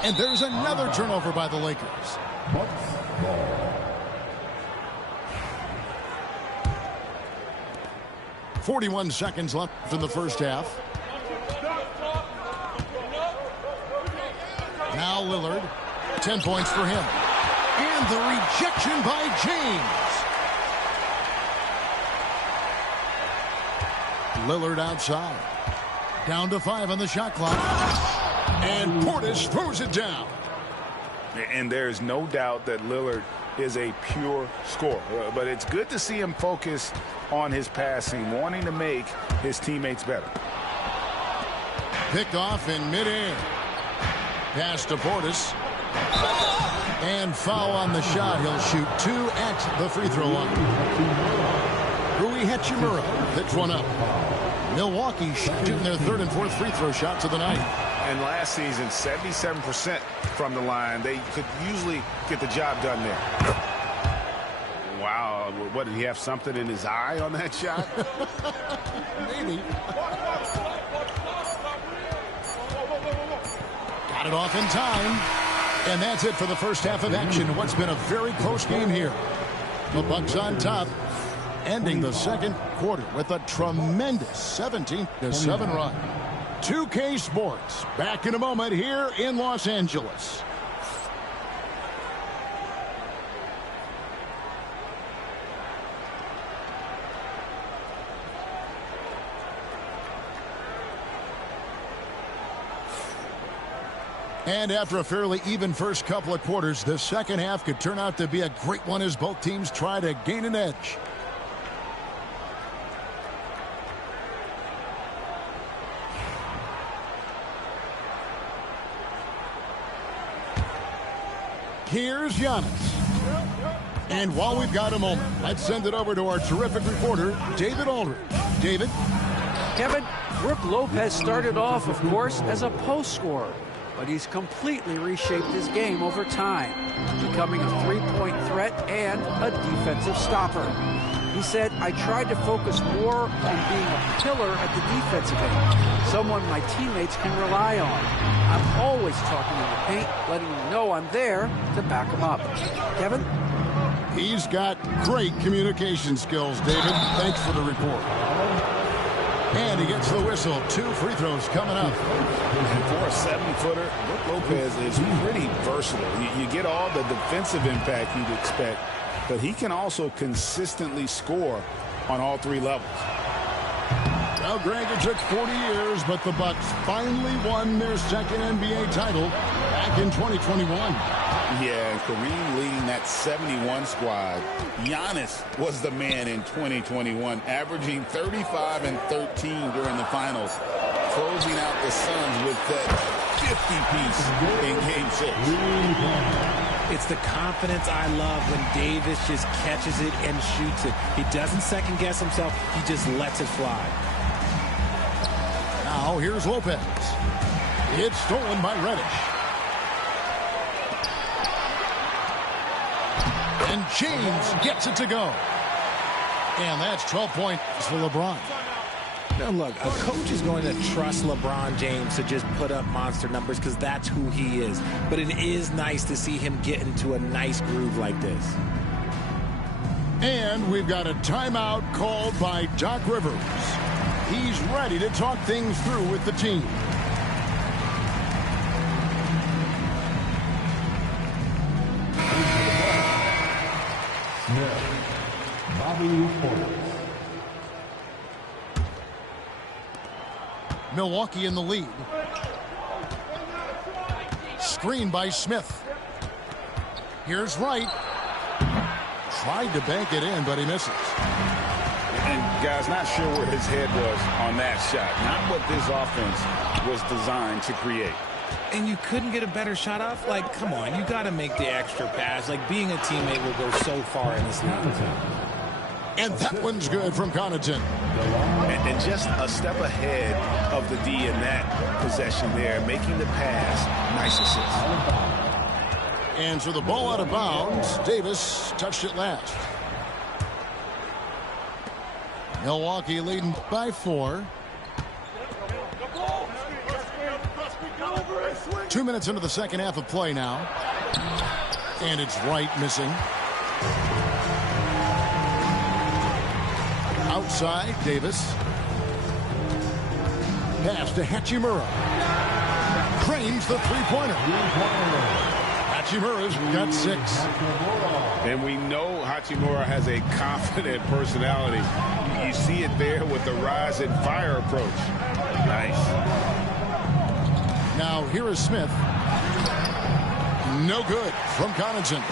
And there's another turnover by the Lakers. 41 seconds left in the first half. Now Lillard. 10 points for him. And the rejection by James. Lillard outside. Down to 5 on the shot clock. And Portis throws it down. And there's no doubt that Lillard is a pure scorer. But it's good to see him focus on his passing, wanting to make his teammates better. Picked off in midair. Pass to Portis. And foul on the shot. He'll shoot 2 at the free throw line. Rui Hachimura picks one up. Milwaukee shooting their 3rd and 4th free throw shots of the night. And last season, 77% from the line. They could usually get the job done there. Wow. What, did he have something in his eye on that shot? Maybe. Got it off in time. And that's it for the first half of action. What's been a very close game here. The Bucks on top, ending the second quarter with a tremendous 17-7 run. 2K Sports, back in a moment here in Los Angeles. And after a fairly even first couple of quarters, the second half could turn out to be a great one as both teams try to gain an edge. Here's Giannis. And while we've got a moment, let's send it over to our terrific reporter, David Aldridge. David? Kevin, Brook Lopez started off, of course, as a post scorer, but he's completely reshaped his game over time, becoming a three-point threat and a defensive stopper. He said, I tried to focus more on being a pillar at the defensive end, someone my teammates can rely on. I'm always talking in the paint, letting them know I'm there to back them up. Kevin? He's got great communication skills, David. Thanks for the report. And he gets the whistle. 2 free throws coming up. And for a 7-footer, Brook Lopez is pretty versatile. You get all the defensive impact you'd expect, but he can also consistently score on all 3 levels. Well, Greg, it took 40 years, but the Bucks finally won their second NBA title back in 2021. Yeah, and Kareem leading that 71 squad. Giannis was the man in 2021, averaging 35 and 13 during the finals, closing out the Suns with that 50-piece in Game 6. It's the confidence I love when Davis just catches it and shoots it. He doesn't second-guess himself. He just lets it fly. Now, here's Lopez. It's stolen by Reddish. And James gets it to go. And that's 12 points for LeBron. Now, look, a coach is going to trust LeBron James to just put up monster numbers because that's who he is. But it is nice to see him get into a nice groove like this. And we've got a timeout called by Doc Rivers. He's ready to talk things through with the team. Milwaukee in the lead. Screen by Smith. Here's Wright. Tried to bank it in, but he misses. And guys, not sure where his head was on that shot. Not what this offense was designed to create. And you couldn't get a better shot off? Like, come on, you got to make the extra pass. Like, being a teammate will go so far in this league. And that one's good from Connaughton. And just a step ahead of the D in that possession there, making the pass. Nice assist. And so the ball out of bounds. Davis touched it last. Milwaukee leading by 4. 2 minutes into the second half of play now. And it's Wright missing. Outside, Davis. Pass to Hachimura. Cranes the three-pointer. Hachimura's got 6. And we know Hachimura has a confident personality. You see it there with the rise and fire approach. Nice. Now here is Smith. No good from Connaughton.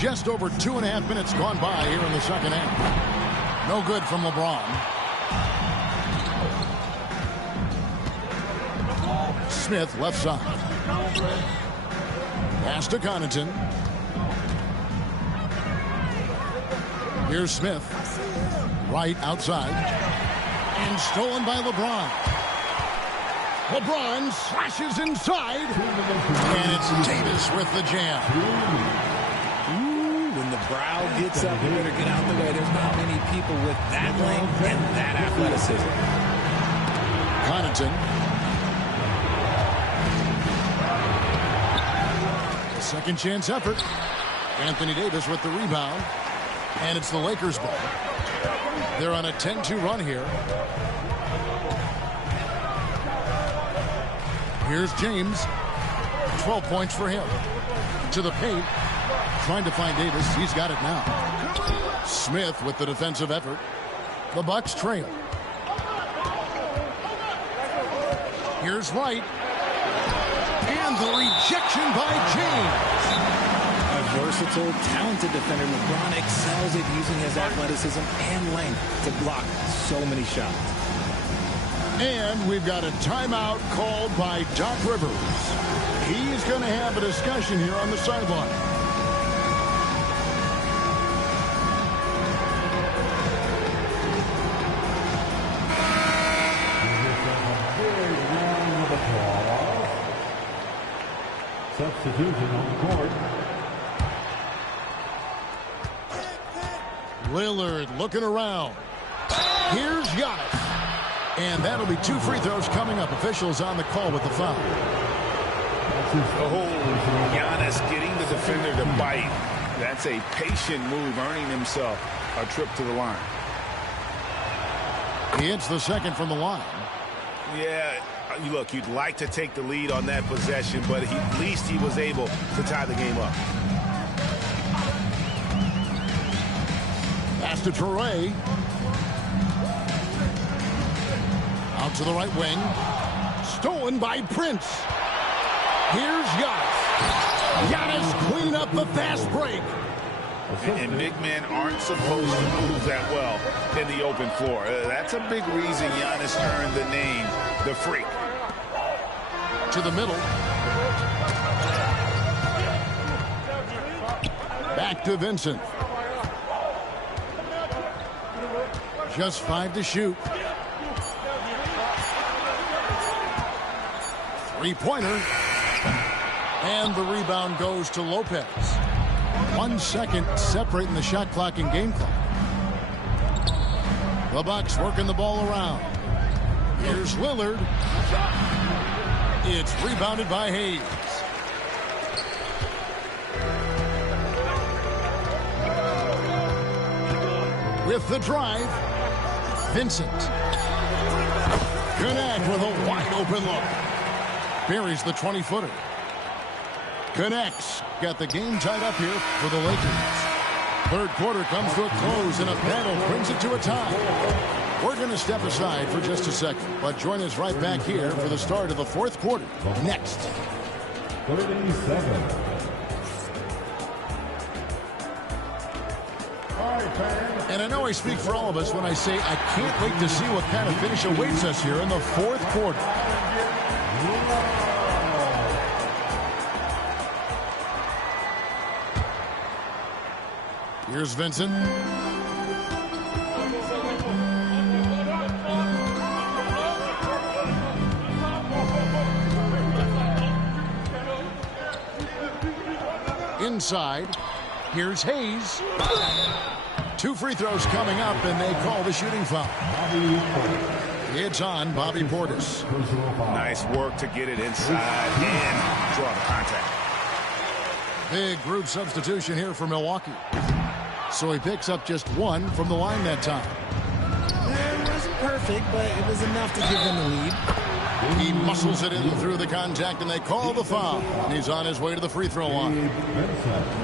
Just over 2.5 minutes gone by here in the second half. No good from LeBron. Smith left side. Pass to Connaughton. Here's Smith. Right outside. And stolen by LeBron. LeBron slashes inside. And it's Davis with the jam. When the brow gets up, you better get out the way. There's not many people with that length and that athleticism. Connaughton. Second chance effort. Anthony Davis with the rebound. And it's the Lakers ball. They're on a 10-2 run here. Here's James. 12 points for him. To the paint. Trying to find Davis. He's got it now. Smith with the defensive effort. The Bucks trail. Here's Wright. And the rejection by James. A versatile, talented defender. LeBron excels at using his athleticism and length to block so many shots. And we've got a timeout called by Doc Rivers. He's going to have a discussion here on the sideline. Substitution on the court. Lillard looking around. Here's Giannis. And that'll be 2 free throws coming up. Officials on the call with the foul. Oh, Giannis getting the defender to bite. That's a patient move, earning himself a trip to the line. He hits the second from the line. Yeah, look, you'd like to take the lead on that possession, but at least he was able to tie the game up. Pass to Traore. Out to the right wing. Stolen by Prince. Here's Giannis. Giannis clean up the fast break. And big men aren't supposed to move that well in the open floor. That's a big reason Giannis earned the name, the Freak. To the middle. Back to Vincent. Just 5 to shoot. Three-pointer. And the rebound goes to Lopez. 1 second separating the shot clock and game clock. The Bucks working the ball around. Here's Lillard. It's rebounded by Hayes. With the drive, Vincent. Connect with a wide open look. Buries the 20-footer. Connects. Got the game tied up here for the Lakers. Third quarter comes to a close, and a battle brings it to a tie. We're going to step aside for just a second, but join us right back here for the start of the fourth quarter. Next. 37. And I know I speak for all of us when I say I can't wait to see what kind of finish awaits us here in the fourth quarter. Here's Vincent. Inside. Here's Hayes. 2 free throws coming up, and they call the shooting foul. It's on Bobby Portis. Nice work to get it inside and draw the contact. Big group substitution here for Milwaukee. So he picks up just 1 from the line that time. It wasn't perfect, but it was enough to give them the lead. He muscles it in through the contact, and they call the foul. He's on his way to the free throw line.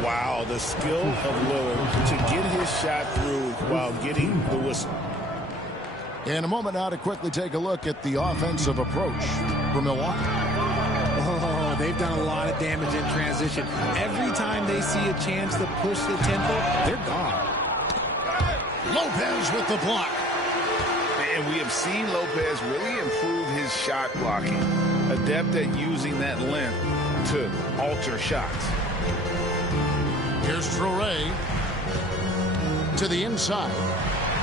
Wow, the skill of Lillard to get his shot through while getting the whistle. In a moment now to quickly take a look at the offensive approach for Milwaukee. Oh, they've done a lot of damage in transition. Every time they see a chance to push the tempo, they're gone. Lopez with the block. And we have seen Lopez really improve his shot blocking. Adept at using that length to alter shots. Here's Traoré to the inside.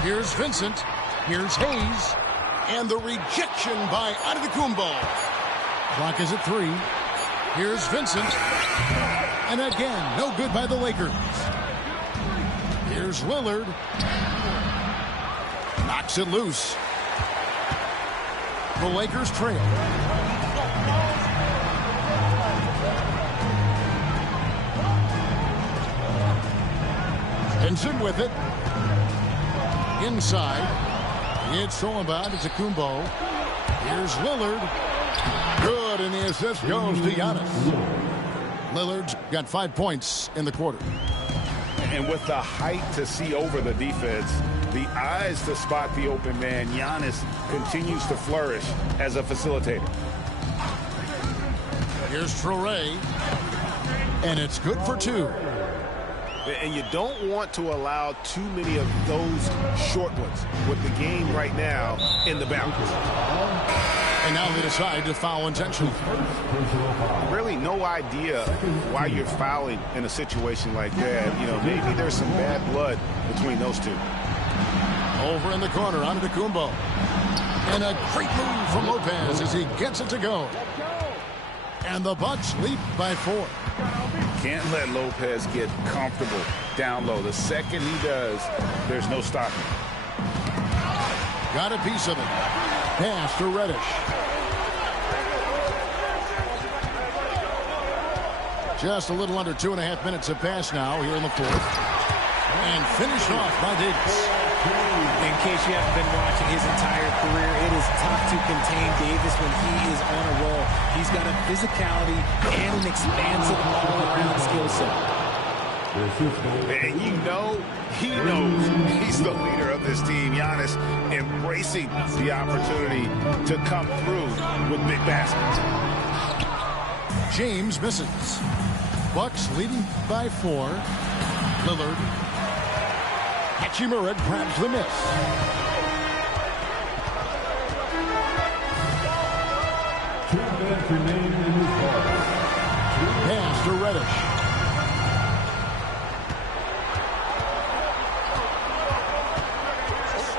Here's Vincent. Here's Hayes. And the rejection by Antetokounmpo. Clock is at 3. Here's Vincent. And again, no good by the Lakers. Here's Lillard. Knocks it loose. The Lakers trail. Vincent with it. Inside. It's stolen by Antetokounmpo. Here's Lillard. Good, and the assist goes to Giannis. Lillard's got 5 points in the quarter. And with the height to see over the defense, the eyes to spot the open man, Giannis continues to flourish as a facilitator. Here's Traoré. And it's good for 2. And you don't want to allow too many of those short ones with the game right now in the balance. And now they decide to foul intentionally. Really no idea why you're fouling in a situation like that. You know, maybe there's some bad blood between those two. Over in the corner, Antetokounmpo. And a great move from Lopez as he gets it to go. And the Bucks lead by 4. Can't let Lopez get comfortable down low. The second he does, there's no stopping. Got a piece of it. Pass to Reddish. Just a little under 2.5 minutes have passed now here in the fourth. And finished off by Davis. In case you haven't been watching his entire career, it is tough to contain Davis when he is on a roll. He's got a physicality and an expansive all-around skill set. And you know, he knows he's the leader of this team. Giannis embracing the opportunity to come through with big baskets. James misses. Bucks leading by 4. Lillard. Hachimura grabs the miss. Pass to Reddish.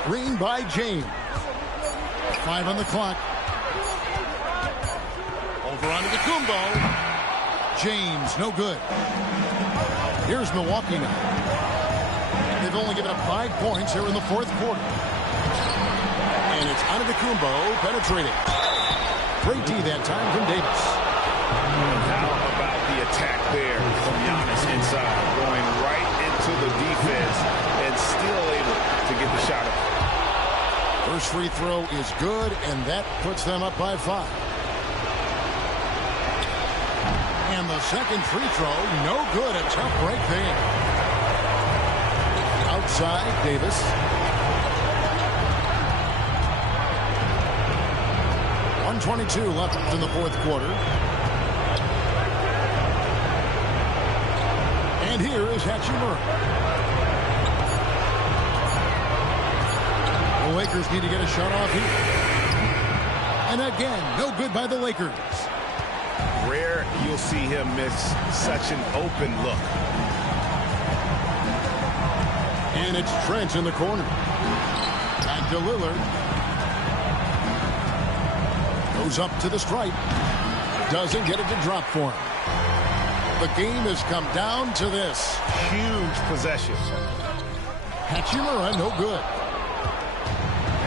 Screen by James. 5 on the clock. Over onto the Kumbo. James, no good. Here's Milwaukee now. They've only given up 5 points here in the fourth quarter. And it's Antetokounmpo penetrating. Great D that time from Davis. How about the attack there from Giannis inside, going right into the defense and still able to get the shot up. First free throw is good, and that puts them up by 5. And the second free throw, no good. A tough break there. Outside, Davis. .122 left in the fourth quarter. And here is Hachimura. The Lakers need to get a shot off here. And again, no good by the Lakers. Rare you'll see him miss such an open look. And it's Trent in the corner. Back to Lillard. Goes up to the stripe. Doesn't get it to drop for him. The game has come down to this. Huge possession. Hachimura, no good.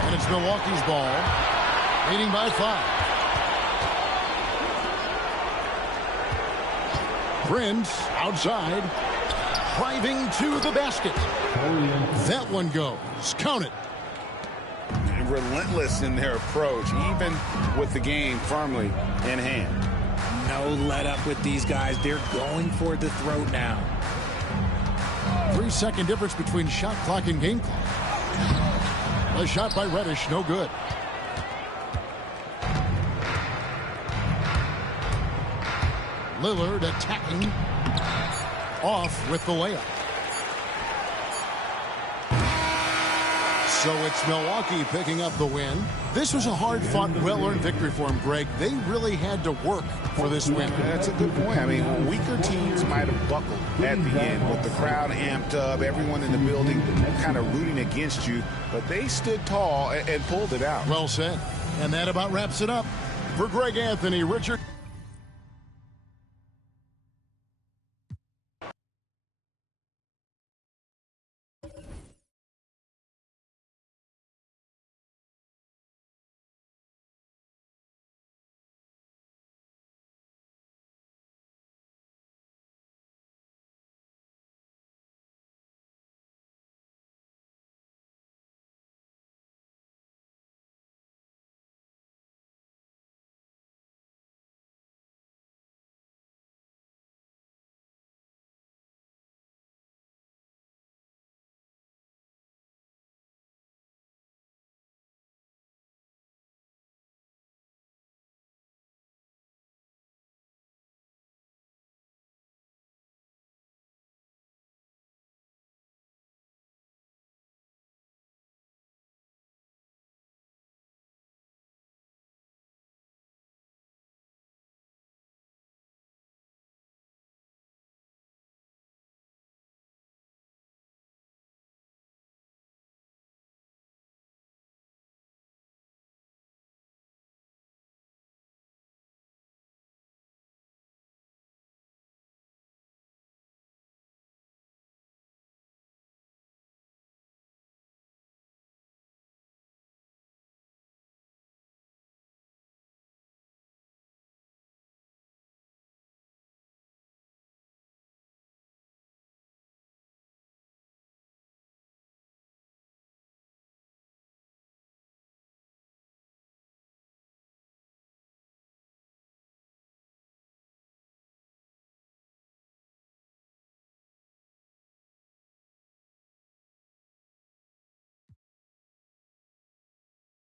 And it's Milwaukee's ball. Leading by 5. Prince outside. Driving to the basket. That one goes. Count it. Relentless in their approach, even with the game firmly in hand. No let up with these guys. They're going for the throat now. 3-second difference between shot clock and game clock. A shot by Reddish, no good. Lillard attacking. Off with the layup. So it's Milwaukee picking up the win. This was a hard-fought, well-earned victory for them, Greg. They really had to work for this win. That's a good point. I mean, weaker teams might have buckled at the end with the crowd amped up, everyone in the building kind of rooting against you, but they stood tall and pulled it out. Well said. And that about wraps it up. For Greg Anthony, Richard